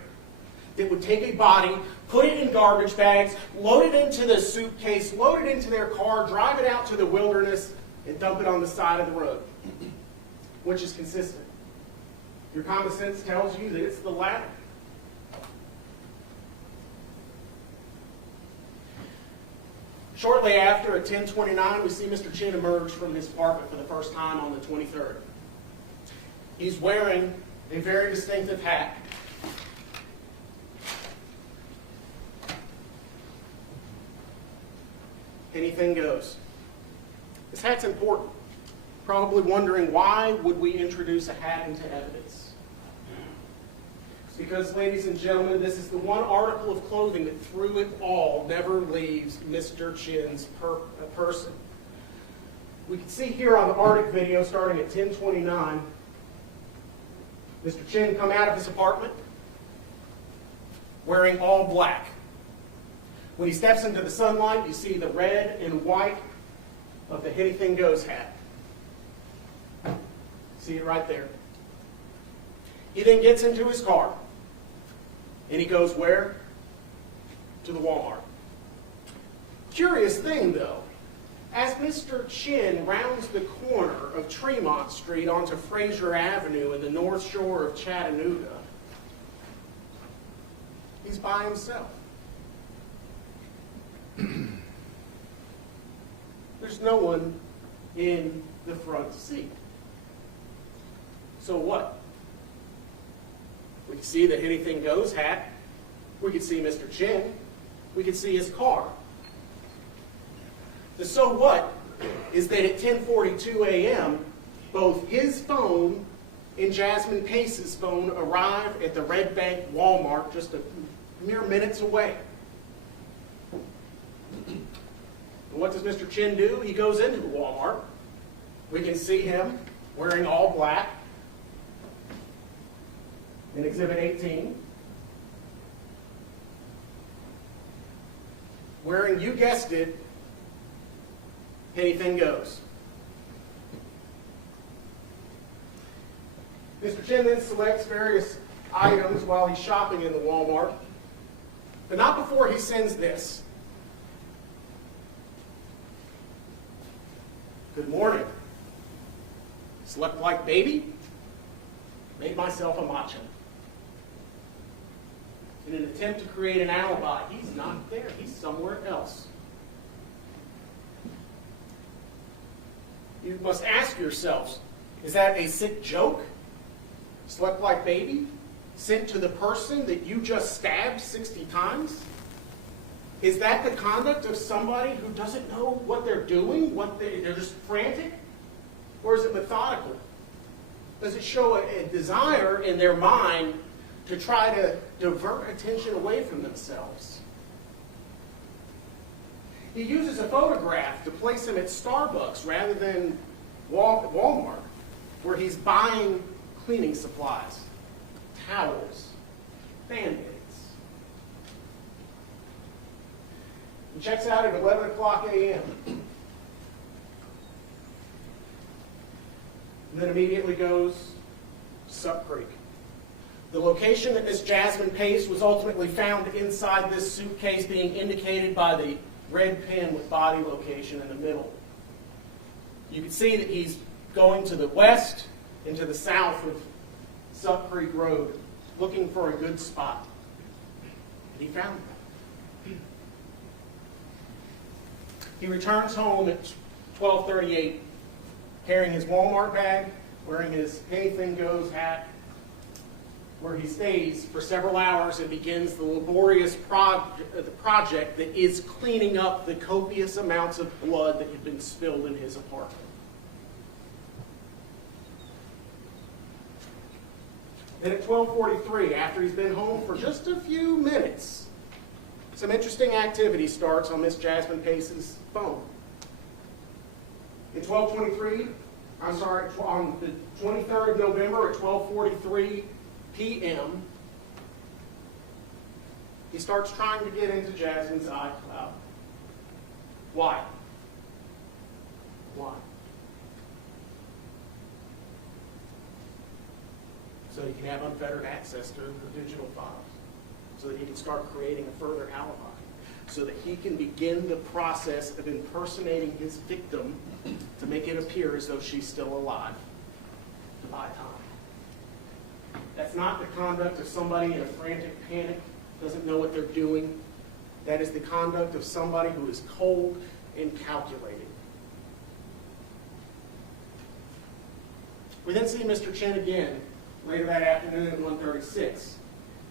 that would take a body, put it in garbage bags, load it into the suitcase, load it into their car, drive it out to the wilderness, and dump it on the side of the road? Which is consistent? Your common sense tells you that it's the latter. Shortly after, at 10:29, we see Mr. Chen emerge from his apartment for the first time on the 23rd. He's wearing a very distinctive hat. Anything goes. This hat's important. Probably wondering, why would we introduce a hat into evidence? Because, ladies and gentlemen, this is the one article of clothing that through it all never leaves Mr. Chen's person. We can see here on the Arctic video, starting at 10:29, Mr. Chen come out of his apartment wearing all black. When he steps into the sunlight, you see the red and white of the Anything Goes hat. See it right there. He then gets into his car. And he goes where? To the Walmart. Curious thing, though. As Mr. Chen rounds the corner of Tremont Street onto Fraser Avenue in the North Shore of Chattanooga, he's by himself. There's no one in the front seat. So what? We can see the Anything Goes hat. We can see Mr. Chen. We can see his car. The so what is that at 10:42 a.m., both his phone and Jasmine Pace's phone arrive at the Red Bank Walmart just a mere minutes away. And what does Mr. Chen do? He goes into the Walmart. We can see him wearing all black in Exhibit 18. Wearing, you guessed it, Anything Goes. Mr. Chen then selects various items while he's shopping in the Walmart, but not before he sends this. Good morning. Slept like baby. Made myself a matcha. In an attempt to create an alibi, he's not there. He's somewhere else. you must ask yourselves, is that a sick joke? Slept like baby? Sent to the person that you just stabbed 60 times? Is that the conduct of somebody who doesn't know what they're doing? They're just frantic? Or is it methodical? Does it show a desire in their mind to try to divert attention away from themselves? He uses a photograph to place him at Starbucks rather than Walmart, where he's buying cleaning supplies, towels, Band-Aids. He checks out at 11 o'clock a.m. and then immediately goes to Sup Creek. The location that Miss Jasmine Pace was ultimately found inside this suitcase being indicated by the red pin with body location in the middle. You can see that he's going to the west and to the south of Sup Creek Road, looking for a good spot. And he found it. He returns home at 12:38, carrying his Walmart bag, wearing his anything goes hat, where he stays for several hours and begins the laborious project that is cleaning up the copious amounts of blood that had been spilled in his apartment. Then at 12:43, after he's been home for just a few minutes, some interesting activity starts on Miss Jasmine Pace's phone. At 12:23, on the 23rd of November at 12:43 p.m., he starts trying to get into Jasmine's iCloud. Why? Why? So he can have unfettered access to the digital files, so that he can start creating a further alibi, so that he can begin the process of impersonating his victim to make it appear as though she's still alive, to buy time. That's not the conduct of somebody in a frantic panic, doesn't know what they're doing. That is the conduct of somebody who is cold and calculating. We then see Mr. Chen again later that afternoon at 1:36.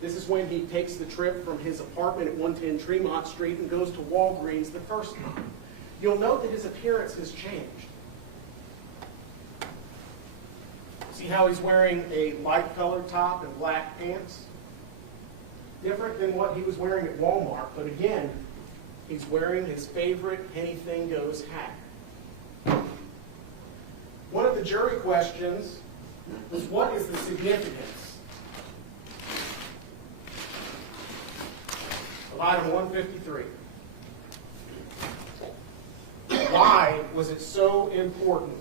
This is when he takes the trip from his apartment at 110 Tremont Street and goes to Walgreens the first time. You'll note that his appearance has changed. See how he's wearing a light colored top and black pants? Different than what he was wearing at Walmart, but again, he's wearing his favorite anything goes hat. One of the jury questions was, what is the significance of item 153? Why was it so important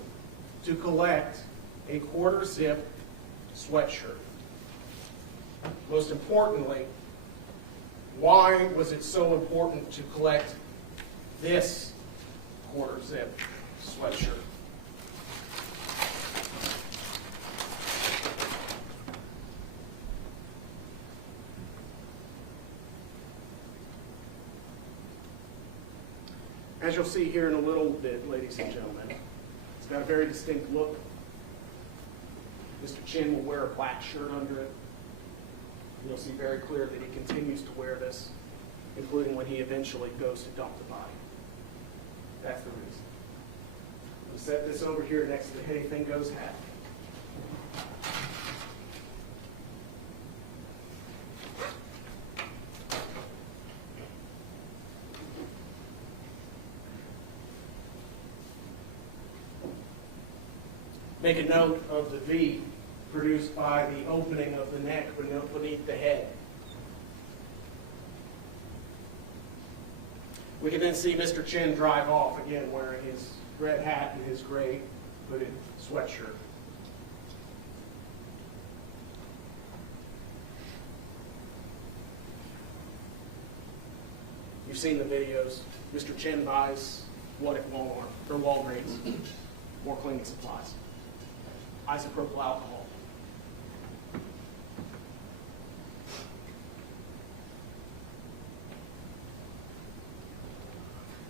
to collect a quarter zip sweatshirt? Most importantly, why was it so important to collect this quarter zip sweatshirt? As you'll see here in a little bit, ladies and gentlemen, it's got a very distinct look. Mr. Chen will wear a black shirt under it. You'll see very clear that he continues to wear this, including when he eventually goes to dump the body. That's the reason. We'll set this over here next to the anything goes hat. Make a note of the V produced by the opening of the neck beneath the head. We can then see Mr. Chen drive off, again wearing his red hat and his gray hooded sweatshirt. You've seen the videos. Mr. Chen buys what at Walmart or Walgreens? More cleaning supplies. Isopropyl alcohol.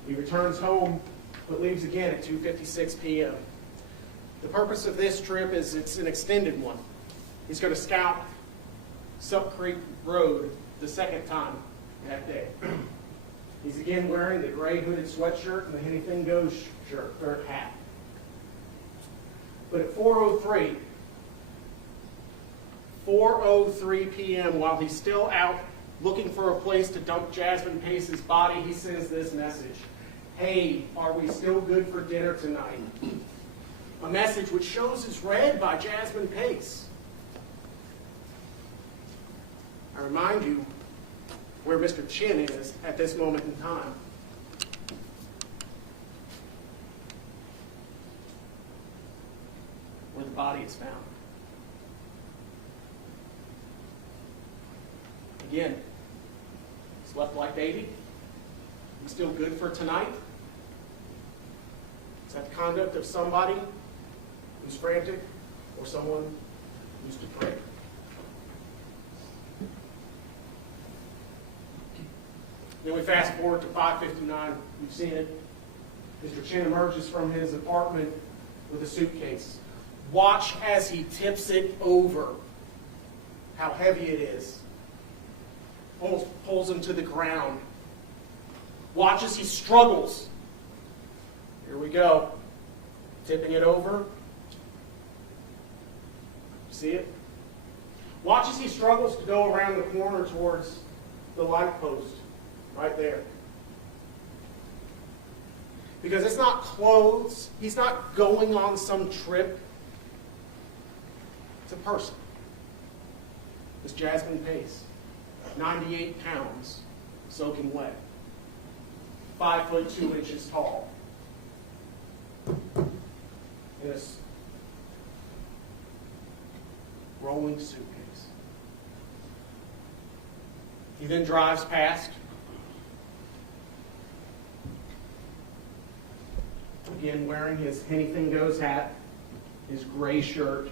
He returns home, but leaves again at 2:56 p.m. The purpose of this trip is it's an extended one. He's going to scout Sup Creek Road the second time that day. He's again wearing the gray hooded sweatshirt and the Anything Goes shirt, or hat. But at 4:03 p.m., while he's still out looking for a place to dump Jasmine Pace's body, he sends this message. Hey, are we still good for dinner tonight? A message which shows is read by Jasmine Pace. I remind you where Mr. Chen is at this moment in time. Where the body is found. Again, slept like baby. You still good for tonight? Is that the conduct of somebody who's frantic or someone who's depraved? Then we fast forward to 5:59. You've seen it. Mr. Chen emerges from his apartment with a suitcase. Watch as he tips it over. How heavy it is. Almost pulls him to the ground. Watch as he struggles. Here we go. Tipping it over. See it? Watch as he struggles to go around the corner towards the light post. Right there. Because it's not clothes. He's not going on some trip. It's a person. It's Jasmine Pace. 98 pounds, soaking wet. 5 foot 2 inches tall. In a rolling suitcase. He then drives past. Again, wearing his Anything Goes hat, his gray shirt.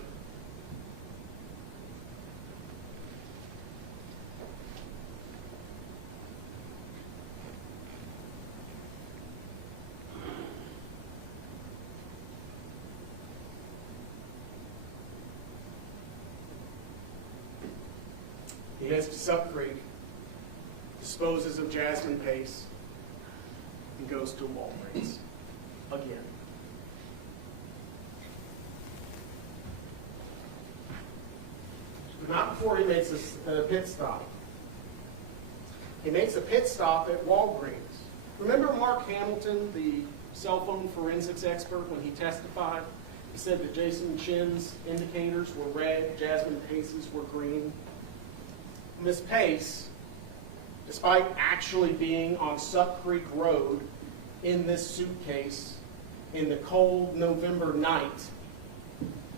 He heads to Sup Creek, disposes of Jasmine Pace, and goes to Walgreens again. But not before he makes a pit stop. He makes a pit stop at Walgreens. Remember Mark Hamilton, the cell phone forensics expert, when he testified? He said that Jason Chen's indicators were red, Jasmine Pace's were green. Miss Pace, despite actually being on Sup Creek Road in this suitcase in the cold November night,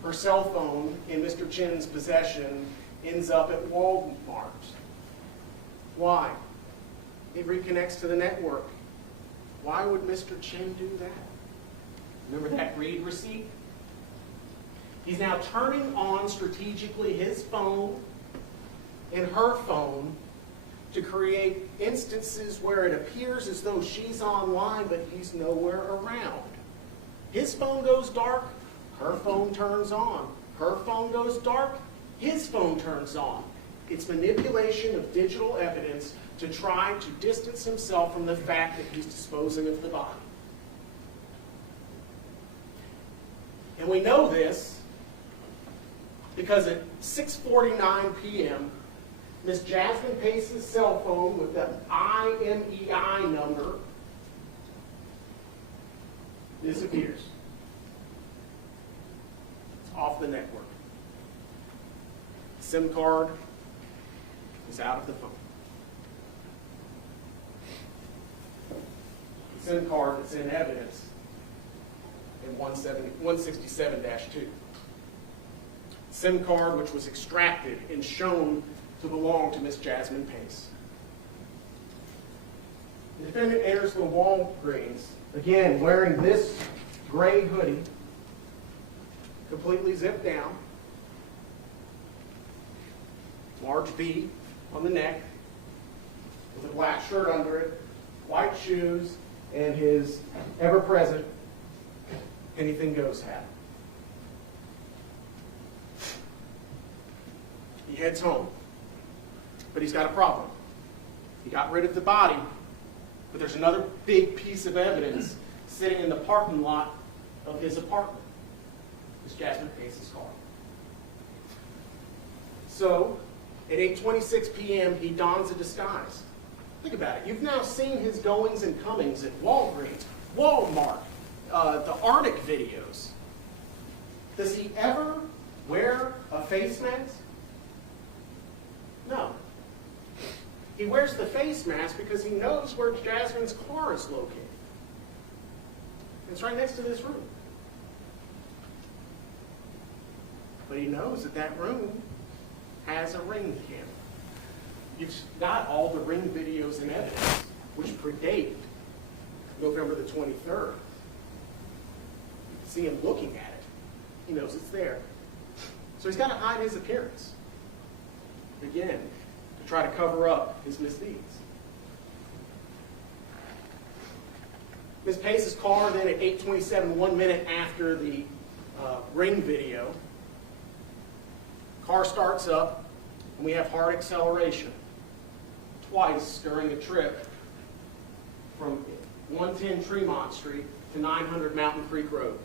her cell phone in Mr. Chen's possession ends up at Walmart. Why? It reconnects to the network. Why would Mr. Chen do that? Remember that read receipt? He's now turning on strategically his phone and her phone to create instances where it appears as though she's online, but he's nowhere around. His phone goes dark, her phone turns on. Her phone goes dark, his phone turns on. It's manipulation of digital evidence to try to distance himself from the fact that he's disposing of the body. And we know this because at 6:49 p.m., Miss Jasmine Pace's cell phone with the IMEI number disappears. It's off the network. The SIM card is out of the phone. The SIM card that's in evidence in 167-2. SIM card which was extracted and shown to belong to Miss Jasmine Pace. The defendant enters the Walgreens, again wearing this gray hoodie, completely zipped down, large V on the neck, with a black shirt under it, white shoes, and his ever-present Anything Goes hat. heads home. But he's got a problem. He got rid of the body, but there's another big piece of evidence sitting in the parking lot of his apartment. It's Jasmine Pace's car. So, at 8:26 p.m., he dons a disguise. Think about it. You've now seen his goings and comings at Walgreens, Walmart, the Arctic videos. Does he ever wear a face mask? No. He wears the face mask because he knows where Jasmine's car is located. It's right next to this room. But he knows that that room has a ring camera. You've got all the ring videos and evidence, which predate November the 23rd. You see him looking at it. He knows it's there. So he's got to hide his appearance. Again, to try to cover up his misdeeds. Ms. Pace's car then at 8:27, 1 minute after the ring video, car starts up and we have hard acceleration twice during the trip from 110 Tremont Street to 900 Mountain Creek Road.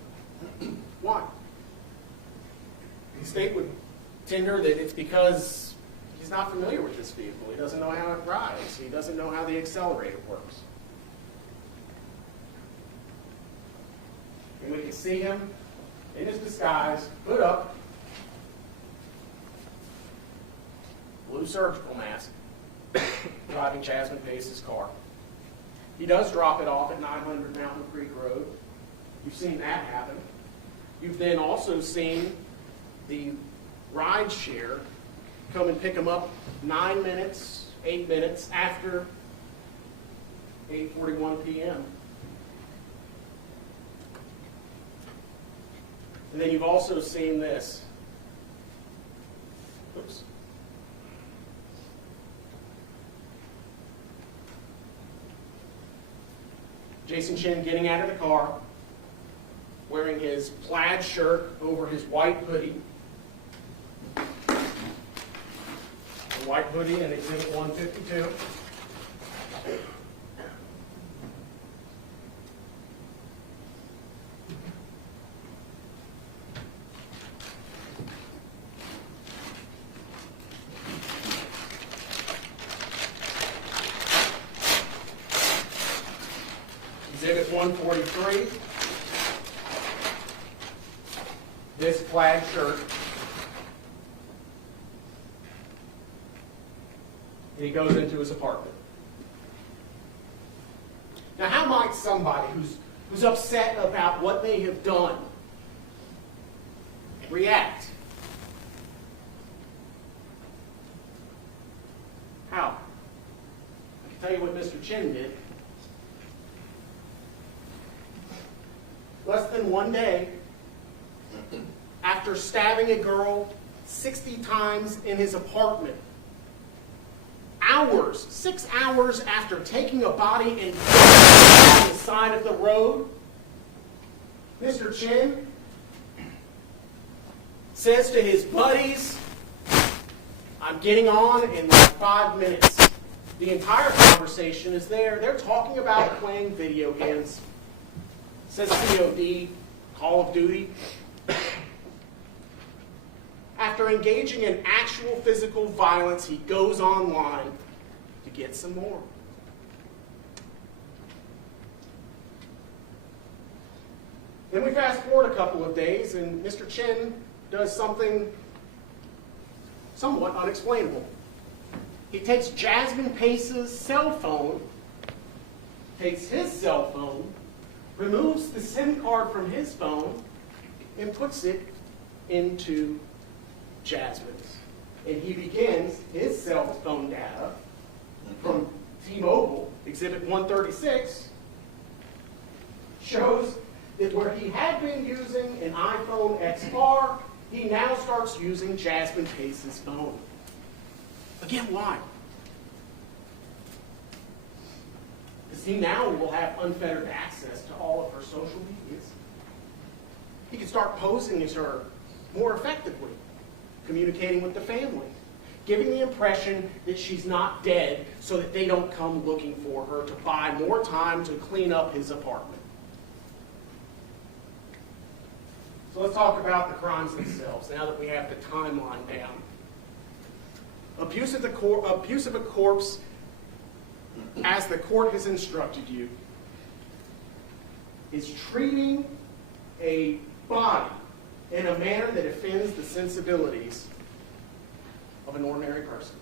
Why? The state would tender that it's because he's not familiar with this vehicle. He doesn't know how it rides. He doesn't know how the accelerator works. And we can see him in his disguise, put up, blue surgical mask, driving Jasmine Pace's car. He does drop it off at 900 Mountain Creek Road. You've seen that happen. You've then also seen the ride share come and pick him up 9 minutes, 8 minutes after 8:41 p.m. And then you've also seen this. Oops. Jason Chen getting out of the car, wearing his plaid shirt over his white hoodie. The white hoodie in Exhibit 152. Exhibit 143, this plaid shirt. And he goes into his apartment. Now, how might somebody who's upset about what they have done react? How? I can tell you what Mr. Chen did. Less than 1 day after stabbing a girl 60 times in his apartment, 6 hours after taking a body and throwing it on the side of the road, Mr. Chen says to his buddies, "I'm getting on in like 5 minutes." The entire conversation is there. They're talking about playing video games. Says COD, Call of Duty. After engaging in actual physical violence, he goes online to get some more. Then we fast forward a couple of days, and Mr. Chen does something somewhat unexplainable. He takes Jasmine Pace's cell phone, takes his cell phone, removes the SIM card from his phone, and puts it into Jasmine's. And he begins his cell phone data from T-Mobile, Exhibit 136, shows that where he had been using an iPhone XR, he now starts using Jasmine Pace's phone. Again, why? Because he now will have unfettered access to all of her social medias. He can start posing as her more effectively, communicating with the family. giving the impression that she's not dead so that they don't come looking for her to buy more time to clean up his apartment. So let's talk about the crimes themselves now that we have the timeline down. Abuse of a corpse, as the court has instructed you, is treating a body in a manner that offends the sensibilities of an ordinary person.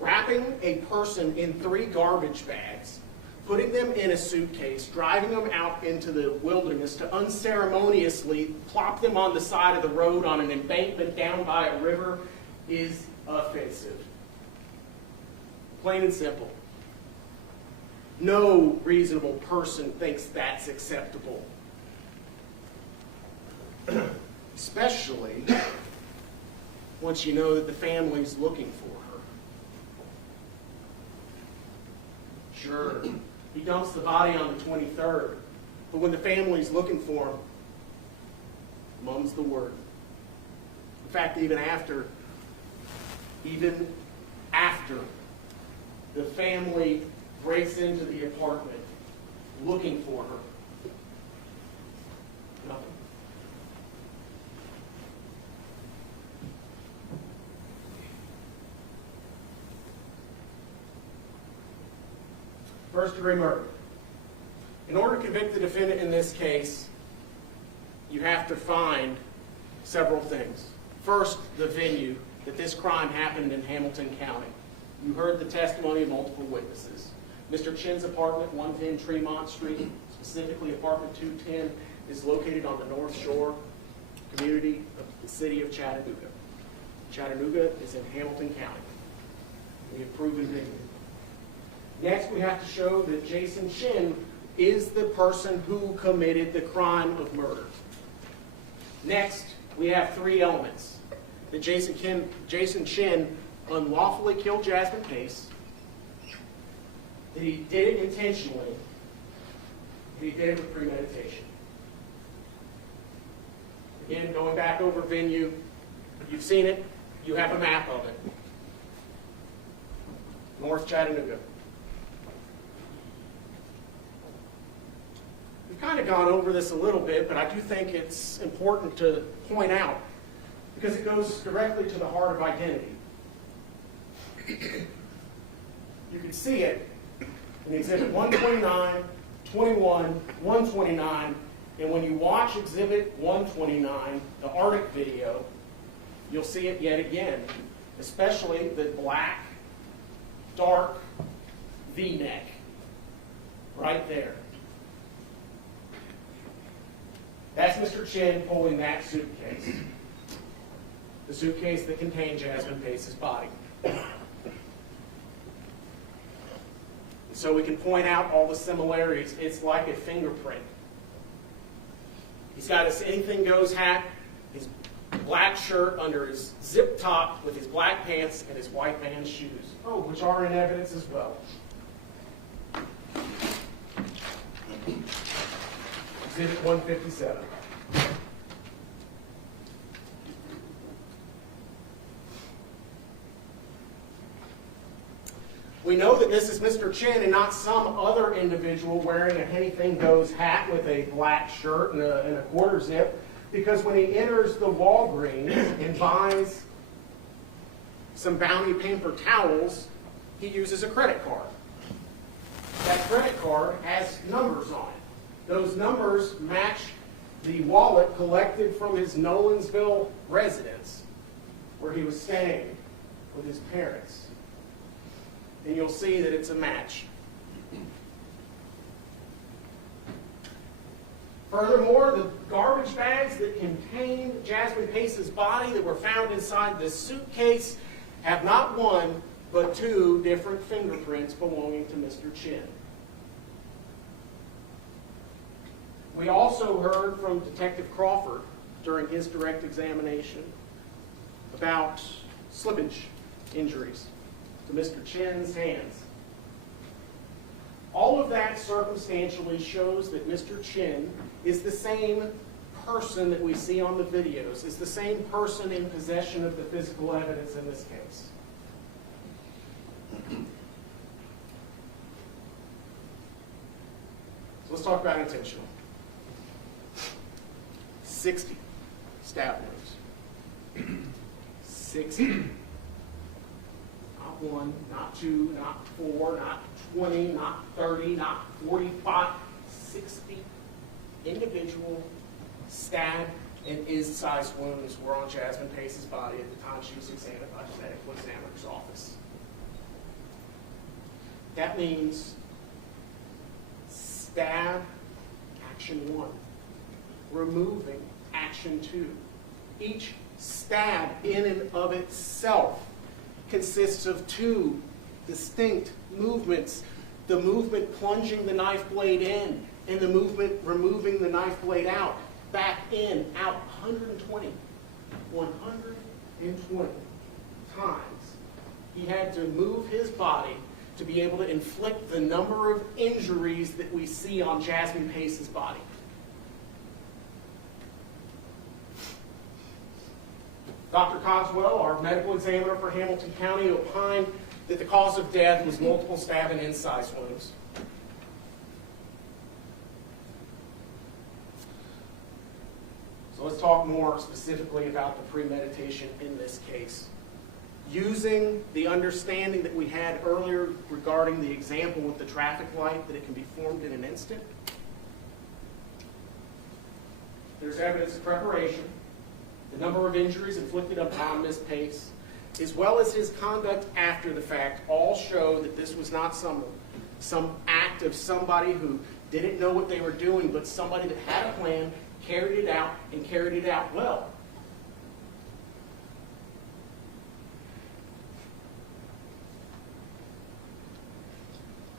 Wrapping a person in 3 garbage bags, putting them in a suitcase, driving them out into the wilderness to unceremoniously plop them on the side of the road on an embankment down by a river is offensive. Plain and simple. No reasonable person thinks that's acceptable. Especially once you know that the family's looking for her. Sure, he dumps the body on the 23rd, but when the family's looking for him, mum's the word. In fact, even after the family breaks into the apartment looking for her, nothing. First-degree murder. In order to convict the defendant in this case, you have to find several things. First, the venue that this crime happened in Hamilton County. You heard the testimony of multiple witnesses. Mr. Chen's apartment, 110 Tremont Street, specifically apartment 210, is located on the North Shore community of the city of Chattanooga. Chattanooga is in Hamilton County. We have proven venue. Next, we have to show that Jason Chen is the person who committed the crime of murder. Next, we have 3 elements. That Jason Chen unlawfully killed Jasmine Pace, that he did it intentionally, that he did it with premeditation. Again, going back over venue, you've seen it, you have a map of it. North Chattanooga. We've kind of gone over this a little bit, but I do think it's important to point out because it goes directly to the heart of identity. You can see it in Exhibit 129, 21, 129, and when you watch Exhibit 129, the Arctic video, you'll see it yet again, especially the black, dark V-neck right there. That's Mr. Chen pulling that suitcase. The suitcase that contained Jasmine Pace's body. So we can point out all the similarities. It's like a fingerprint. He's got his anything goes hat, his black shirt under his zip top with his black pants and his white man's shoes. Oh, which are in evidence as well. Exhibit 157. We know that this is Mr. Chen and not some other individual wearing a anything goes hat with a black shirt and a quarter zip, because when he enters the Walgreens and buys some Bounty paper towels, he uses a credit card. That credit card has numbers on it. Those numbers match the wallet collected from his Nolensville residence where he was staying with his parents. And you'll see that it's a match. Furthermore, the garbage bags that contained Jasmine Pace's body that were found inside this suitcase have not one, but 2 different fingerprints belonging to Mr. Chen. We also heard from Detective Crawford during his direct examination about slippage injuries to Mr. Chen's hands. All of that circumstantially shows that Mr. Chen is the same person that we see on the videos is the same person in possession of the physical evidence in this case. So let's talk about intentional. 60 stab wounds. 60. Not 1, not 2, not 4, not 20, not 30, not 45. 60 individual stab and incised wounds were on Jasmine Pace's body at the time she was examined by the medical examiner's office. That means stab, action 1. Removing, action 2. Each stab in and of itself consists of 2 distinct movements. The movement plunging the knife blade in and the movement removing the knife blade out. Back in, out 120 times. He had to move his body to be able to inflict the number of injuries that we see on Jasmine Pace's body. Dr. Cogswell, our medical examiner for Hamilton County, opined that the cause of death was multiple stab and incise wounds. So let's talk more specifically about the premeditation in this case. Using the understanding that we had earlier regarding the example with the traffic light, that it can be formed in an instant, there's evidence of preparation, the number of injuries inflicted upon Ms. Pace, as well as his conduct after the fact, all show that this was not some act of somebody who didn't know what they were doing, but somebody that had a plan, carried it out, and carried it out well.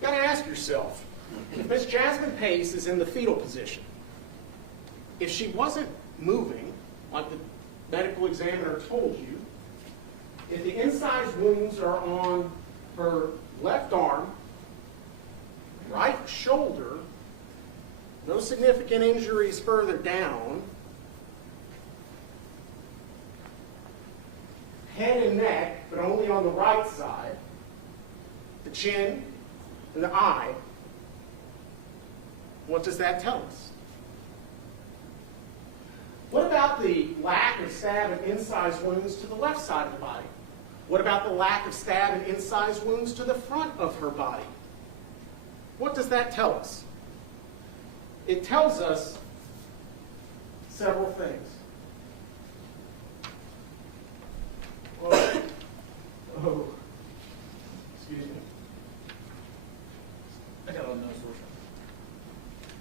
You've got to ask yourself, if Miss Jasmine Pace is in the fetal position, if she wasn't moving, like the medical examiner told you, if the incised wounds are on her left arm, right shoulder, no significant injuries further down, head and neck, but only on the right side, the chin and the eye, what does that tell us? What about the lack of stab and incise wounds to the left side of the body? What about the lack of stab and incise wounds to the front of her body? What does that tell us? It tells us several things. Oh, excuse me. I got on no source.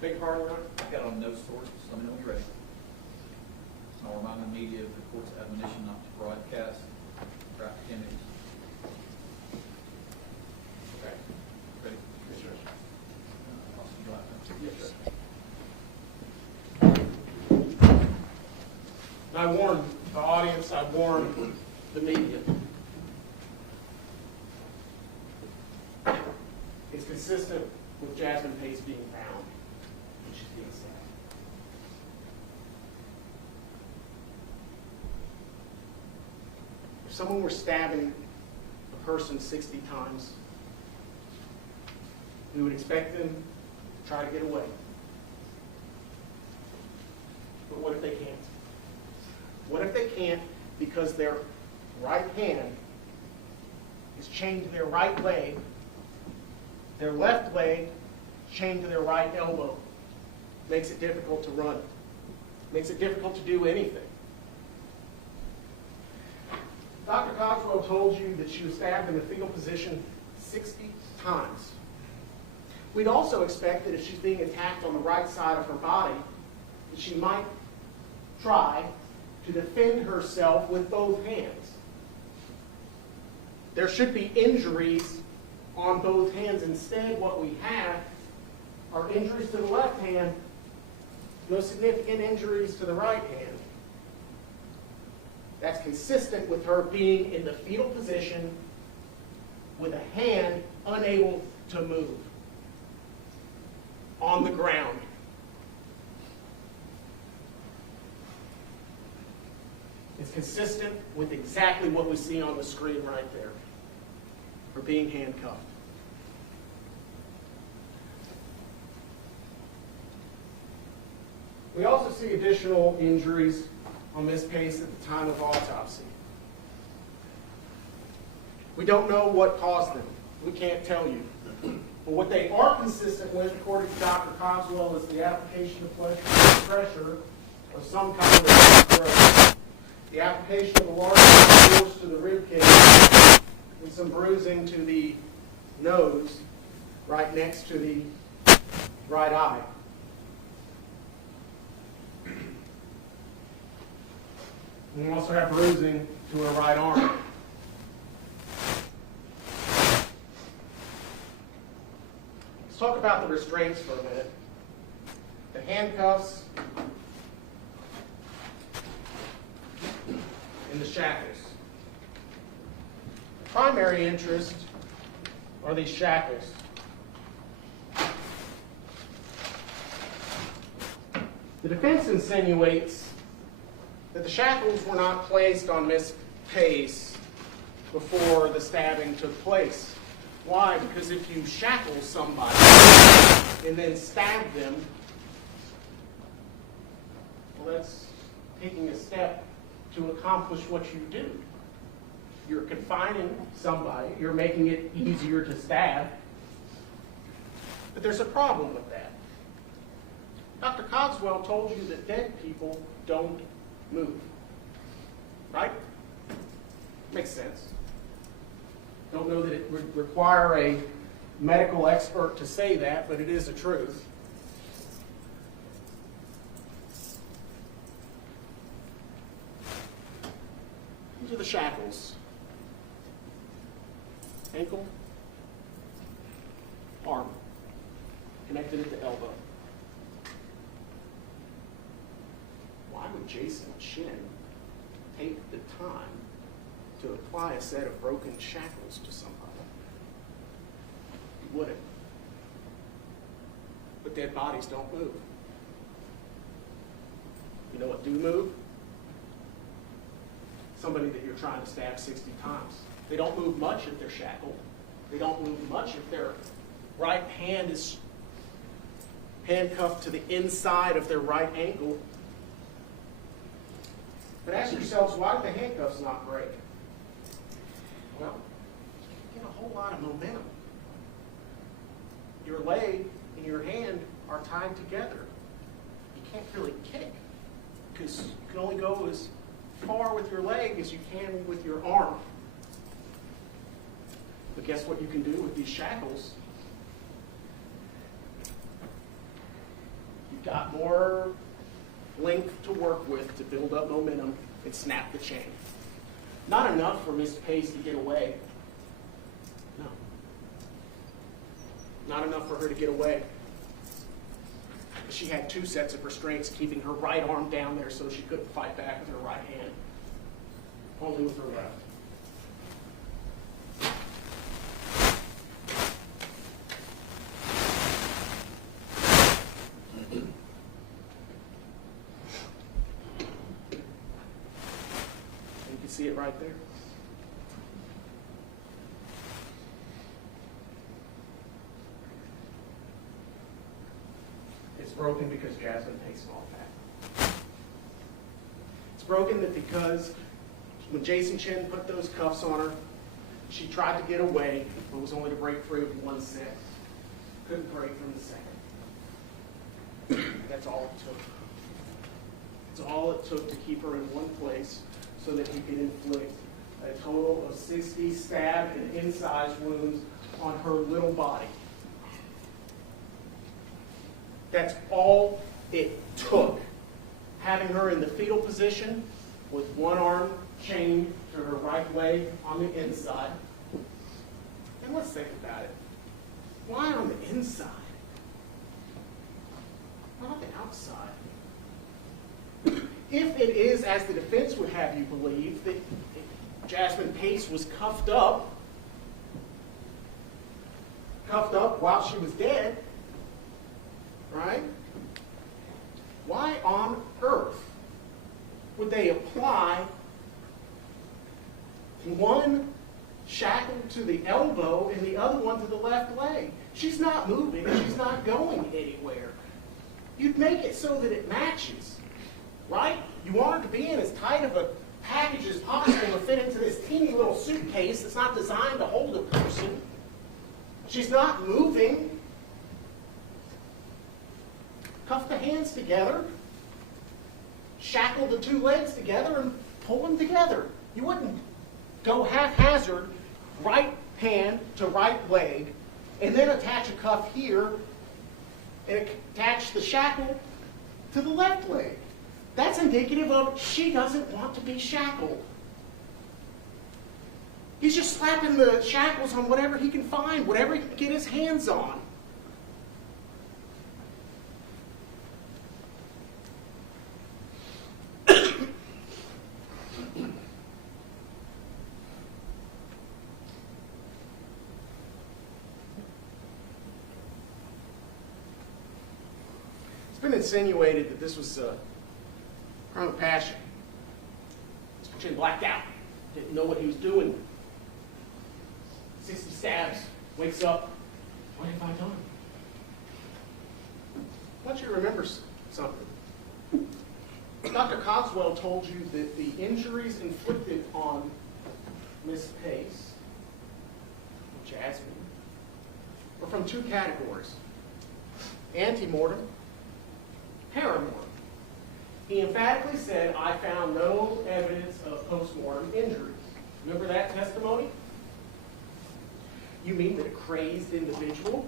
Beg your pardon, Your Honor? I got on no source. Let me know when you're ready. I'll remind the media of the court's admonition not to broadcast graphic images. Okay. Ready? Yes, sir. Austin, you like that? Yes. I warned the audience, I warned the media. It's consistent with Jasmine Pace being found, and she's being stabbed. If someone were stabbing a person 60 times, we would expect them to try to get away. But what if they can't? What if they can't because their right hand is chained to their right leg, their left leg chained to their right elbow? Makes it difficult to run. Makes it difficult to do anything. Dr. Cogswell told you that she was stabbed in the fetal position 60 times. We'd also expect that if she's being attacked on the right side of her body, that she might try to defend herself with both hands. There should be injuries on both hands. Instead, what we have are injuries to the left hand, no significant injuries to the right hand. That's consistent with her being in the fetal position with a hand unable to move on the ground. It's consistent with exactly what we see on the screen right there for being handcuffed. We also see additional injuries on Ms. Pace at the time of autopsy. We don't know what caused them. We can't tell you. But what they are consistent with, according to Dr. Cogswell, is the application of pressure of some kind of throat, the application of a large amount of force to the rib cage, and some bruising to the nose right next to the right eye. And we also have bruising to her right arm. Let's talk about the restraints for a minute. The handcuffs and the shackles. The primary interest are these shackles. The defense insinuates that the shackles were not placed on Ms. Pace before the stabbing took place. Why? Because if you shackle somebody and then stab them, well, that's taking a step to accomplish what you do. You're confining somebody, you're making it easier to stab, but there's a problem with that. Dr. Cogswell told you that dead people don't move, right? Makes sense. Don't know that it would require a medical expert to say that, but it is a truth. These are the shackles. Ankle, arm, connected at the elbow. Why would Jason Chen take the time to apply a set of broken shackles to somebody? He wouldn't. But dead bodies don't move. You know what do move? Somebody that you're trying to stab 60 times. They don't move much if they're shackled. They don't move much if their right hand is handcuffed to the inside of their right ankle. But ask yourselves, why do the handcuffs not break? Well, you get a whole lot of momentum. Your leg and your hand are tied together. You can't really kick because you can only go as far with your leg as you can with your arm. But guess what you can do with these shackles? You've got more length to work with to build up momentum and snap the chain. Not enough for Miss Pace to get away. No. Not enough for her to get away. She had 2 sets of restraints keeping her right arm down there so she couldn't fight back with her right hand. Only with her left. You can see it right there. It's broken because Jasmine Pace fell back. It's broken that because when Jason Chen put those cuffs on her, she tried to get away, but was only to break free of 1 set. Couldn't break from the second. That's all it took. That's all it took to keep her in one place so that he could inflict a total of 60 stab and incise wounds on her little body. That's all it took. Having her in the fetal position with one arm chained to her right leg on the inside. And let's think about it. Why on the inside? Why not the outside? If it is, as the defense would have you believe, that Jasmine Pace was cuffed up while she was dead, right? Why on earth would they apply one shackled to the elbow and the other one to the left leg. She's not moving. She's not going anywhere. You'd make it so that it matches, right? You want her to be in as tight of a package as possible to fit into this teeny little suitcase that's not designed to hold a person. She's not moving. Cuff the hands together, shackle the two legs together, and pull them together. You wouldn't go haphazard, right hand to right leg, and then attach a cuff here and attach the shackle to the left leg. That's indicative of she doesn't want to be shackled. He's just slapping the shackles on whatever he can find, whatever he can get his hands on. It's been insinuated that this was a crime of passion. Mr. Chen blacked out, didn't know what he was doing. 60 stabs, wakes up, what have I done? I want you to remember something. Dr. Cogswell told you that the injuries inflicted on Miss Pace, Jasmine, were from two categories: antemortem, paramortem. He emphatically said, I found no evidence of postmortem injuries. Remember that testimony? You mean that a crazed individual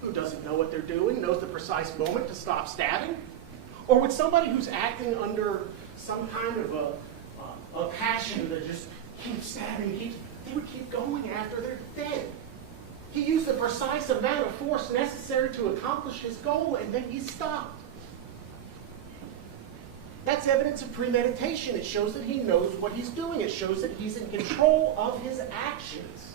who doesn't know what they're doing knows the precise moment to stop stabbing? Or would somebody who's acting under some kind of a passion that just keeps stabbing, they would keep going after they're dead? He used the precise amount of force necessary to accomplish his goal, and then he stopped. That's evidence of premeditation. It shows that he knows what he's doing. It shows that he's in control of his actions.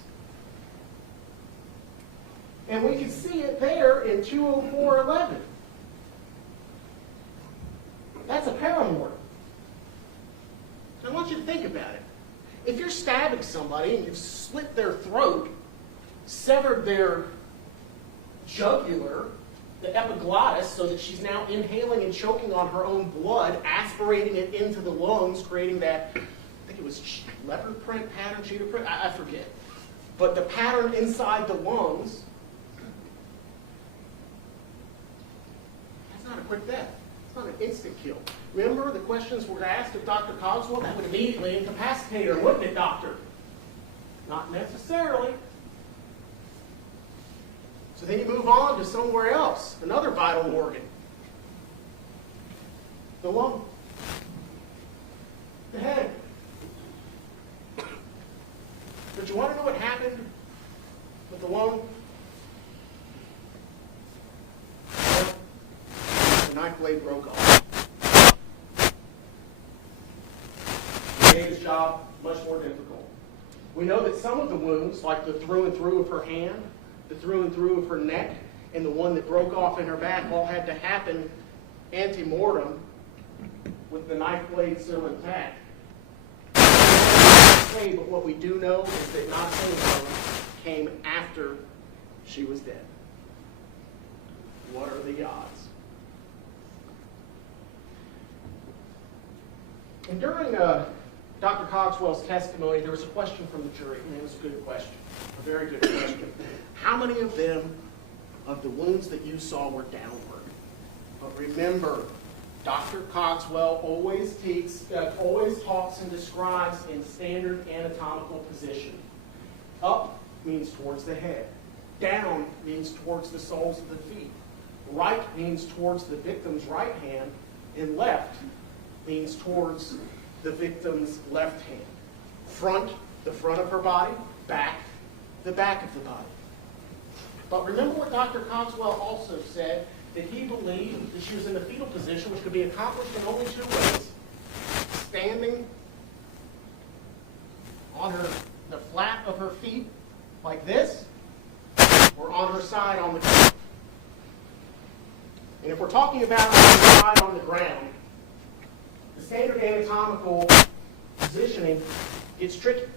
And we can see it there in 204:11. That's a paramortem. I want you to think about it. If you're stabbing somebody and you've slit their throat, severed their jugular, the epiglottis, so that she's now inhaling and choking on her own blood, aspirating it into the lungs, creating that, I think it was leopard print pattern, cheetah print, I forget. But the pattern inside the lungs, that's not a quick death. It's not an instant kill. Remember the questions were asked of Dr. Cogswell? That would immediately incapacitate her, wouldn't it, doctor? Not necessarily. So then you move on to somewhere else, another vital organ. The lung. The head. But you want to know what happened with the lung? The knife blade broke off. It made his job much more difficult. We know that some of the wounds, like the through and through of her hand, the through and through of her neck, and the one that broke off in her back, all had to happen ante-mortem with the knife blade still intact. But what we do know is that not any of them came after she was dead. What are the odds? And during Dr. Cogswell's testimony, there was a question from the jury, and it was a good question, a very good question. How many of them, of the wounds that you saw, were downward? But remember, Dr. Cogswell always talks and describes in standard anatomical position. Up means towards the head. Down means towards the soles of the feet. Right means towards the victim's right hand, and left means towards the victim's left hand. Front, the front of her body. Back, the back of the body. But remember what Dr. Cogswell also said, that he believed that she was in the fetal position, which could be accomplished in only two ways. Standing on the flat of her feet like this, or on her side on the ground. And if we're talking about on her side on the ground, the standard anatomical positioning gets tricky.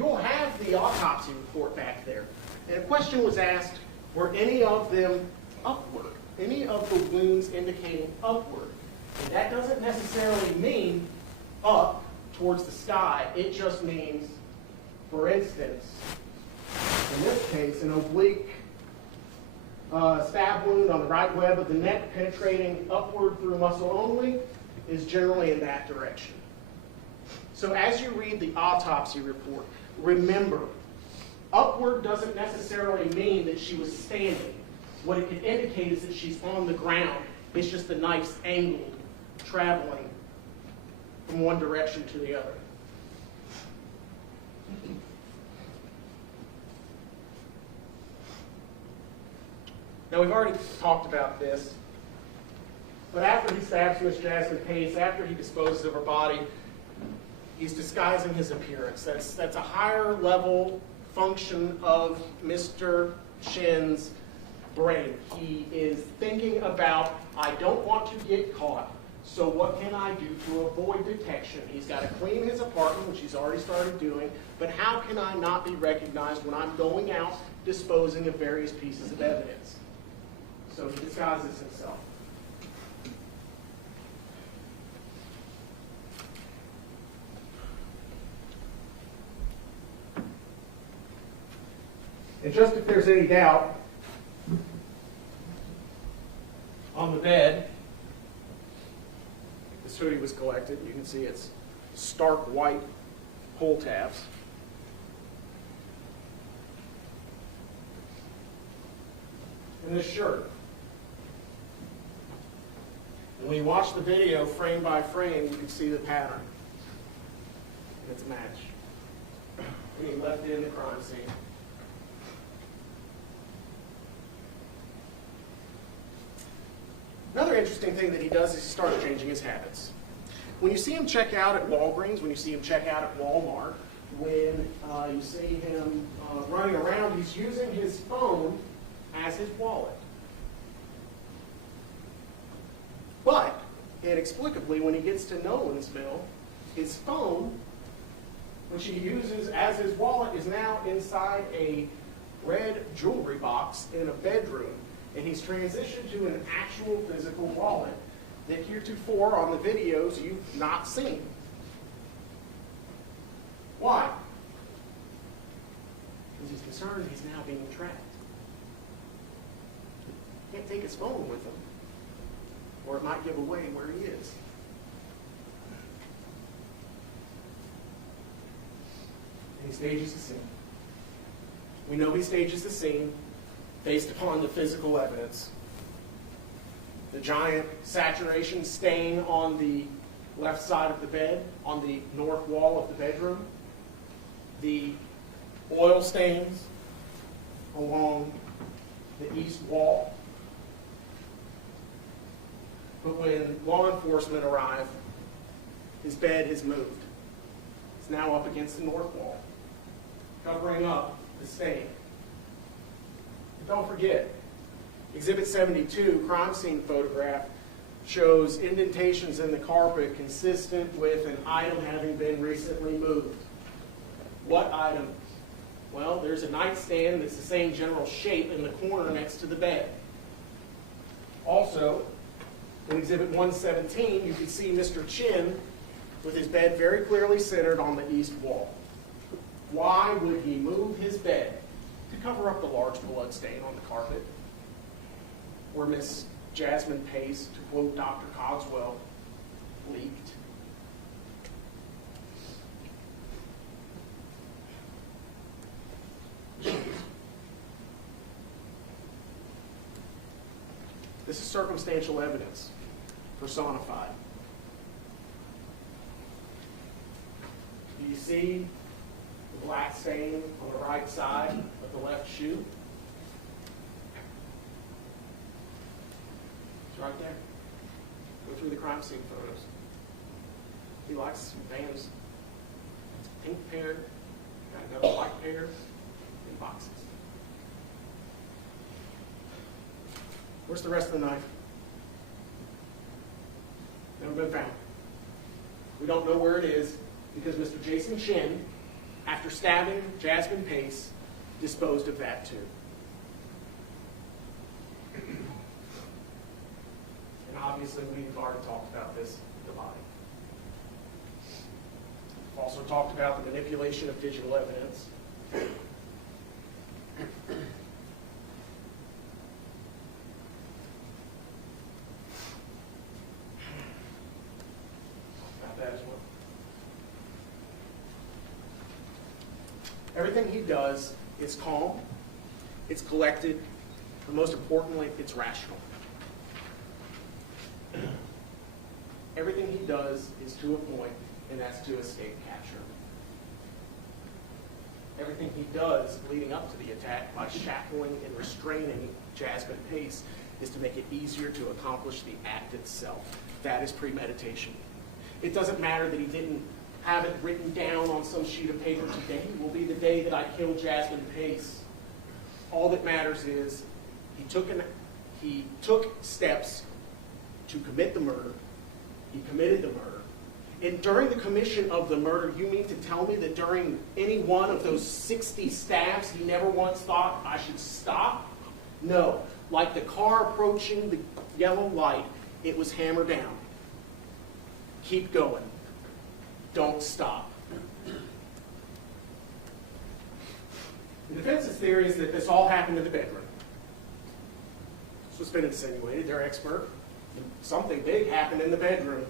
you'll have the autopsy report back there. And a question was asked, were any of them upward? Any of the wounds indicating upward? And that doesn't necessarily mean up towards the sky. It just means, for instance, in this case, an oblique stab wound on the right web of the neck penetrating upward through muscle only is generally in that direction. So as you read the autopsy report, remember, upward doesn't necessarily mean that she was standing. What it could indicate is that she's on the ground. It's just the knife's angled, traveling from one direction to the other. Now, we've already talked about this, but after he stabs Miss Jasmine Pace, after he disposes of her body, he's disguising his appearance. That's a higher level function of Mr. Chen's brain. He is thinking about, I don't want to get caught, so what can I do to avoid detection? He's got to clean his apartment, which he's already started doing, but how can I not be recognized when I'm going out disposing of various pieces of evidence? So he disguises himself. And just if there's any doubt, on the bed, this hoodie was collected. You can see it's stark white pull tabs. And this shirt. And when you watch the video frame by frame, you can see the pattern. And it's a match. And he left in the crime scene. Another interesting thing that he does is he starts changing his habits. When you see him check out at Walgreens, when you see him check out at Walmart, when you see him running around, he's using his phone as his wallet. But, inexplicably, when he gets to Nolensville, his phone, which he uses as his wallet, is now inside a red jewelry box in a bedroom. And he's transitioned to an actual physical wallet that heretofore on the videos you've not seen. Why? Because he's concerned he's now being tracked. He can't take his phone with him, or it might give away where he is. And he stages the scene. We know he stages the scene based upon the physical evidence. The giant saturation stain on the left side of the bed, on the north wall of the bedroom. The oil stains along the east wall. But when law enforcement arrive, his bed is moved. It's now up against the north wall, covering up the stain. Don't forget, Exhibit 72, crime scene photograph, shows indentations in the carpet consistent with an item having been recently moved. What item? Well, there's a nightstand that's the same general shape in the corner next to the bed. Also, in Exhibit 117, you can see Mr. Chen with his bed very clearly centered on the east wall. Why would he move his bed? To cover up the large blood stain on the carpet, where Miss Jasmine Pace, to quote Dr. Cogswell, leaked. This is circumstantial evidence, personified. Do you see the black stain on the right side of the left shoe? It's right there. Go through the crime scene photos. He likes Vans. It's a pink pair, got another white pair in boxes. Where's the rest of the knife? Never been found. We don't know where it is because Mr. Jason Chen after stabbing Jasmine Pace, disposed of that too. And obviously, we've already talked about this, the body. We've also talked about the manipulation of digital evidence. About that as well. Everything he does is calm, it's collected, and most importantly, it's rational. Everything he does is to a point, and that's to escape capture. Everything he does leading up to the attack by shackling and restraining Jasmine Pace is to make it easier to accomplish the act itself. That is premeditation. It doesn't matter that he didn't have it written down on some sheet of paper. Today will be the day that I kill Jasmine Pace. All that matters is he took steps to commit the murder. He committed the murder. And during the commission of the murder, you mean to tell me that during any one of those 60 stabs, he never once thought, I should stop? No. Like the car approaching the yellow light, it was hammer down. Keep going. Don't stop. The defense's theory is that this all happened in the bedroom. This was been insinuated. They're expert. Something big happened in the bedroom.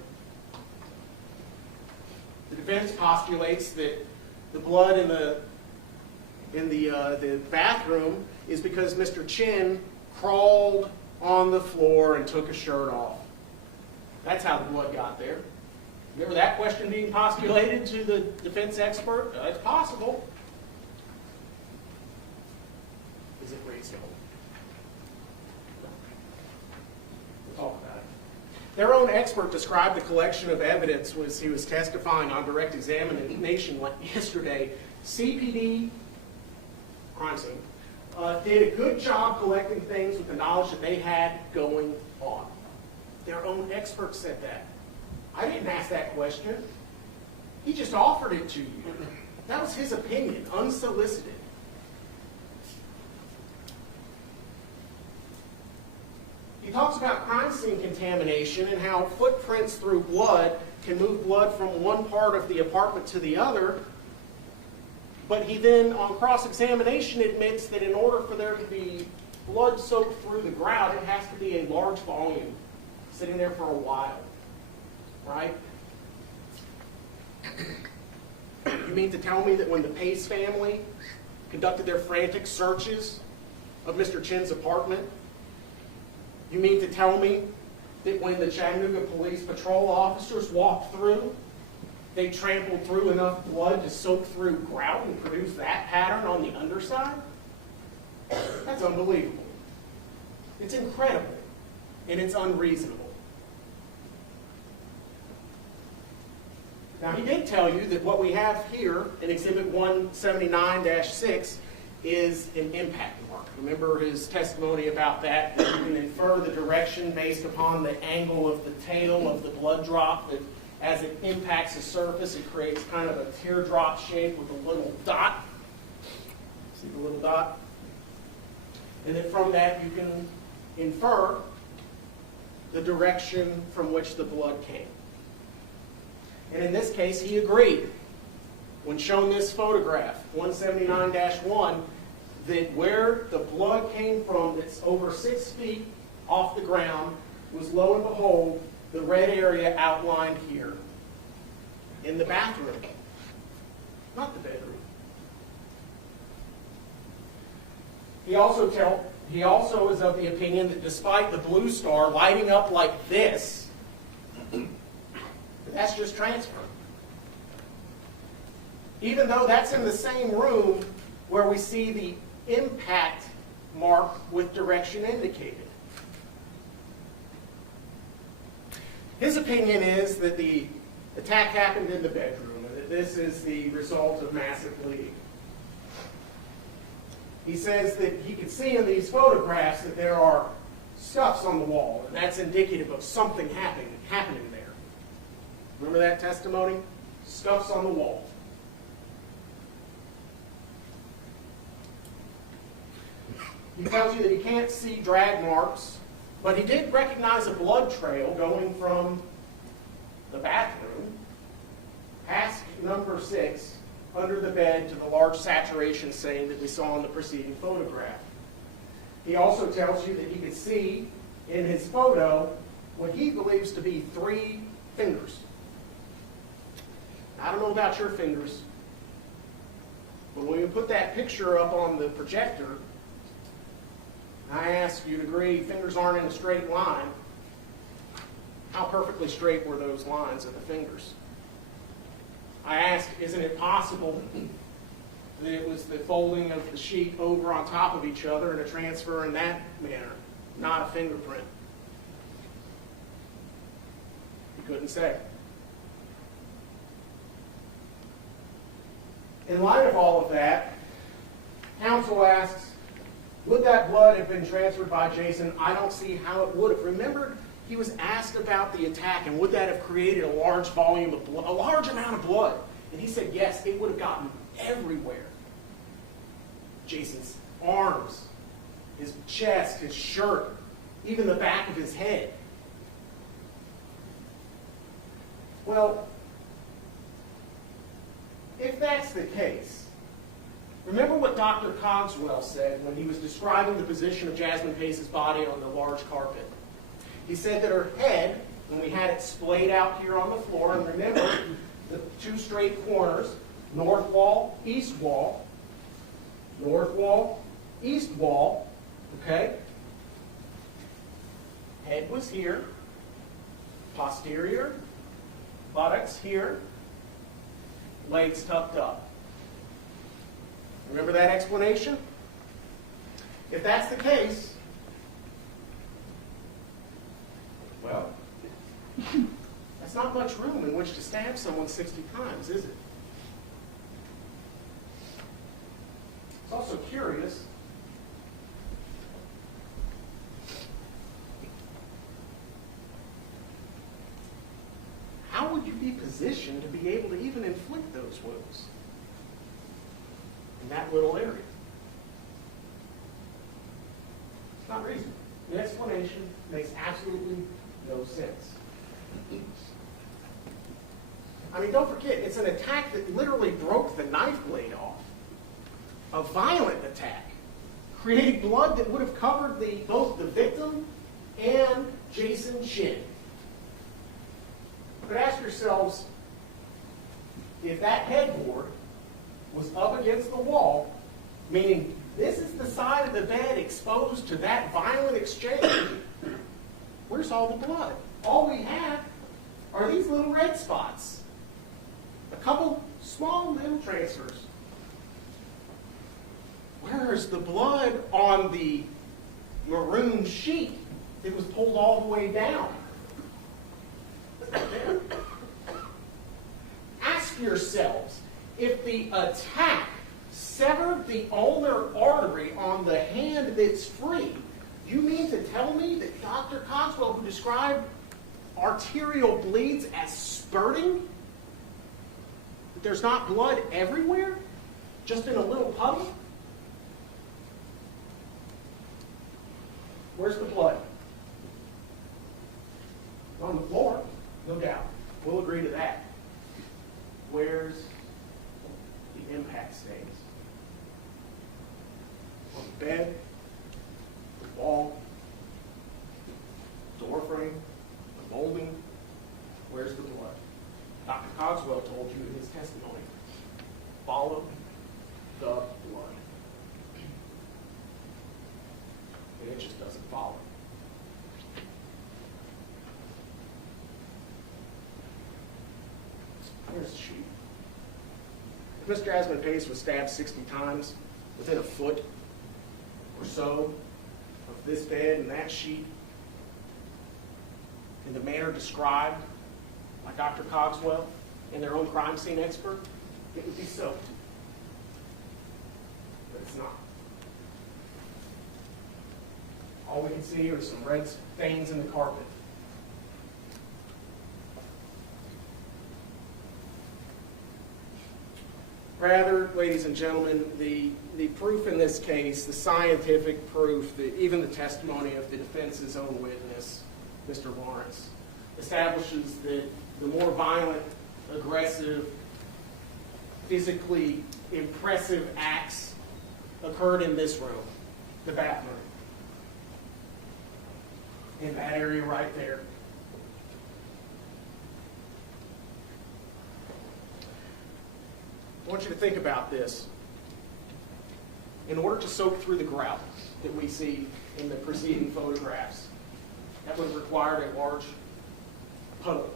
The defense postulates that the blood in the bathroom is because Mr. Chen crawled on the floor and took his shirt off. That's how the blood got there. Remember that question being postulated to the defense expert? It's possible. Is it reasonable? We'll talk about it. Their own expert described the collection of evidence as he was testifying on direct examination yesterday. CPD, crime scene, did a good job collecting things with the knowledge that they had going on. Their own expert said that. I didn't ask that question. He just offered it to you. That was his opinion, unsolicited. He talks about crime scene contamination and how footprints through blood can move blood from one part of the apartment to the other. But he then, on cross-examination, admits that in order for there to be blood soaked through the grout, it has to be a large volume, sitting there for a while. Right? You mean to tell me that when the Pace family conducted their frantic searches of Mr. Chen's apartment, you mean to tell me that when the Chattanooga Police Patrol officers walked through, they trampled through enough blood to soak through grout and produce that pattern on the underside? That's unbelievable. It's incredible, and it's unreasonable. Now, he did tell you that what we have here in Exhibit 179-6 is an impact mark. Remember his testimony about that, that you can infer the direction based upon the angle of the tail of the blood drop, that as it impacts the surface, it creates kind of a teardrop shape with a little dot. See the little dot? And then from that, you can infer the direction from which the blood came. And in this case, he agreed, when shown this photograph, 179-1, that where the blood came from that's over 6 feet off the ground was, lo and behold, the red area outlined here in the bathroom, not the bedroom. He also is of the opinion that despite the blue star lighting up like this, that's just transfer. Even though that's in the same room where we see the impact mark with direction indicated. His opinion is that the attack happened in the bedroom and that this is the result of massive bleeding. He says that he could see in these photographs that there are scuffs on the wall, and that's indicative of something happening there. Remember that testimony? Scuffs on the wall. He tells you that he can't see drag marks, but he did recognize a blood trail going from the bathroom past number 6 under the bed to the large saturation stain that we saw in the preceding photograph. He also tells you that he could see in his photo what he believes to be 3 fingers. I don't know about your fingers, but when we put that picture up on the projector, I ask you to agree fingers aren't in a straight line. How perfectly straight were those lines of the fingers? I ask, isn't it possible that it was the folding of the sheet over on top of each other and a transfer in that manner, not a fingerprint? He couldn't say. In light of all of that, counsel asks, would that blood have been transferred by Jason? I don't see how it would have. Remember, he was asked about the attack and would that have created a large volume of blood, a large amount of blood? And he said, yes, it would have gotten everywhere. Jason's arms, his chest, his shirt, even the back of his head. Well, if that's the case, remember what Dr. Cogswell said when he was describing the position of Jasmine Pace's body on the large carpet. He said that her head, when we had it splayed out here on the floor, and remember the 2 straight corners, north wall, east wall, north wall, east wall, okay? Head was here, posterior, buttocks here, legs tucked up. Remember that explanation? If that's the case, well, that's not much room in which to stab someone 60 times, is it? It's also curious. How would you be positioned to be able to even inflict those wounds in that little area? It's not reasonable. The explanation makes absolutely no sense. I mean, don't forget, it's an attack that literally broke the knife blade off. A violent attack. Created blood that would have covered both the victim and Jason Chen. But ask yourselves, if that headboard was up against the wall, meaning this is the side of the bed exposed to that violent exchange, where's all the blood? All we have are these little red spots. A couple small little transfers. Where's the blood on the maroon sheet that was pulled all the way down? Ask yourselves, if the attack severed the ulnar artery on the hand that's free, you mean to tell me that Dr. Cogswell, who described arterial bleeds as spurting, that there's not blood everywhere, just in a little puddle? Where's the blood? On the floor, no doubt. We'll agree to that. Where's the impact stains? On the bed, the wall, door frame, the molding. Where's the blood? Dr. Cogswell told you in his testimony, follow the blood. And it just doesn't follow. Here's the sheet. If Miss Jasmine Pace was stabbed 60 times within a foot or so of this bed and that sheet, in the manner described by Dr. Cogswell and their own crime scene expert, it would be soaked. But it's not. All we can see are some red stains in the carpet. Rather, ladies and gentlemen, the proof in this case, the scientific proof, even the testimony of the defense's own witness, Mr. Lawrence, establishes that the more violent, aggressive, physically impressive acts occurred in this room, the bathroom, in that area right there. I want you to think about this. In order to soak through the grout that we see in the preceding photographs, that would have required a large puddle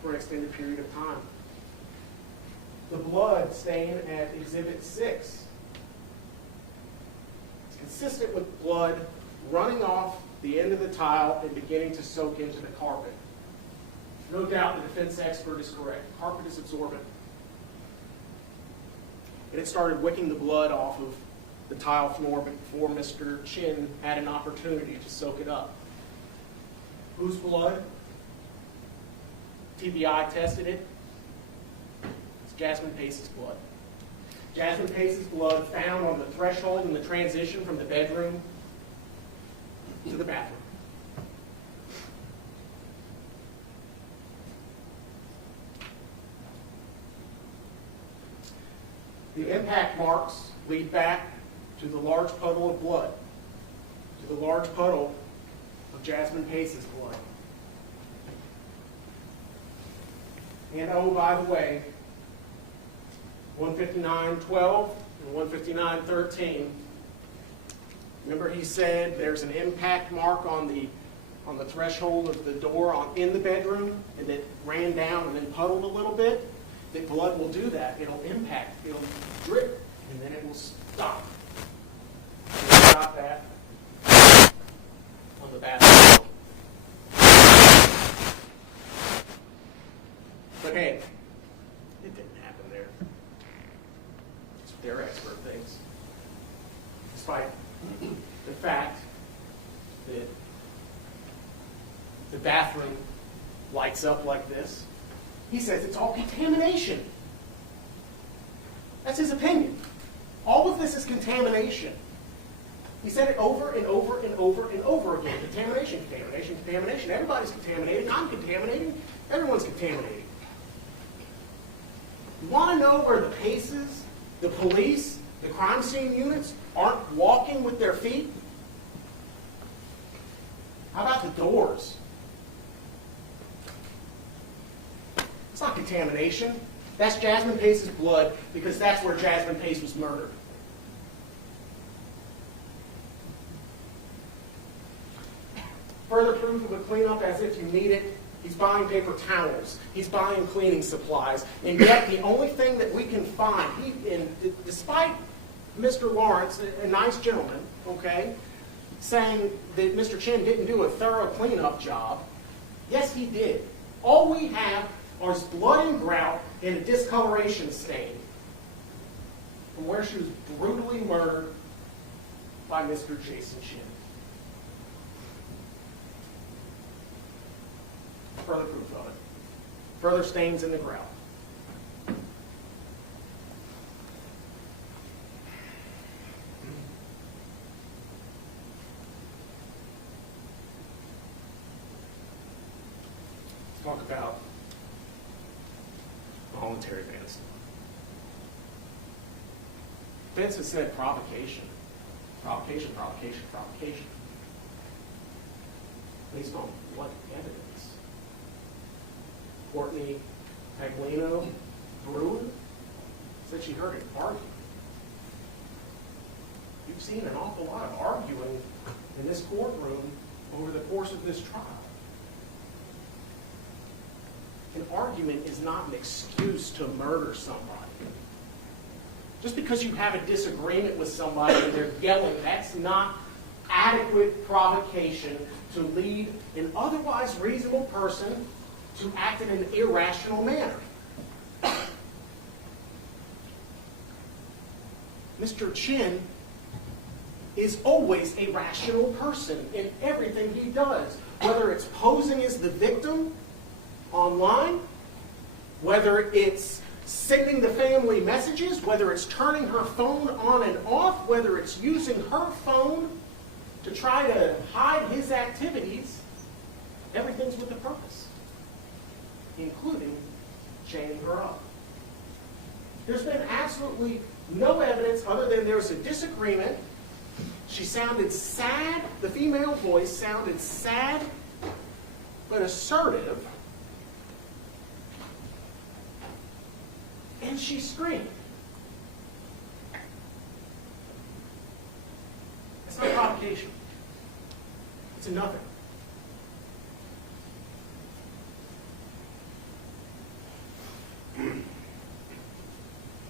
for an extended period of time. The blood stain at Exhibit 6 is consistent with blood running off the end of the tile and beginning to soak into the carpet. No doubt the defense expert is correct. Carpet is absorbent. And it started wicking the blood off of the tile floor before Mr. Chen had an opportunity to soak it up. Whose blood? TBI tested it. It's Jasmine Pace's blood. Jasmine Pace's blood found on the threshold in the transition from the bedroom to the bathroom. The impact marks lead back to the large puddle of blood, to the large puddle of Jasmine Pace's blood. And oh, by the way, 159.12 and 159.13, remember he said there's an impact mark on the threshold of the door in the bedroom, and it ran down and then puddled a little bit? That blood will do that. It'll impact, it'll drip, and then it will stop. It'll stop that on the bathroom. But hey, it didn't happen there. It's what their expert thinks. Despite the fact that the bathroom lights up like this, he says it's all contamination. That's his opinion. All of this is contamination. He said it over and over and over and over again. Contamination, contamination, contamination. Everybody's contaminating. I'm contaminating. Everyone's contaminating. You want to know where the Paces, the police, the crime scene units aren't walking with their feet? How about the doors? It's not contamination. That's Jasmine Pace's blood, because that's where Jasmine Pace was murdered. Further proof of a cleanup as if you need it. He's buying paper towels. He's buying cleaning supplies. And yet the only thing that we can find, despite Mr. Lawrence, a nice gentleman, okay, saying that Mr. Chen didn't do a thorough cleanup job, yes, he did. All we have are blood and grout and a discoloration stain from where she was brutally murdered by Mr. Jason Chen. Further proof of it. Further stains in the grout. Let's talk about voluntary manslaughter. Defense has said provocation. Provocation, provocation, provocation. Based on what evidence? Courtney Paglino Bruin said she heard him argue. You've seen an awful lot of arguing in this courtroom over the course of this trial. An argument is not an excuse to murder somebody. Just because you have a disagreement with somebody and they're yelling, that's not adequate provocation to lead an otherwise reasonable person to act in an irrational manner. Mr. Chen is always a rational person in everything he does, whether it's posing as the victim online, whether it's sending the family messages, whether it's turning her phone on and off, whether it's using her phone to try to hide his activities, everything's with a purpose, including chaining her up. There's been absolutely no evidence other than there's a disagreement. She sounded sad. The female voice sounded sad but assertive. And she screamed. It's not provocation. It's a nothing.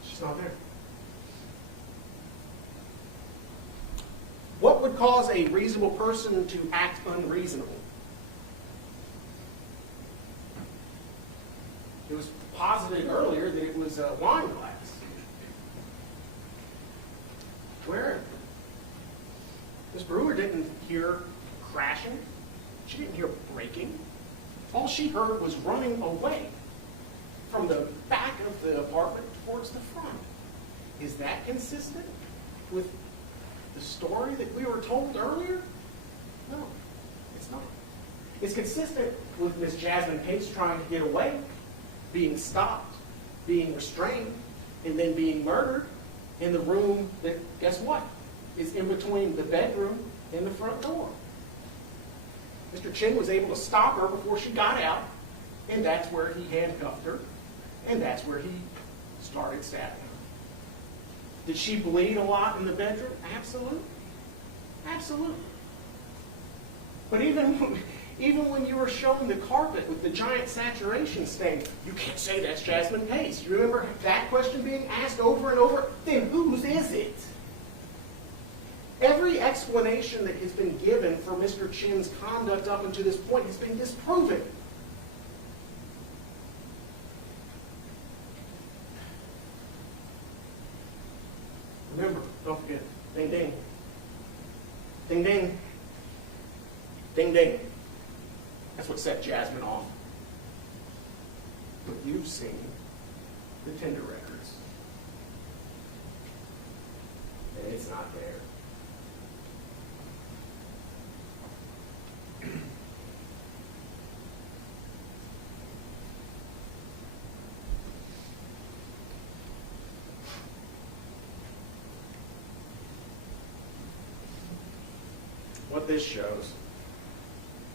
She's not there. What would cause a reasonable person to act unreasonable? It was posited earlier that it was a wine glass. Where? Ms. Brewer didn't hear crashing. She didn't hear breaking. All she heard was running away from the back of the apartment towards the front. Is that consistent with the story that we were told earlier? No, it's not. It's consistent with Miss Jasmine Pace trying to get away, being stopped, being restrained, and then being murdered in the room that, guess what, is in between the bedroom and the front door. Mr. Chen was able to stop her before she got out, and that's where he handcuffed her, and that's where he started stabbing her. Did she bleed a lot in the bedroom? Absolutely. Absolutely. But even when you were shown the carpet with the giant saturation stain, you can't say that's Jasmine Pace. You remember that question being asked over and over? Then whose is it? Every explanation that has been given for Mr. Chen's conduct up until this point has been disproven. Remember, don't forget, ding ding. Ding ding. Ding ding. That's what set Jasmine off. But you've seen the Tinder records. And it's not there. What this shows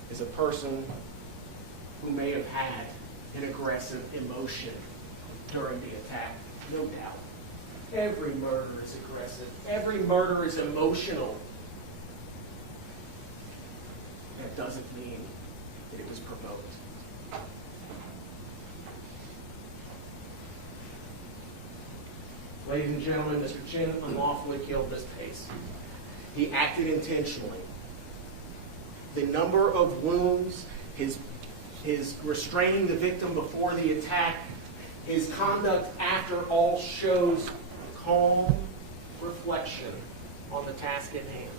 is a person who may have had an aggressive emotion during the attack, no doubt. Every murder is aggressive. Every murder is emotional. That doesn't mean that it was provoked. Ladies and gentlemen, Mr. Chen unlawfully killed Ms. Pace. He acted intentionally. The number of wounds, his restraining the victim before the attack, his conduct after all shows calm reflection on the task at hand.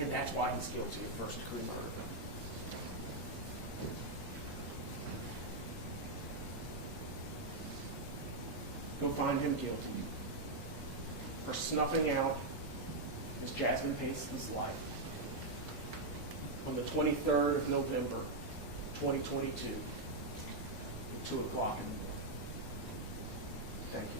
And that's why he's guilty of first-degree murder. Go find him guilty for snuffing out Ms. Jasmine Pace's life on the 23rd of November, 2022, at 2 o'clock in the morning. Thank you.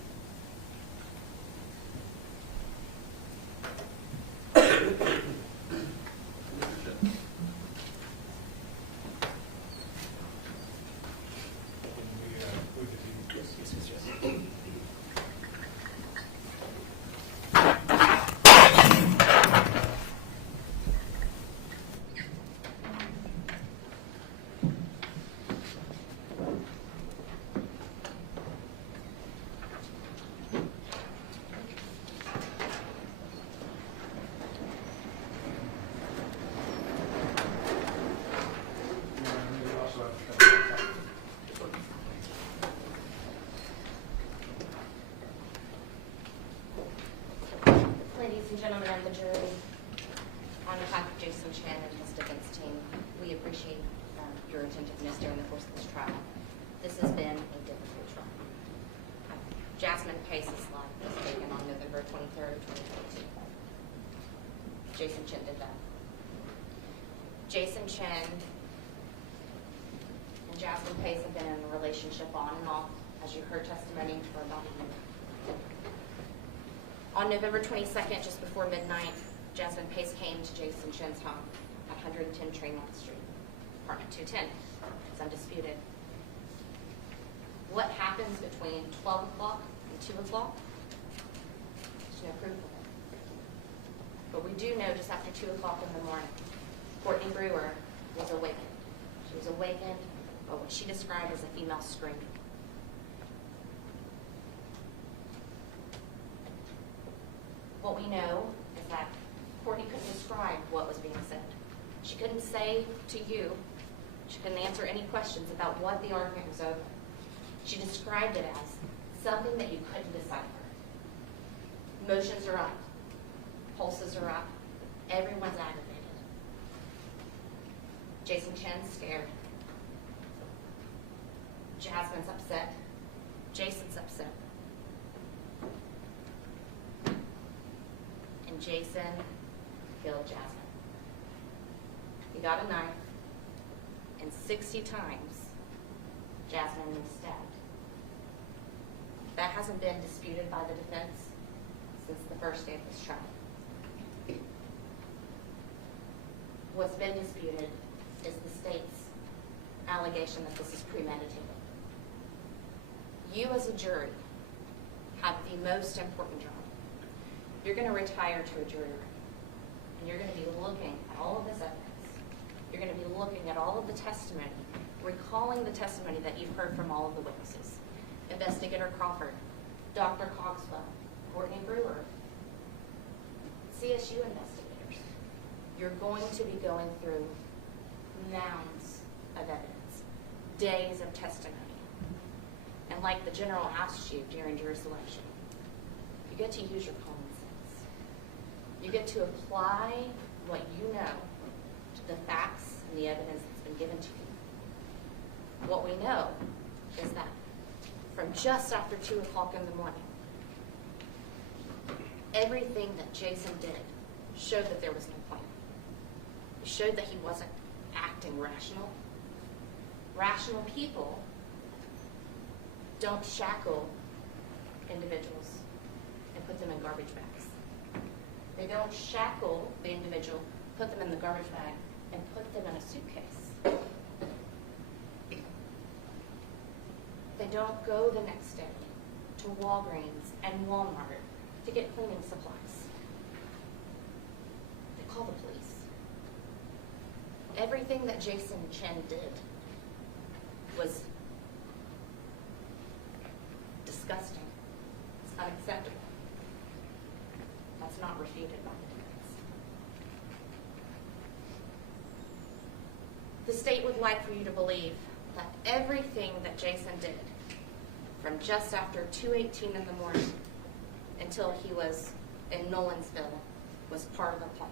Ladies and gentlemen of the jury, on behalf of Jason Chen and his defense team, we appreciate your attentiveness during the course of this trial. This has been a difficult trial. Jasmine Pace's life was taken on November 23rd, 2022. Jason Chen did that. Jason Chen and Jasmine Pace have been in a relationship on and off, as you heard testimony, for about a year. On November 22nd, just before midnight, Jasmine Pace came to Jason Chen's home at 110 Tremont Street, apartment 210. It's undisputed. What happens between 12 o'clock and 2 o'clock? There's no proof of it. But we do know just after 2 o'clock in the morning, Courtney Brewer was awakened. She was awakened by what she described as a female scream. What we know is that Courtney couldn't describe what was being said. She couldn't say to you, she couldn't answer any questions about what the argument was over. She described it as something that you couldn't decipher. Emotions are up. Pulses are up. Everyone's aggravated. Jason Chen's scared. Jasmine's upset. Jason's upset. And Jason killed Jasmine. He got a knife, and 60 times Jasmine was stabbed. That hasn't been disputed by the defense since the first day of this trial. What's been disputed is the state's allegation that this is premeditated. You as a jury have the most important job. You're going to retire to a jury room, and you're going to be looking at all of this evidence. You're going to be looking at all of the testimony, recalling the testimony that you've heard from all of the witnesses. Investigator Crawford, Dr. Cogswell, Courtney Brewer, CSU investigators. You're going to be going through mounds of evidence, days of testimony. And like the general asked you during jury selection, you get to use your common sense. You get to apply what you know to the facts and the evidence that's been given to you. What we know is that from just after 2 o'clock in the morning, everything that Jason did showed that there was no plan. It showed that he wasn't acting rational. Rational people don't shackle individuals and put them in garbage bags. They don't shackle the individual, put them in the garbage bag, and put them in a suitcase. They don't go the next day to Walgreens and Walmart to get cleaning supplies. They call the police. Everything that Jason Chen did was disgusting. It's unacceptable. That's not refuted by the defense. The state would like for you to believe that everything that Jason did from just after 2:18 in the morning until he was in Nolensville was part of the plan.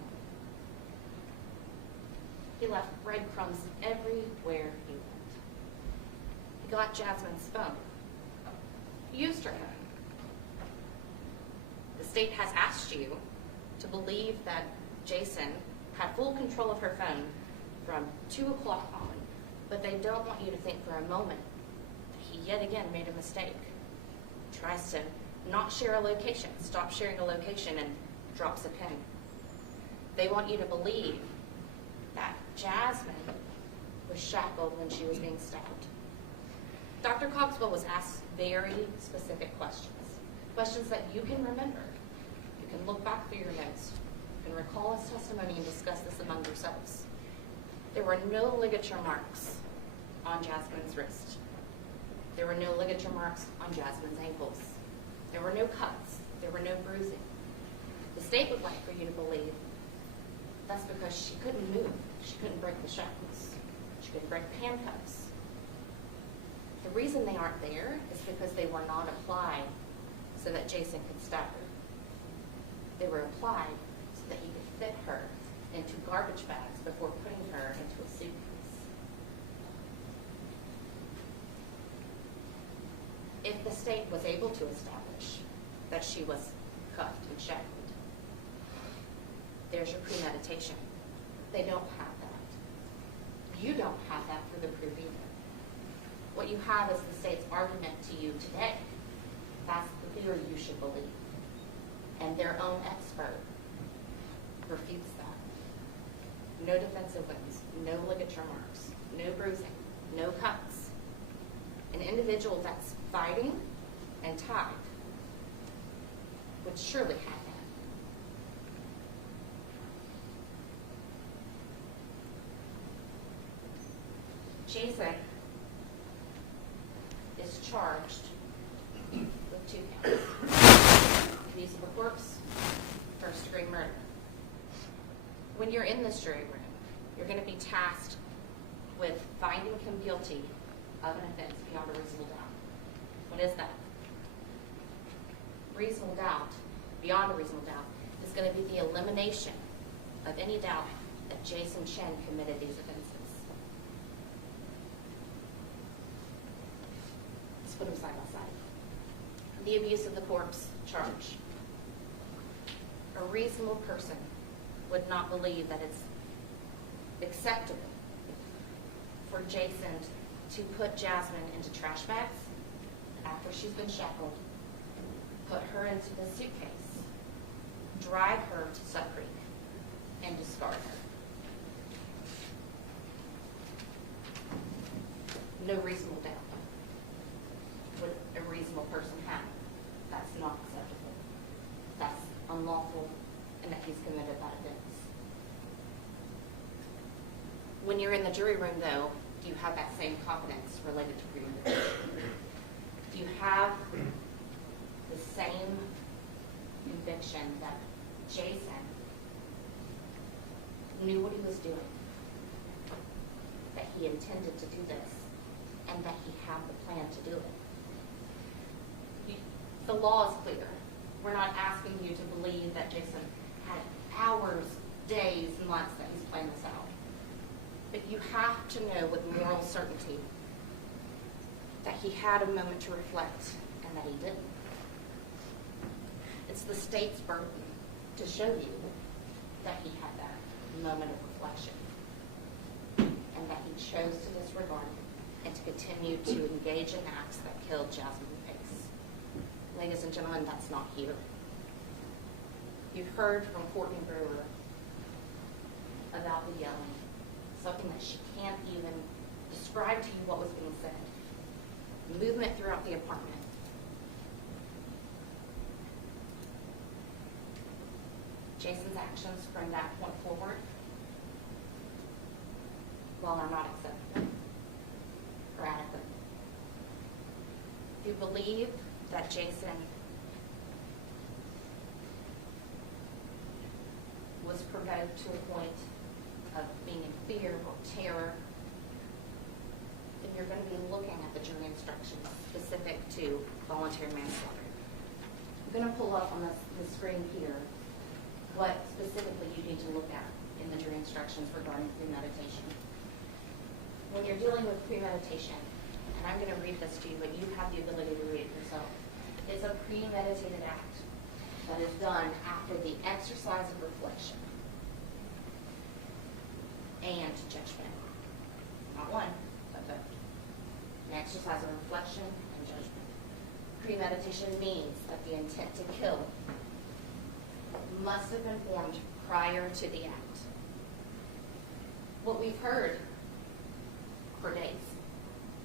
He left breadcrumbs everywhere he went. He got Jasmine's phone. He used her phone. The state has asked you to believe that Jason had full control of her phone from 2 o'clock on, but they don't want you to think for a moment that he yet again made a mistake. He tries to not share a location, stop sharing a location, and drops a pin. They want you to believe that Jasmine was shackled when she was being stabbed. Dr. Cogswell was asked very specific questions, questions that you can remember. You can look back through your notes. You can recall his testimony and discuss this among yourselves. There were no ligature marks on Jasmine's wrist. There were no ligature marks on Jasmine's ankles. There were no cuts. There were no bruising. The state would like for you to believe that's because she couldn't move. She couldn't break the shackles. She couldn't break the handcuffs. The reason they aren't there is because they were not applied so that Jason could stab her. They were applied so that he could fit her into garbage bags before putting her into a suitcase. if the state was able to establish that she was cuffed and shackled, there's your premeditation. They don't have that. You don't have that for the proof either. What you have is the state's argument to you today. That's the theory you should believe. And their own expert refutes that. No defensive wounds, no ligature marks, no bruising, no cuts. An individual that's fighting and tied would surely have that. Jason is charged with 2 counts. Abuse of a corpse, first-degree murder. When you're in this jury room, you're going to be tasked with finding him guilty of an offense beyond a reasonable doubt. What is that? Reasonable doubt, beyond a reasonable doubt, is going to be the elimination of any doubt that Jason Chen committed these offenses. Let's put them side by side. The abuse of the corpse charge. A reasonable person would not believe that it's acceptable for Jason to put Jasmine into trash bags after she's been shackled, put her into the suitcase, drive her to Suck Creek, and discard her. No reasonable doubt would a reasonable person have. That's not acceptable. That's unlawful, and that he's committed that offense. When you're in the jury room, though, do you have that same confidence related to premeditation? Do you have the same conviction that Jason knew what he was doing, that he intended to do this, and that he had the plan to do it? The law is clear. We're not asking you to believe that Jason had hours, days, months that he's planned this out. But you have to know with moral certainty that he had a moment to reflect and that he didn't. It's the state's burden to show you that he had that moment of reflection and that he chose to disregard it and to continue to engage in acts that killed Jasmine Pace. Ladies and gentlemen, that's not here. You've heard from Courtney Brewer about the yelling, something that she can't even describe to you what was being said. Movement throughout the apartment. Jason's actions from that point forward, well, are not acceptable or adequate. If you believe that Jason was provoked to a point of being in fear or terror, then you're going to be looking at the jury instructions specific to voluntary manslaughter. I'm going to pull up on the screen here what specifically you need to look at in the jury instructions regarding premeditation. When you're dealing with premeditation, and I'm going to read this to you, but you have the ability to read it yourself. It's a premeditated act that is done after the exercise of reflection and judgment. Not one, but both. An exercise of reflection and judgment. Premeditation means that the intent to kill must have been formed prior to the act. What we've heard for days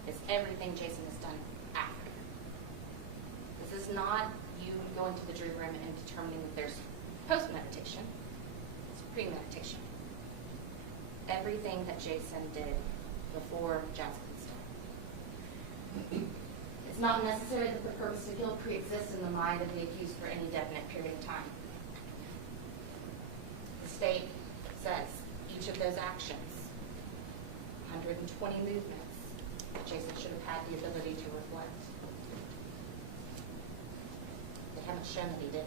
is everything Jason has done after. This is not you going to the jury room and determining that there's post-meditation. It's premeditation. Everything that Jason did before Jasmine's death. It's not necessary that the purpose to kill pre-exists in the mind of the accused for any definite period of time. The state says each of those actions, 120 movements, that Jason should have had the ability to reflect. They haven't shown that he did.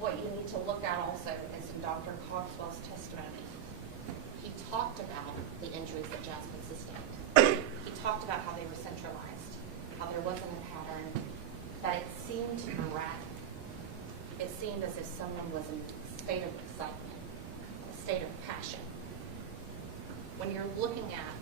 What you need to look at also is in Dr. Cogswell's testimony. He talked about the injuries that Jasmine sustained. He talked about how they were centralized, how there wasn't a pattern, that it seemed erratic. It seemed as if someone was in a state of excitement, a state of passion. When you're looking at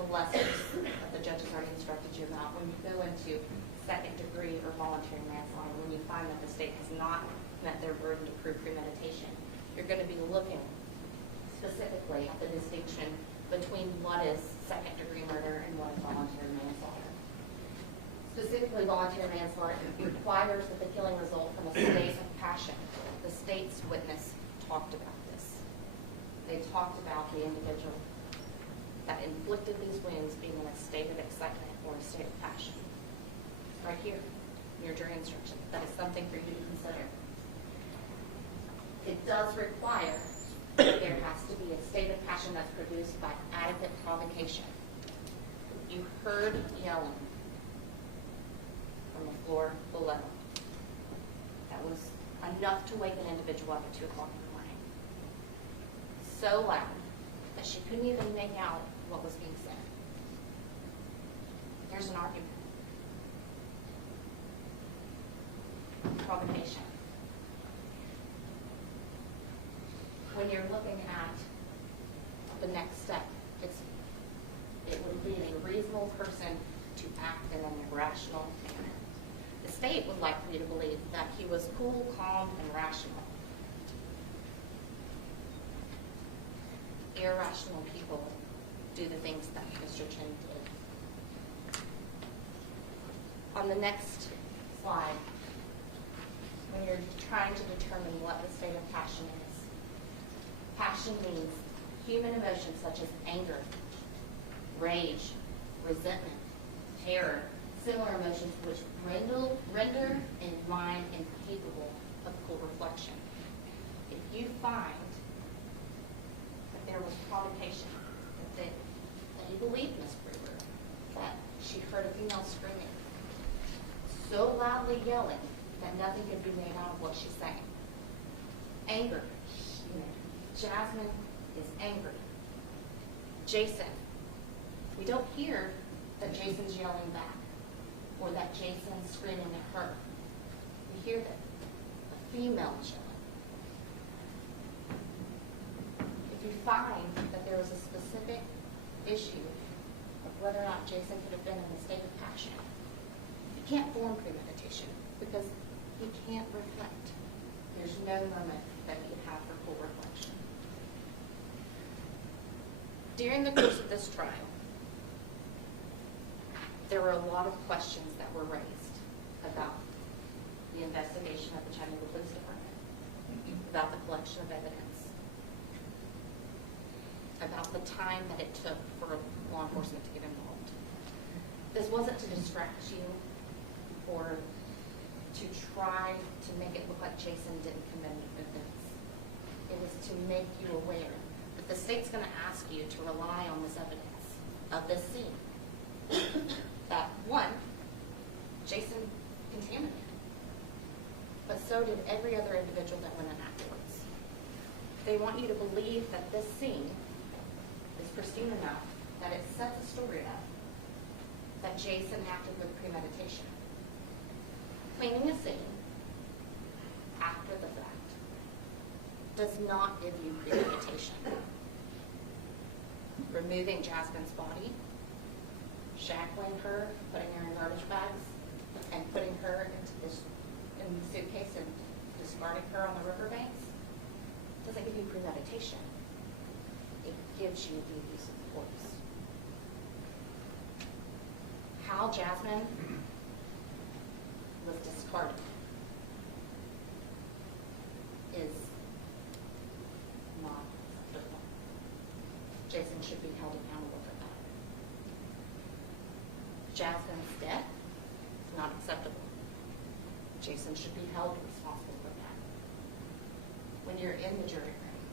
the lessons that the judges already instructed you about, when you go into second degree or voluntary manslaughter, when you find that the state has not met their burden to prove premeditation, you're going to be looking specifically at the distinction between what is second degree murder and what is voluntary manslaughter. Specifically, voluntary manslaughter requires that the killing result from a state of passion. The state's witness talked about this. They talked about the individual that inflicted these wounds being in a state of excitement or a state of passion. Right here, in your jury instruction. That is something for you to consider. It does require that there has to be a state of passion that's produced by adequate provocation. You heard yelling from the floor below. That was enough to wake an individual up at 2 o'clock in the morning. So loud that she couldn't even make out what was being said. Here's an argument. Provocation. When you're looking at the next step, it would lead a reasonable person to act in an irrational manner. The state would like you to believe that he was cool, calm, and rational. Irrational people do the things that Mr. Chen did. On the next slide, when you're trying to determine what the state of passion is, passion means human emotions such as anger, rage, resentment, terror, similar emotions which render a mind incapable of cool reflection. If you find that there was provocation, that you believed Ms. Brewer, that she heard a female screaming, so loudly yelling that nothing could be made out of what she's saying. Anger. Jasmine is angry. Jason. We don't hear that Jason's yelling back or that Jason's screaming at her. We hear that a female is yelling. If you find that there was a specific issue of whether or not Jason could have been in a state of passion, you can't form premeditation because he can't reflect. There's no moment that he could have for cool reflection. During the course of this trial, there were a lot of questions that were raised about the investigation of the Chattanooga Police Department, about the collection of evidence, about the time that it took for law enforcement to get involved. This wasn't to distract you or to try to make it look like Jason didn't commit any offense. It was to make you aware that the state's going to ask you to rely on this evidence of this scene. That one, Jason contaminated, but so did every other individual that went in afterwards. They want you to believe that this scene is pristine enough that it sets a story up that Jason acted with premeditation. Cleaning a scene after the fact does not give you premeditation. Removing Jasmine's body, shackling her, putting her in garbage bags, and putting her in the suitcase and discarding her on the riverbanks doesn't give you premeditation. It gives you the use of force. How Jasmine was discarded is not acceptable. Jason should be held accountable for that. Jasmine's death is not acceptable. Jason should be held responsible for that. When you're in the jury room,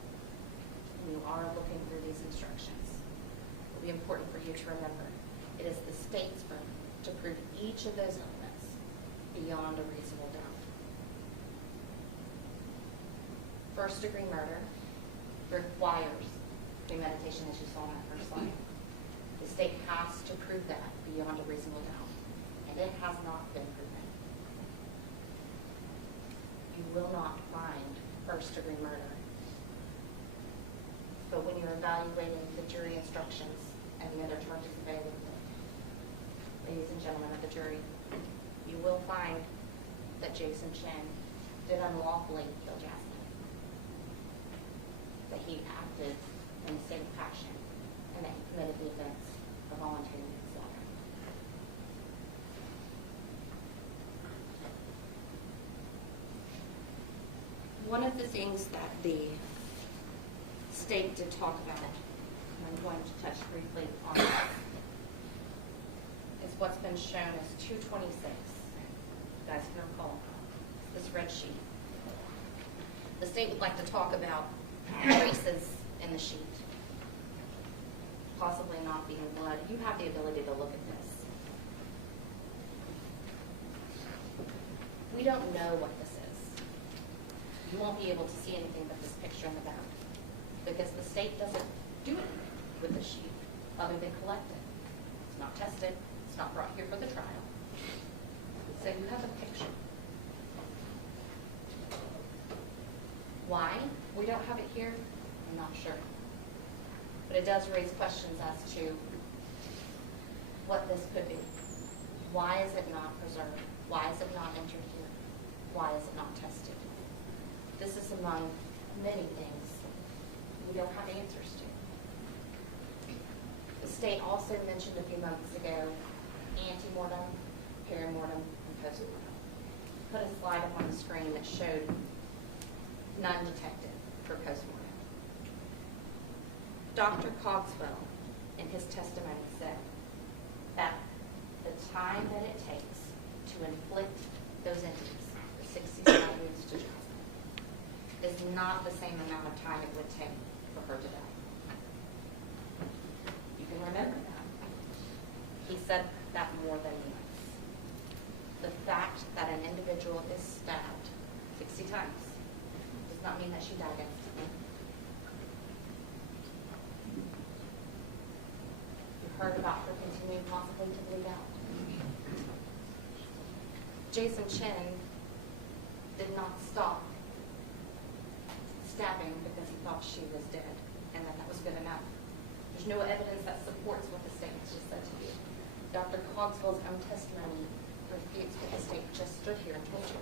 and you are looking through these instructions, it will be important for you to remember it is the state's burden to prove each of those elements beyond a reasonable doubt. First-degree murder requires premeditation as you saw on that first slide. The state has to prove that beyond a reasonable doubt, and it has not been proven. You will not find first-degree murder. But when you're evaluating the jury instructions and the other charges available, ladies and gentlemen of the jury, you will find that Jason Chen did unlawfully kill Jasmine, that he acted in a state of passion, and that he committed the offense of voluntary manslaughter. One of the things that the state did talk about, and I'm going to touch briefly on that, is what's been shown as 226. You guys can recall this red sheet. The state would like to talk about traces in the sheet, possibly not being blood. You have the ability to look at this. We don't know what this is. You won't be able to see anything but this picture in the back, because the state doesn't do anything with the sheet other than collect it. It's not tested. It's not brought here for the trial. So you have a picture. Why we don't have it here, I'm not sure. But it does raise questions as to what this could be. Why is it not preserved? Why is it not entered here? Why is it not tested? This is among many things we don't have answers to. The state also mentioned a few months ago ante-mortem, perimortem, and post-mortem. Put a slide up on the screen that showed none detected for post-mortem. Dr. Cogswell, in his testimony, said that the time that it takes to inflict those injuries, the 67 wounds to Jasmine, is not the same amount of time it would take for her to die. You can remember that. He said that more than once. The fact that an individual is stabbed 60 times does not mean that she died instantly. You heard about her continuing possibly to bleed out. Jason Chen did not stop stabbing because he thought she was dead and that was good enough. There's no evidence that supports what the state has just said to you. Dr. Cogswell's own testimony refutes what the state just stood here and told you.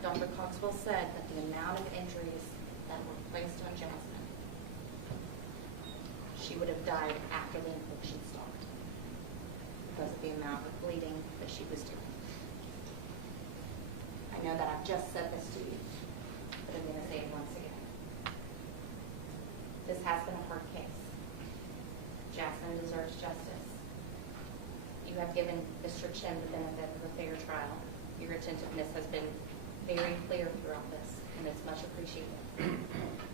Dr. Cogswell said that the amount of injuries that were placed on Jasmine, she would have died after the infliction stopped because of the amount of bleeding that she was doing. I know that I've just said this to you, but I'm going to say it once again. This has been a hard case. Jasmine deserves justice. You have given Mr. Chen the benefit of a fair trial. Your attentiveness has been very clear throughout this, and it's much appreciated.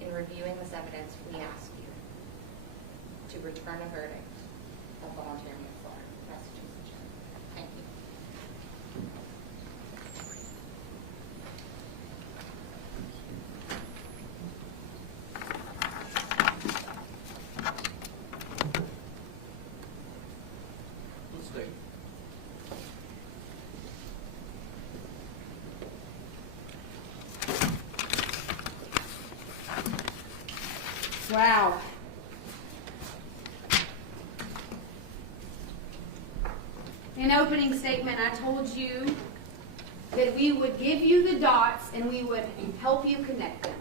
In reviewing this evidence, we ask you to return a verdict of voluntary manslaughter. Massachusetts. Thank you. Wow. In opening statement, I told you that we would give you the dots and we would help you connect them.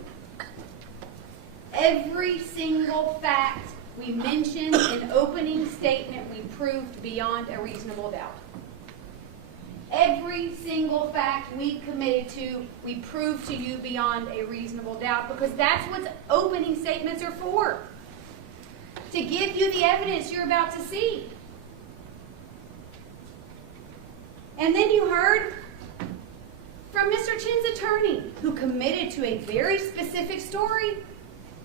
Every single fact we mentioned in opening statement, we proved beyond a reasonable doubt. Every single fact we committed to, we proved to you beyond a reasonable doubt, because that's what opening statements are for. To give you the evidence you're about to see. And then you heard from Mr. Chen's attorney, who committed to a very specific story.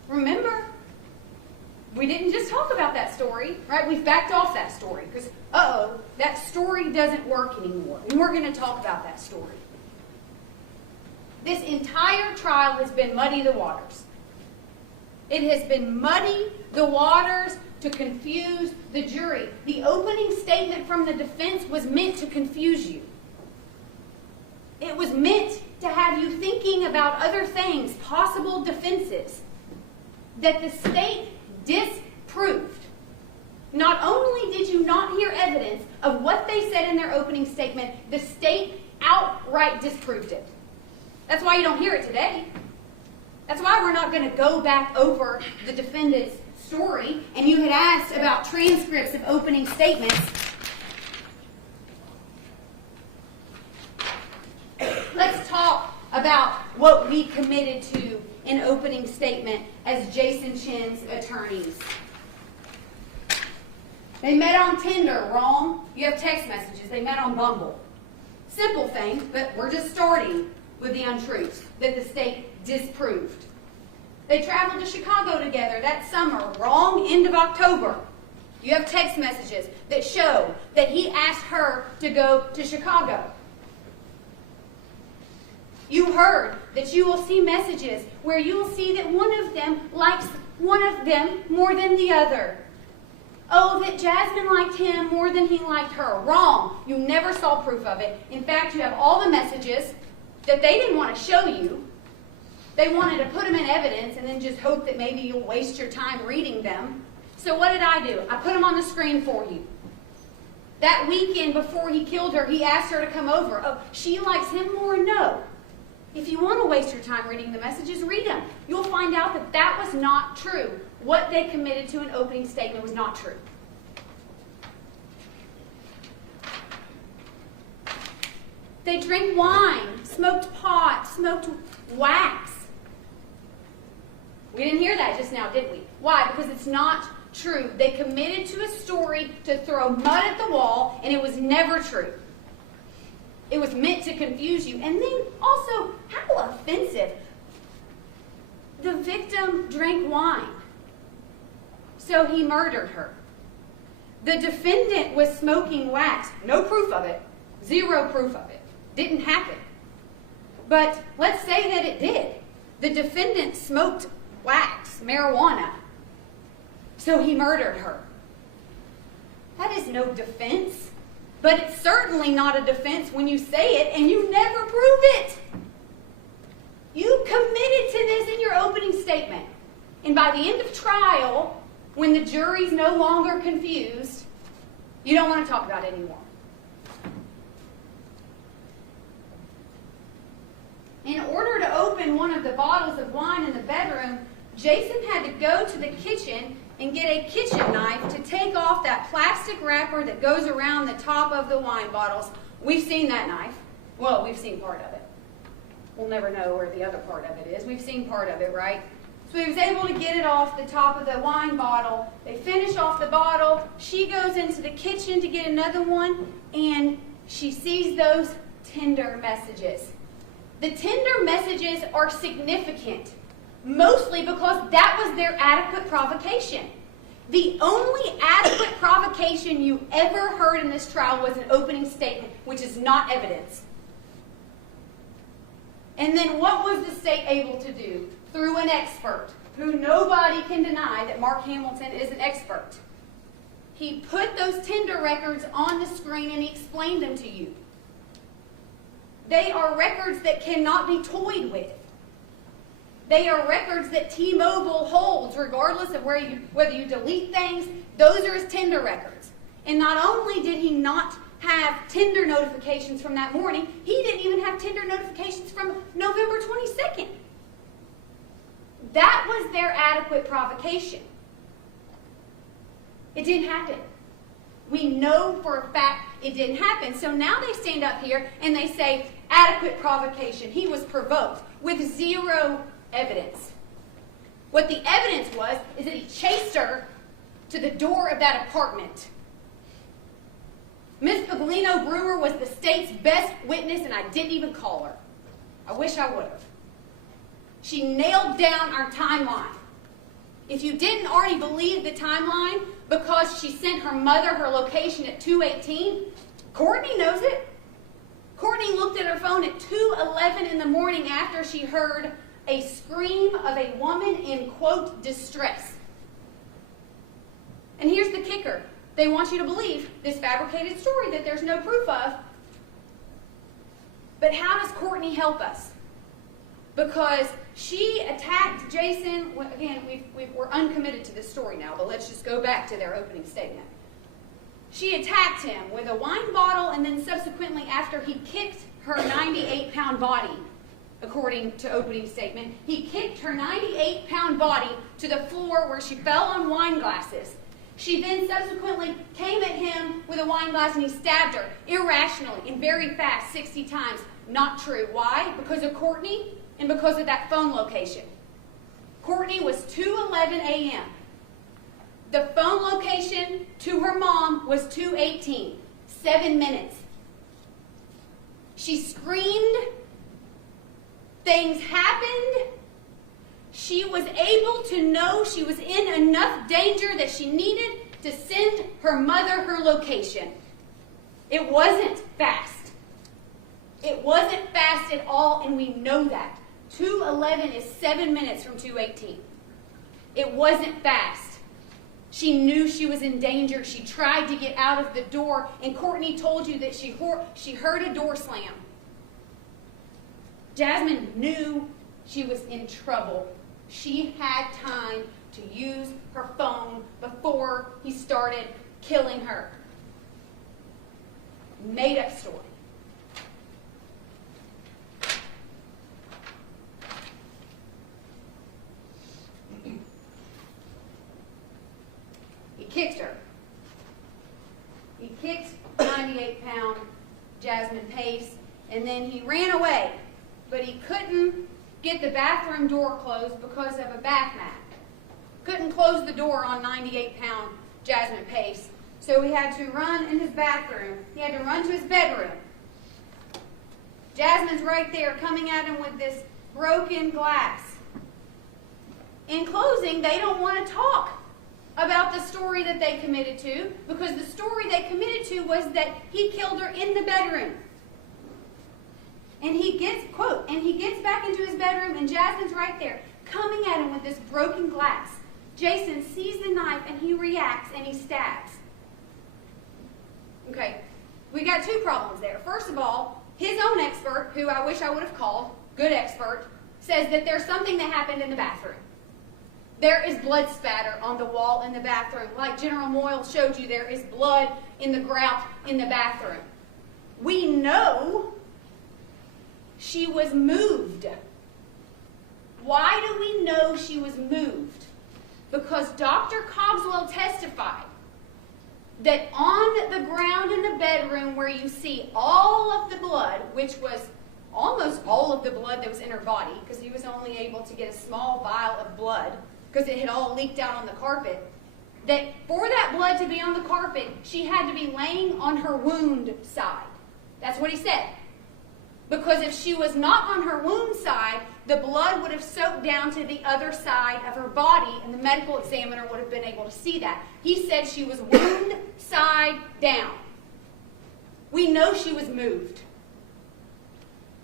Remember, we didn't just talk about that story, right? We've backed off that story because, that story doesn't work anymore. And we're going to talk about that story. This entire trial has been muddy the waters. It has been muddy the waters to confuse the jury. The opening statement from the defense was meant to confuse you. It was meant to have you thinking about other things, possible defenses, that the state disproved. Not only did you not hear evidence of what they said in their opening statement, the state outright disproved it. That's why you don't hear it today. That's why we're not going to go back over the defendant's story. And you had asked about transcripts of opening statements. Let's talk about what we committed to in opening statement as Jason Chen's attorneys. They met on Tinder, wrong. You have text messages. They met on Bumble. Simple thing, but we're just starting with the untruths that the state disproved. They traveled to Chicago together that summer, wrong, end of October. You have text messages that show that he asked her to go to Chicago. You heard that you will see messages where you will see that one of them likes one of them more than the other. Oh, that Jasmine liked him more than he liked her. Wrong. You never saw proof of it. In fact, you have all the messages that they didn't want to show you. They wanted to put them in evidence and then just hope that maybe you'll waste your time reading them. So what did I do? I put them on the screen for you. That weekend before he killed her, he asked her to come over. Oh, she likes him more? No. If you want to waste your time reading the messages, read them. You'll find out that that was not true. What they committed to in opening statement was not true. They drank wine, smoked pot, smoked wax. We didn't hear that just now, did we? Why? Because it's not true. They committed to a story to throw mud at the wall, and it was never true. It was meant to confuse you. And then also, how offensive. The victim drank wine, so he murdered her. The defendant was smoking wax. No proof of it. Zero proof of it. Didn't happen. But let's say that it did. The defendant smoked wax, marijuana, so he murdered her. That is no defense. But it's certainly not a defense when you say it and you never prove it. You committed to this in your opening statement. And by the end of trial, when the jury's no longer confused, you don't want to talk about it anymore. In order to open one of the bottles of wine in the bedroom, Jason had to go to the kitchen and get a kitchen knife to take off that plastic wrapper that goes around the top of the wine bottles. We've seen that knife. Well, we've seen part of it. We'll never know where the other part of it is. We've seen part of it, right? So he was able to get it off the top of the wine bottle. They finish off the bottle. She goes into the kitchen to get another one, and she sees those Tinder messages. The Tinder messages are significant, mostly because that was their adequate provocation. The only adequate provocation you ever heard in this trial was an opening statement, which is not evidence. And then what was the state able to do? Through an expert, who nobody can deny that Mark Hamilton is an expert. He put those Tinder records on the screen and he explained them to you. They are records that cannot be toyed with. They are records that T-Mobile holds regardless of whether you delete things. Those are his Tinder records. And not only did he not have Tinder notifications from that morning, he didn't even have Tinder notifications from November 22nd. That was their adequate provocation. It didn't happen. We know for a fact it didn't happen. So now they stand up here and they say, adequate provocation. He was provoked with zero evidence. What the evidence was is that he chased her to the door of that apartment. Miss Paglino Brewer was the state's best witness, and I didn't even call her. I wish I would have. She nailed down our timeline. If you didn't already believe the timeline because she sent her mother her location at 2:18, Courtney knows it. Courtney looked at her phone at 2:11 in the morning after she heard a scream of a woman in, quote, distress. And here's the kicker. They want you to believe this fabricated story that there's no proof of. But how does Courtney help us? Because she attacked Jason. Again, we're uncommitted to this story now, but let's just go back to their opening statement. She attacked him with a wine bottle, and then subsequently, after he kicked her 98-pound body, according to opening statement, he kicked her 98-pound body to the floor where she fell on wine glasses. She then subsequently came at him with a wine glass and he stabbed her irrationally and very fast 60 times. Not true. Why? Because of Courtney and because of that phone location. Courtney was 2:11 a.m. The phone location to her mom was 2:18. 7 minutes. She screamed. Things happened. She was able to know she was in enough danger that she needed to send her mother her location. It wasn't fast. It wasn't fast at all, and we know that. 2:11 is 7 minutes from 2:18. It wasn't fast. She knew she was in danger. She tried to get out of the door, and Courtney told you that she heard a door slam. Jasmine knew she was in trouble. She had time to use her phone before he started killing her. Made up story. He kicked her. He kicked 98-pound Jasmine Pace, and then he ran away. But he couldn't get the bathroom door closed because of a bath mat. Couldn't close the door on 98-pound Jasmine Pace. So he had to run in his bathroom. He had to run to his bedroom. Jasmine's right there coming at him with this broken glass. In closing, they don't want to talk about the story that they committed to, because the story they committed to was that he killed her in the bedroom. And he gets, quote, and he gets back into his bedroom, and Jasmine's right there, coming at him with this broken glass. Jason sees the knife, and he reacts, and he stabs. Okay, we got two problems there. First of all, his own expert, who I wish I would have called, good expert, says that there's something that happened in the bathroom. There is blood spatter on the wall in the bathroom. Like General Moyle showed you, there is blood in the grout in the bathroom. We know she was moved. Why do we know she was moved? Because Dr. Cogswell testified that on the ground in the bedroom where you see all of the blood, which was almost all of the blood that was in her body, because he was only able to get a small vial of blood because it had all leaked out on the carpet, that for that blood to be on the carpet, she had to be laying on her wound side. That's what he said. Because if she was not on her wound side, the blood would have soaked down to the other side of her body, and the medical examiner would have been able to see that. He said she was wound side down. We know she was moved.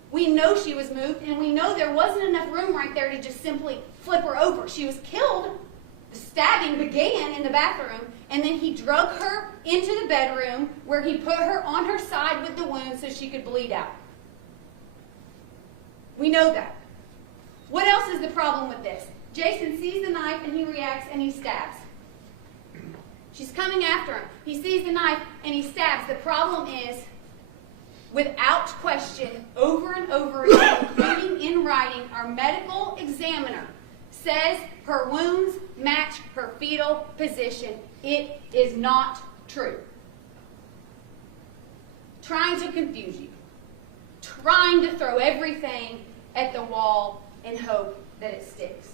We know she was moved, and we know there wasn't enough room right there to just simply flip her over. She was killed. The stabbing began in the bathroom, and then he drug her into the bedroom where he put her on her side with the wound so she could bleed out. We know that. What else is the problem with this? Jason sees the knife and he reacts and he stabs. She's coming after him. He sees the knife and he stabs. The problem is, without question, over and over again, including in writing, our medical examiner says her wounds match her fetal position. It is not true. Trying to confuse you. Trying to throw everything at the wall and hope that it sticks.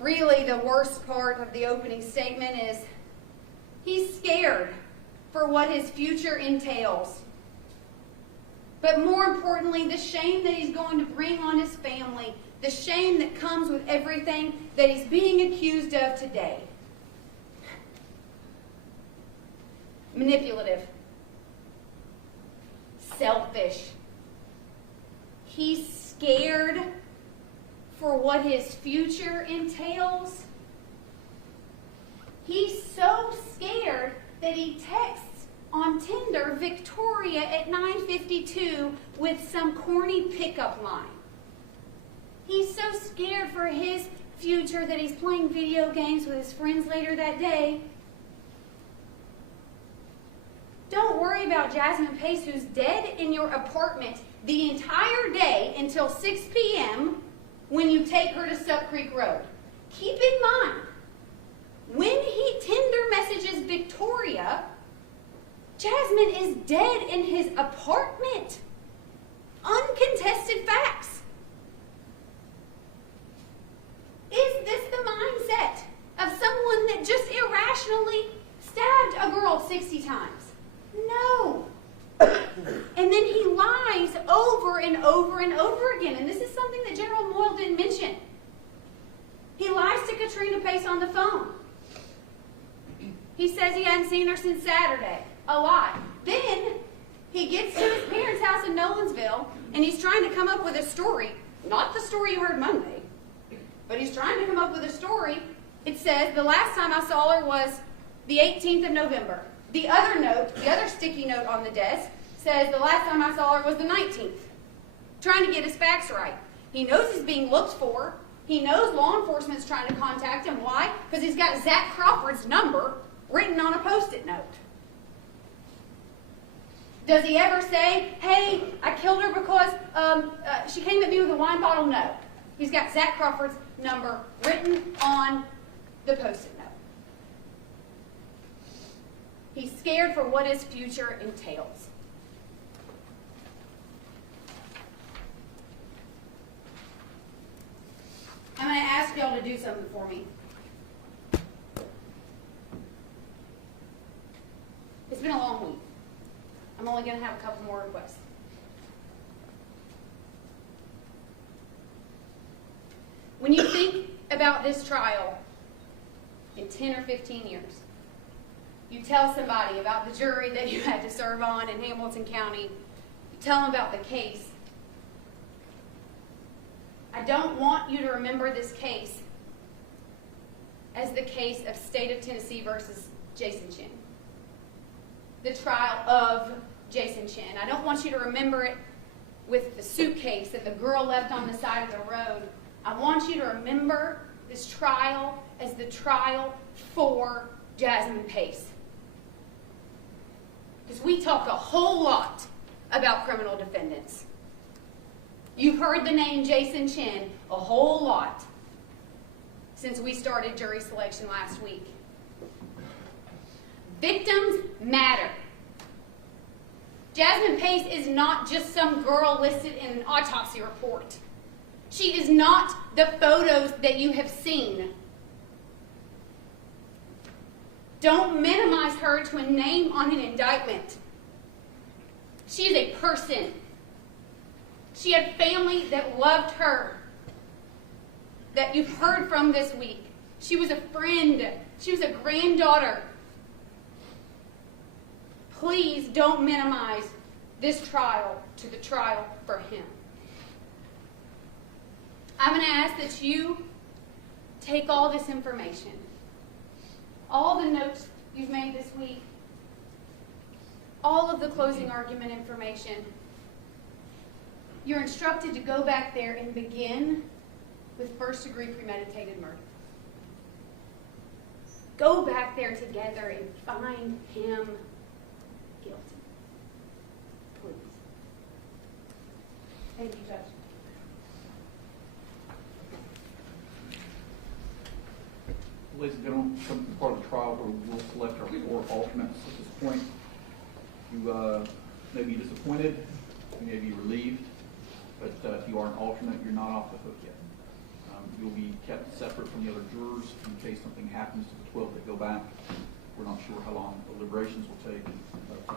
Really, the worst part of the opening statement is he's scared for what his future entails. But more importantly, the shame that he's going to bring on his family, the shame that comes with everything that he's being accused of today. Manipulative, selfish, he's scared for what his future entails. He's so scared that he texts on Tinder Victoria at 9:52 with some corny pickup line. He's so scared for his future that he's playing video games with his friends later that day. Don't worry about Jasmine Pace, who's dead in your apartment the entire day until 6 p.m. when you take her to Suck Creek Road. Keep in mind, when he Tinder messages Victoria, Jasmine is dead in his apartment. Uncontested facts. Is this the mindset of someone that just irrationally stabbed a girl 60 times? No. And then he lies over and over and over again. And this is something that General Moyle didn't mention. He lies to Katrina Pace on the phone. He says he hadn't seen her since Saturday. A lie. Then he gets to his parents' house in Nolensville, and he's trying to come up with a story. Not the story you heard Monday, but he's trying to come up with a story. It says, the last time I saw her was the 18th of November. The other note, the other sticky note on the desk, says the last time I saw her was the 19th. Trying to get his facts right. He knows he's being looked for. He knows law enforcement's trying to contact him. Why? Because he's got Zach Crawford's number written on a Post-it note. Does he ever say, hey, I killed her because she came at me with a wine bottle? No. He's got Zach Crawford's number written on the Post-it note. He's scared for what his future entails. I'm going to ask y'all to do something for me. It's been a long week. I'm only going to have a couple more requests. When you think about this trial in 10 or 15 years, you tell somebody about the jury that you had to serve on in Hamilton County, you tell them about the case. I don't want you to remember this case as the case of State of Tennessee versus Jason Chen. The trial of Jason Chen. I don't want you to remember it with the suitcase and the girl left on the side of the road. I want you to remember this trial as the trial for Jasmine Pace. Because we talk a whole lot about criminal defendants. You've heard the name Jason Chen a whole lot since we started jury selection last week. Victims matter. Jasmine Pace is not just some girl listed in an autopsy report. She is not the photos that you have seen. Don't minimize her to a name on an indictment. She is a person. She had family that loved her, that you've heard from this week. She was a friend. She was a granddaughter. Please don't minimize this trial to the trial for him. I'm going to ask that you take all this information, all the notes you've made this week, all of the closing argument information. You're instructed to go back there and begin with first-degree premeditated murder. Go back there together and find him guilty. Please. Thank you, Judge. Ladies and gentlemen, come to the part of the trial where we'll select our 4 alternates at this point. You may be disappointed, you may be relieved, but if you are an alternate, you're not off the hook yet. You'll be kept separate from the other jurors in case something happens to the 12 that go back. We're not sure how long the deliberations will take, but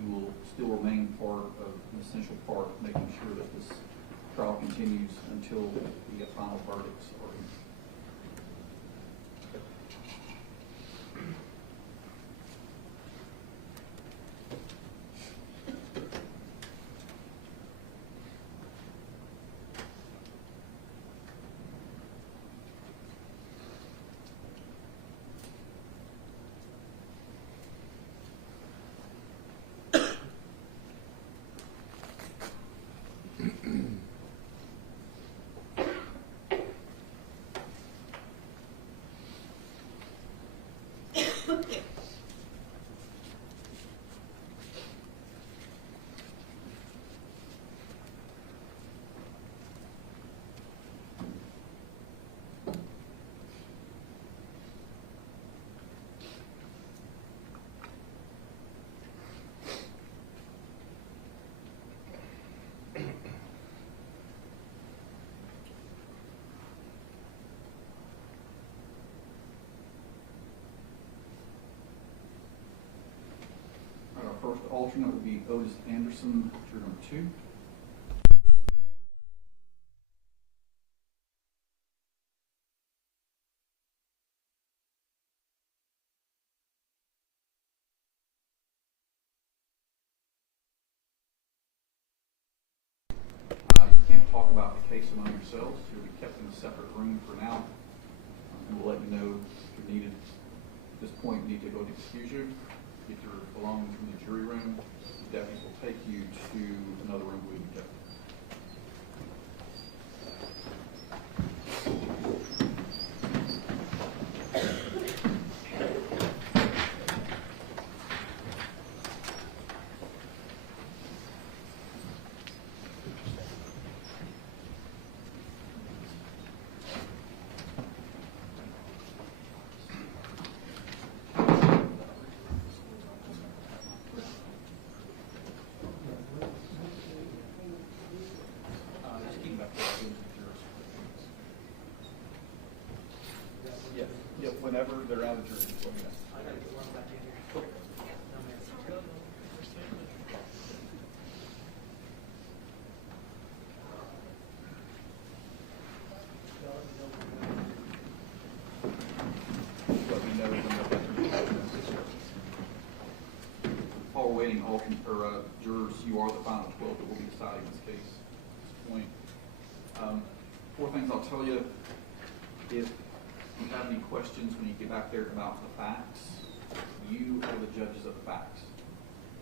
you will still remain part of an essential part of making sure that this trial continues until the final verdicts are in. first alternate will be Otis Anderson, juror number 2. You can't talk about the case among yourselves. You'll be kept in a separate room for now. And we'll let you know if you're needed. At this point, you need to go to excuse you. Get your belongings from the jury room. The deputies will take you to another room where you can kept. Yep, whenever they're out of jury. So, yeah. Let me know when they're while we're waiting, jurors, you are the final 12 that will be deciding this case at this point. 4 things I'll tell you. If you have any questions when you get back there about the facts, you are the judges of the facts.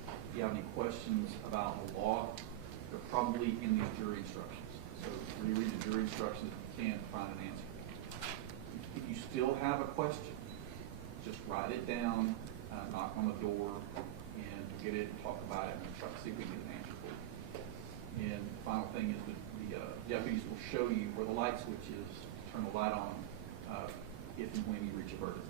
If you have any questions about the law, they're probably in these jury instructions. So reread the jury instructions if you can find an answer. If you still have a question, just write it down, knock on the door, and get it and talk about it and try to see if we can get an answer for you. And the final thing is that the deputies will show you where the light switch is, turn the light on if and when you reach a verdict.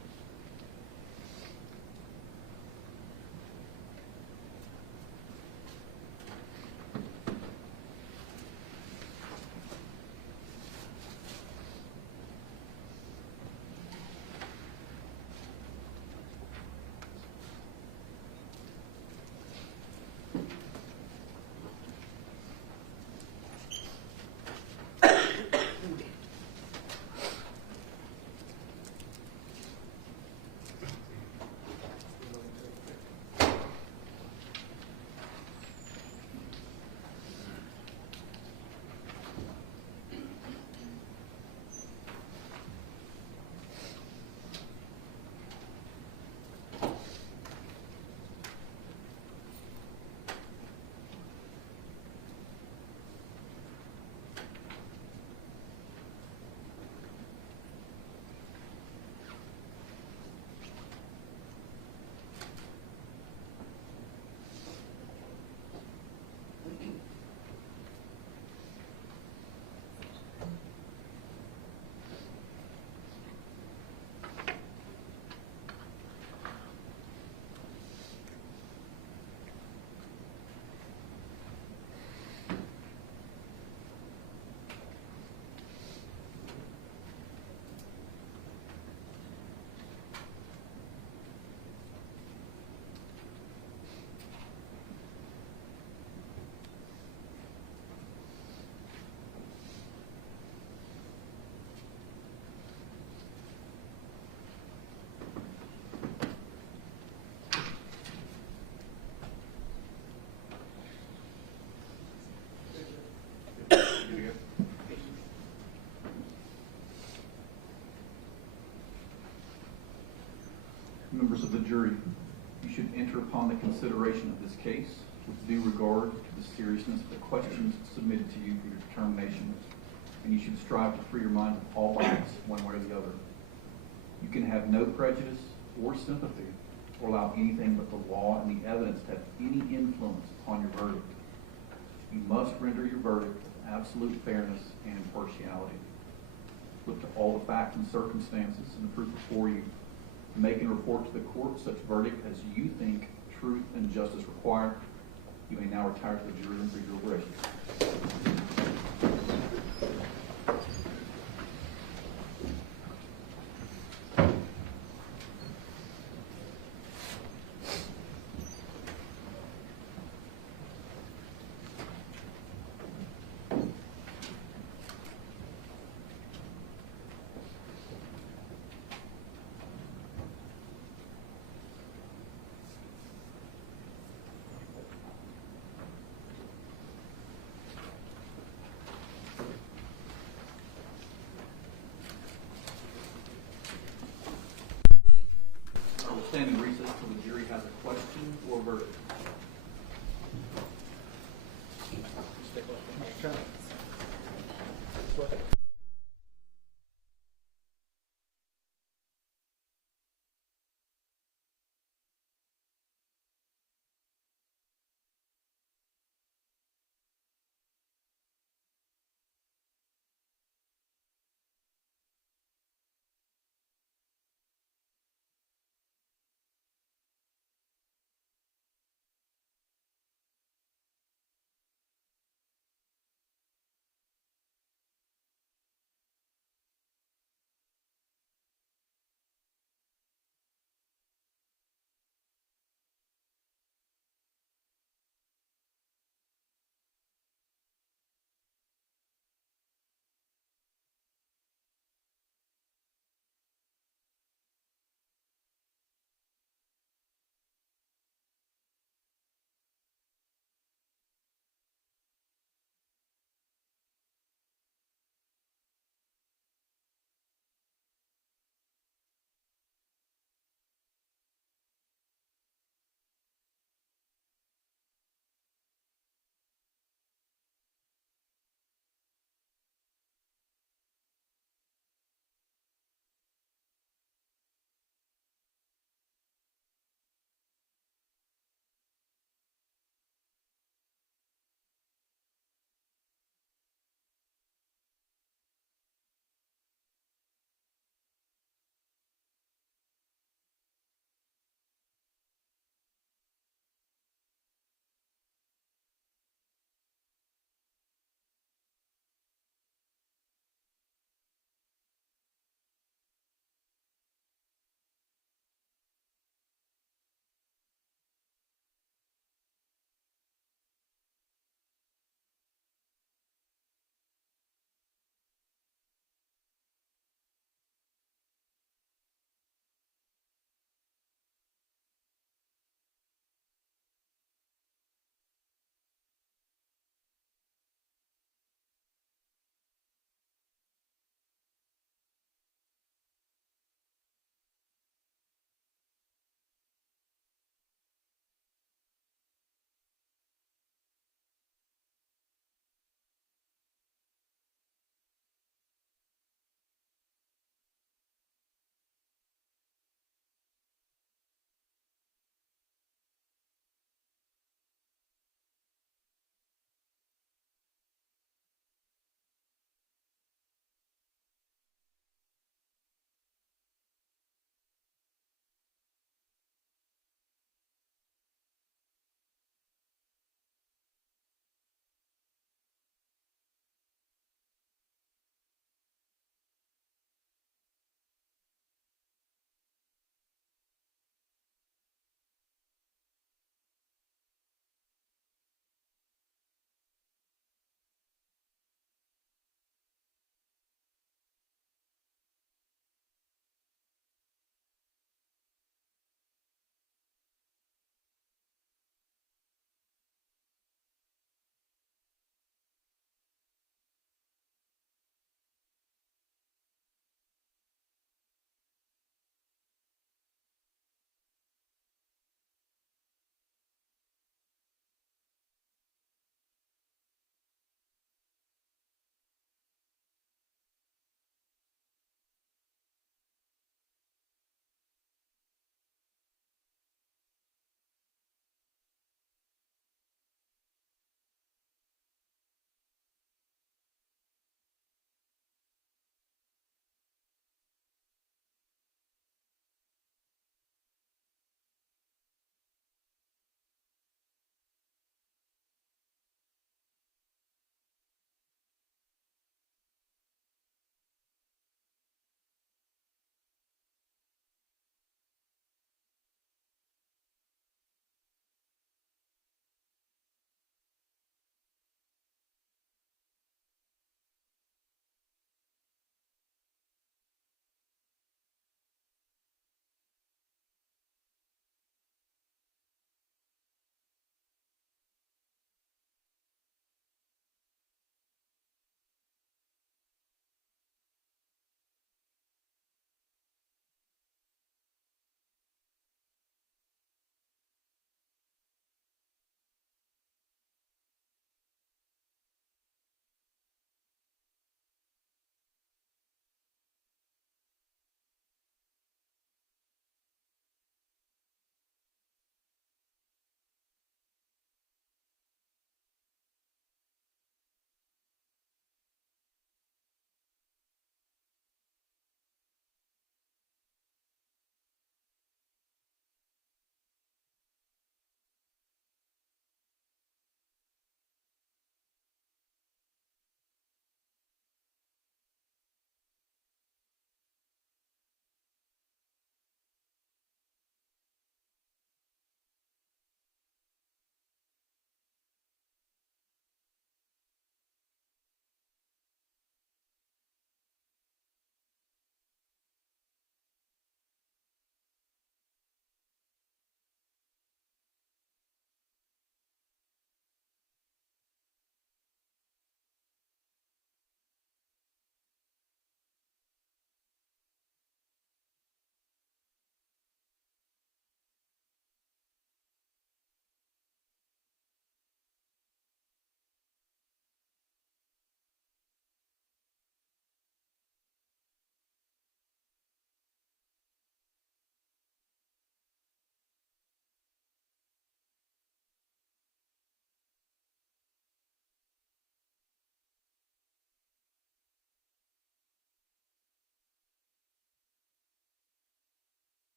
Members of the jury, you should enter upon the consideration of this case with due regard to the seriousness of the questions submitted to you for your determination, and you should strive to free your mind of all bias one way or the other. You can have no prejudice or sympathy or allow anything but the law and the evidence to have any influence upon your verdict. You must render your verdict with absolute fairness and impartiality. Look to all the facts and circumstances and the proof before you. Make and report to the court such verdict as you think truth and justice require. You may now retire to the jury room for your deliberations.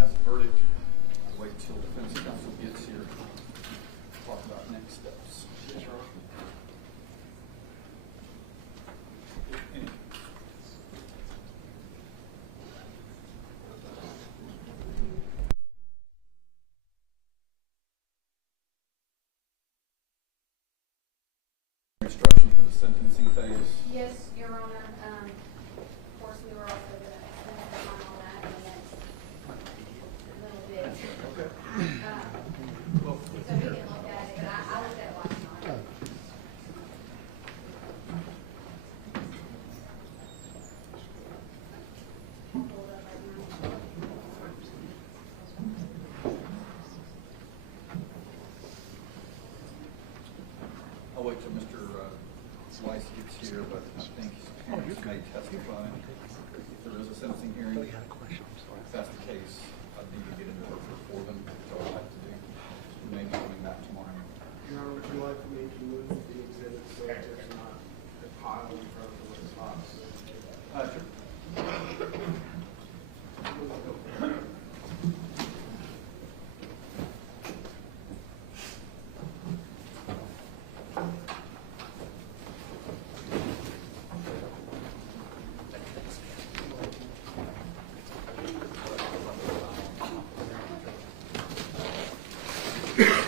has a verdict. I'll wait till defense counsel gets here to talk about next steps. Yes, Your Honor. Any- Instruction for the sentencing phase. Yes, Your Honor. Of course, we were also going to spend some time on that in the next little bit. Okay. So we can look at it, but I looked at it last night. Pulled up right now. I'll wait till Mr. Weiss gets here, but I think his parents may testify if there is a sentencing hearing. If that's the case, I'd need to get into work for them, so I'd like to do. We may be coming back tomorrow. Your Honor, would you like for me to move the exhibit so that there's not a pile in front of the witness box? Sure.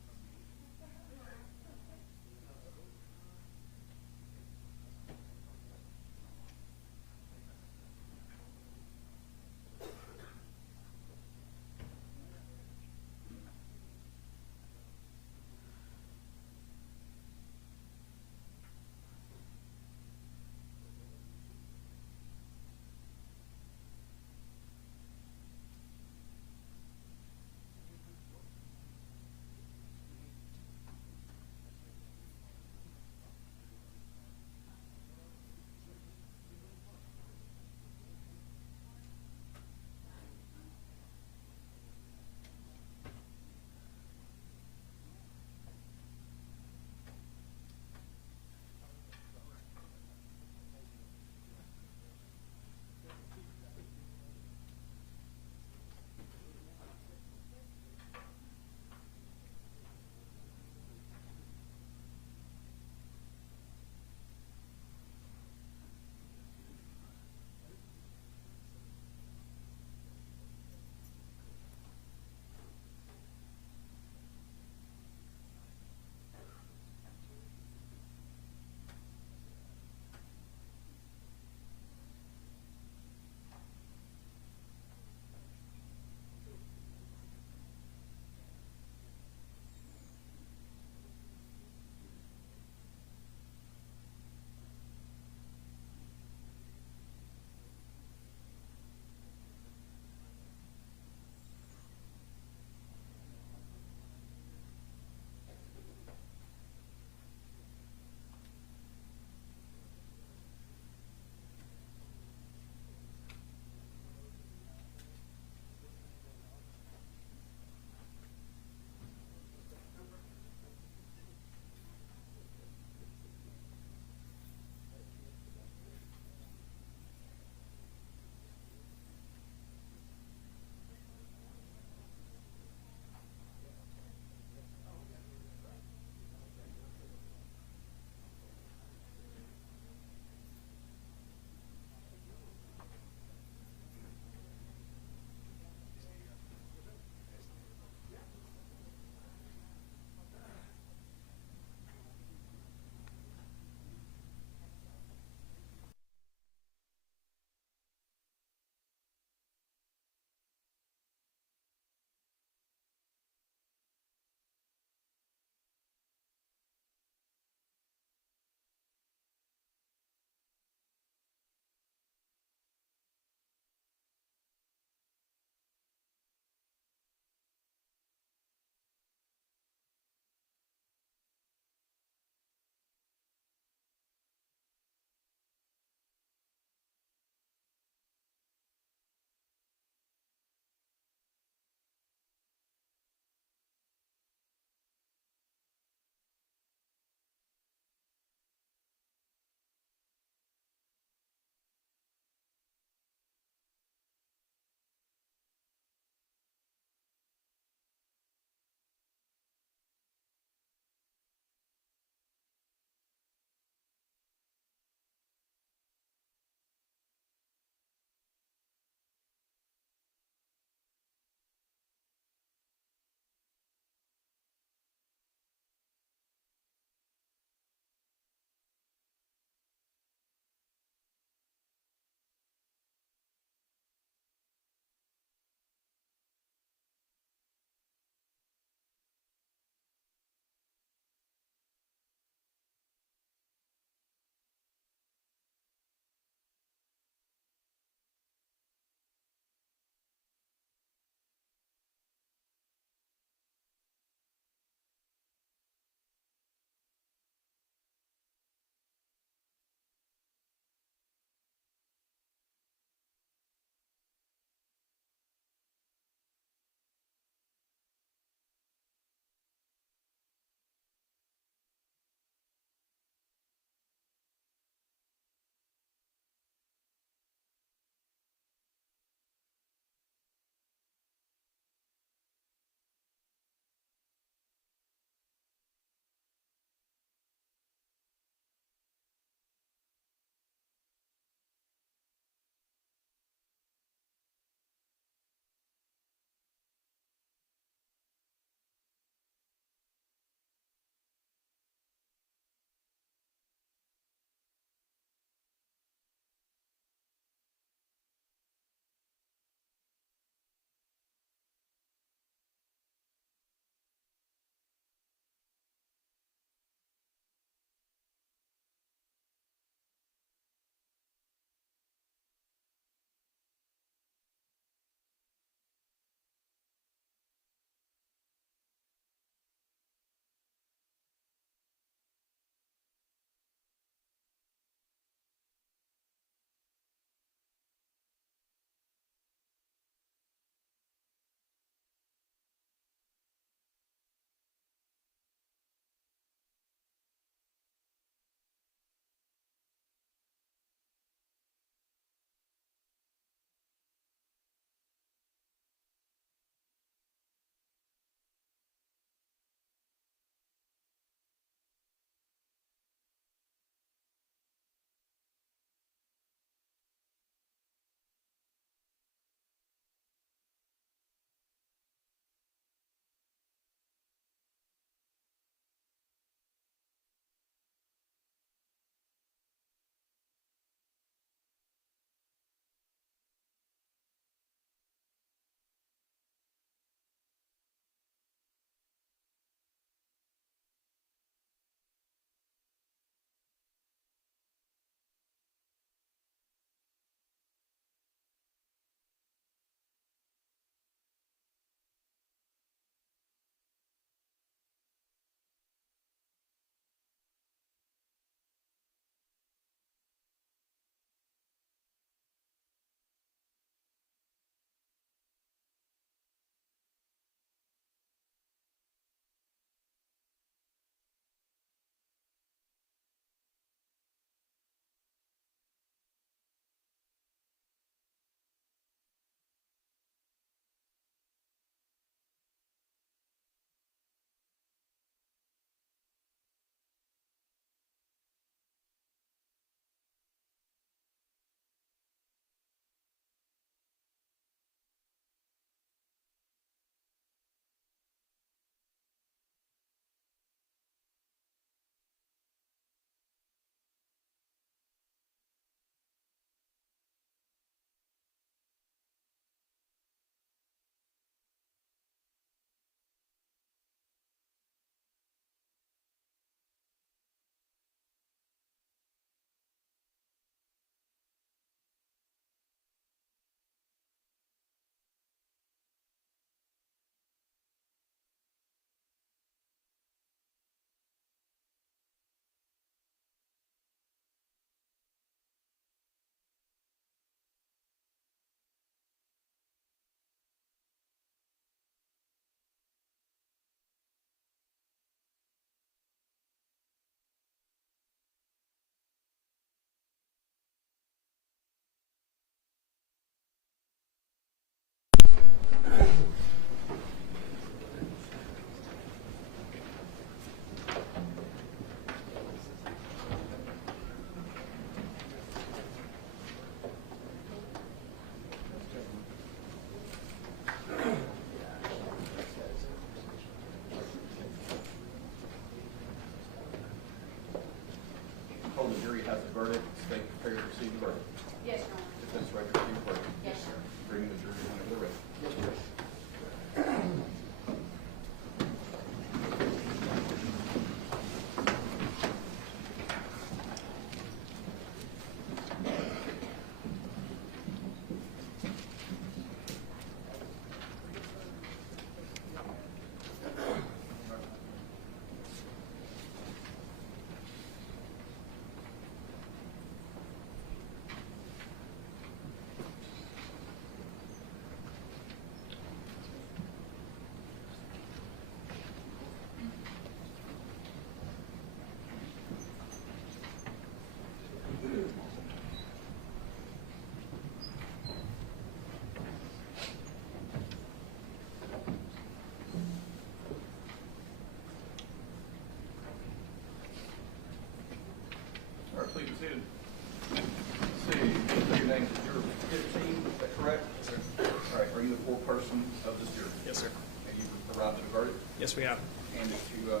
chairperson of this jury. Yes, sir. And you've arrived at a verdict. Yes, we have. Hand it to the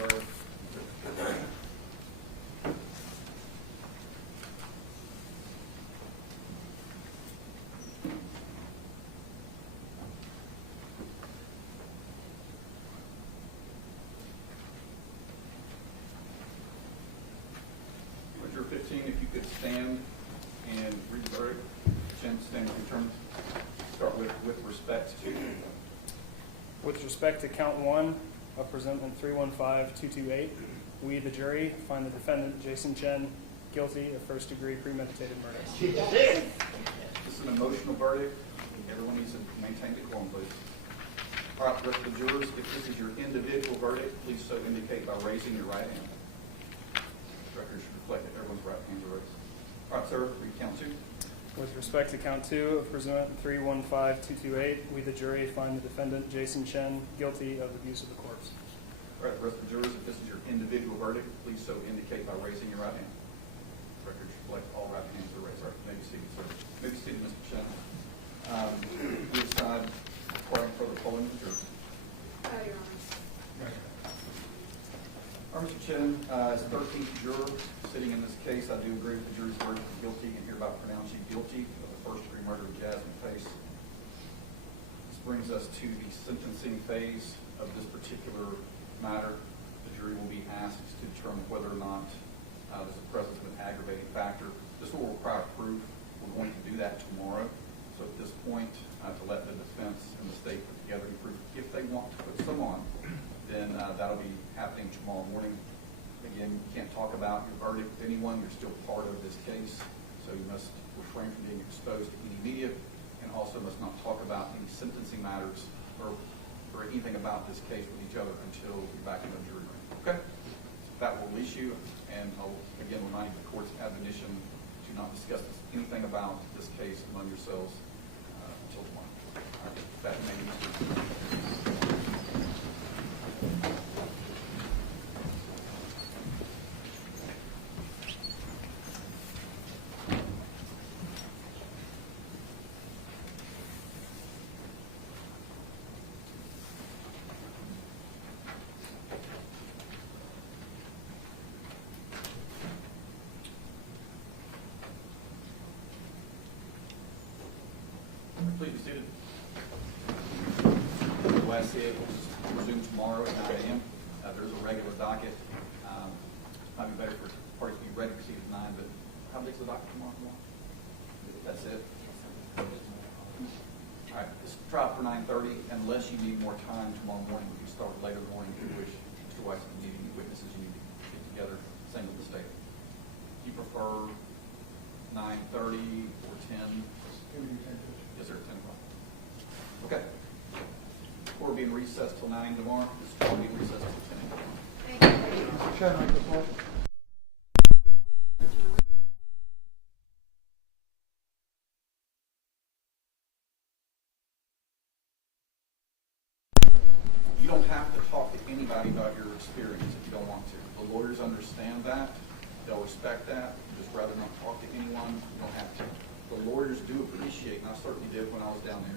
verdict. With your 15, if you could stand and read the verdict. Chen, stand with your turn. Start with respect to. With respect to count 1 of presentment 315228, we, the jury, find the defendant, Jason Chen, guilty of first-degree premeditated murder. This is an emotional verdict. Everyone needs to maintain decorum, please. All right, the rest of the jurors, if this is your individual verdict, please so indicate by raising your right hand. The record should reflect that everyone's right hands are raised. All right, sir, read count 2. With respect to count 2 of presentment 315228, we, the jury, find the defendant, Jason Chen, guilty of abuse of the corpse. All right, the rest of the jurors, if this is your individual verdict, please so indicate by raising your right hand. The record should reflect all right hands are raised. All right, you may be seated, sir. You may be seated, Mr. Chen. We decide according for the polling of the jurors. Your Honor. All right, Mr. Chen, as 13th juror sitting in this case, I do agree with the jury's verdict of guilty and hereby pronounce you guilty of the first-degree murder of Jasmine Pace. This brings us to the sentencing phase of this particular matter. The jury will be asked to determine whether or not there's the presence of an aggravating factor. This will require proof. We're going to do that tomorrow. So at this point, to let the defense and the state put together the proof, if they want to put some on, then that'll be happening tomorrow morning. Again, you can't talk about your verdict with anyone. You're still part of this case, so you must refrain from being exposed to any media, and also must not talk about any sentencing matters or anything about this case with each other until you're back in the jury room. Okay? So that will release you, and I'll again remind you of the court's admonition to not discuss anything about this case among yourselves until tomorrow. All right, that may be Please be seated. The last day will resume tomorrow at 9 a.m. There's a regular docket. Might be better for parties to be ready to proceed at 9, but how big's the docket tomorrow? That's it? All right, let's try for 9:30. Unless you need more time tomorrow morning, we can start later in the morning if you wish. Mr. Weiss, if you need any witnesses you need to get together, same with the state. Do you prefer 9:30 or 10? Yes, sir, 10 o'clock. Okay. Court will be in recess till 9 tomorrow. This trial will be in recess till 10 tomorrow. Thank you. Chen, make the point. You don't have to talk to anybody about your experience if you don't want to. The lawyers understand that. They'll respect that. Just rather not talk to anyone. You don't have to. The lawyers do appreciate, and I certainly did when I was down there,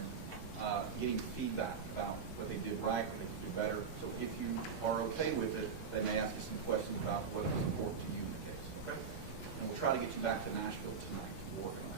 getting feedback about what they did right, what they could do better. So if you are okay with it, they may ask you some questions about what was important to you in the case. Okay? And we'll try to get you back to Nashville tonight to work on that.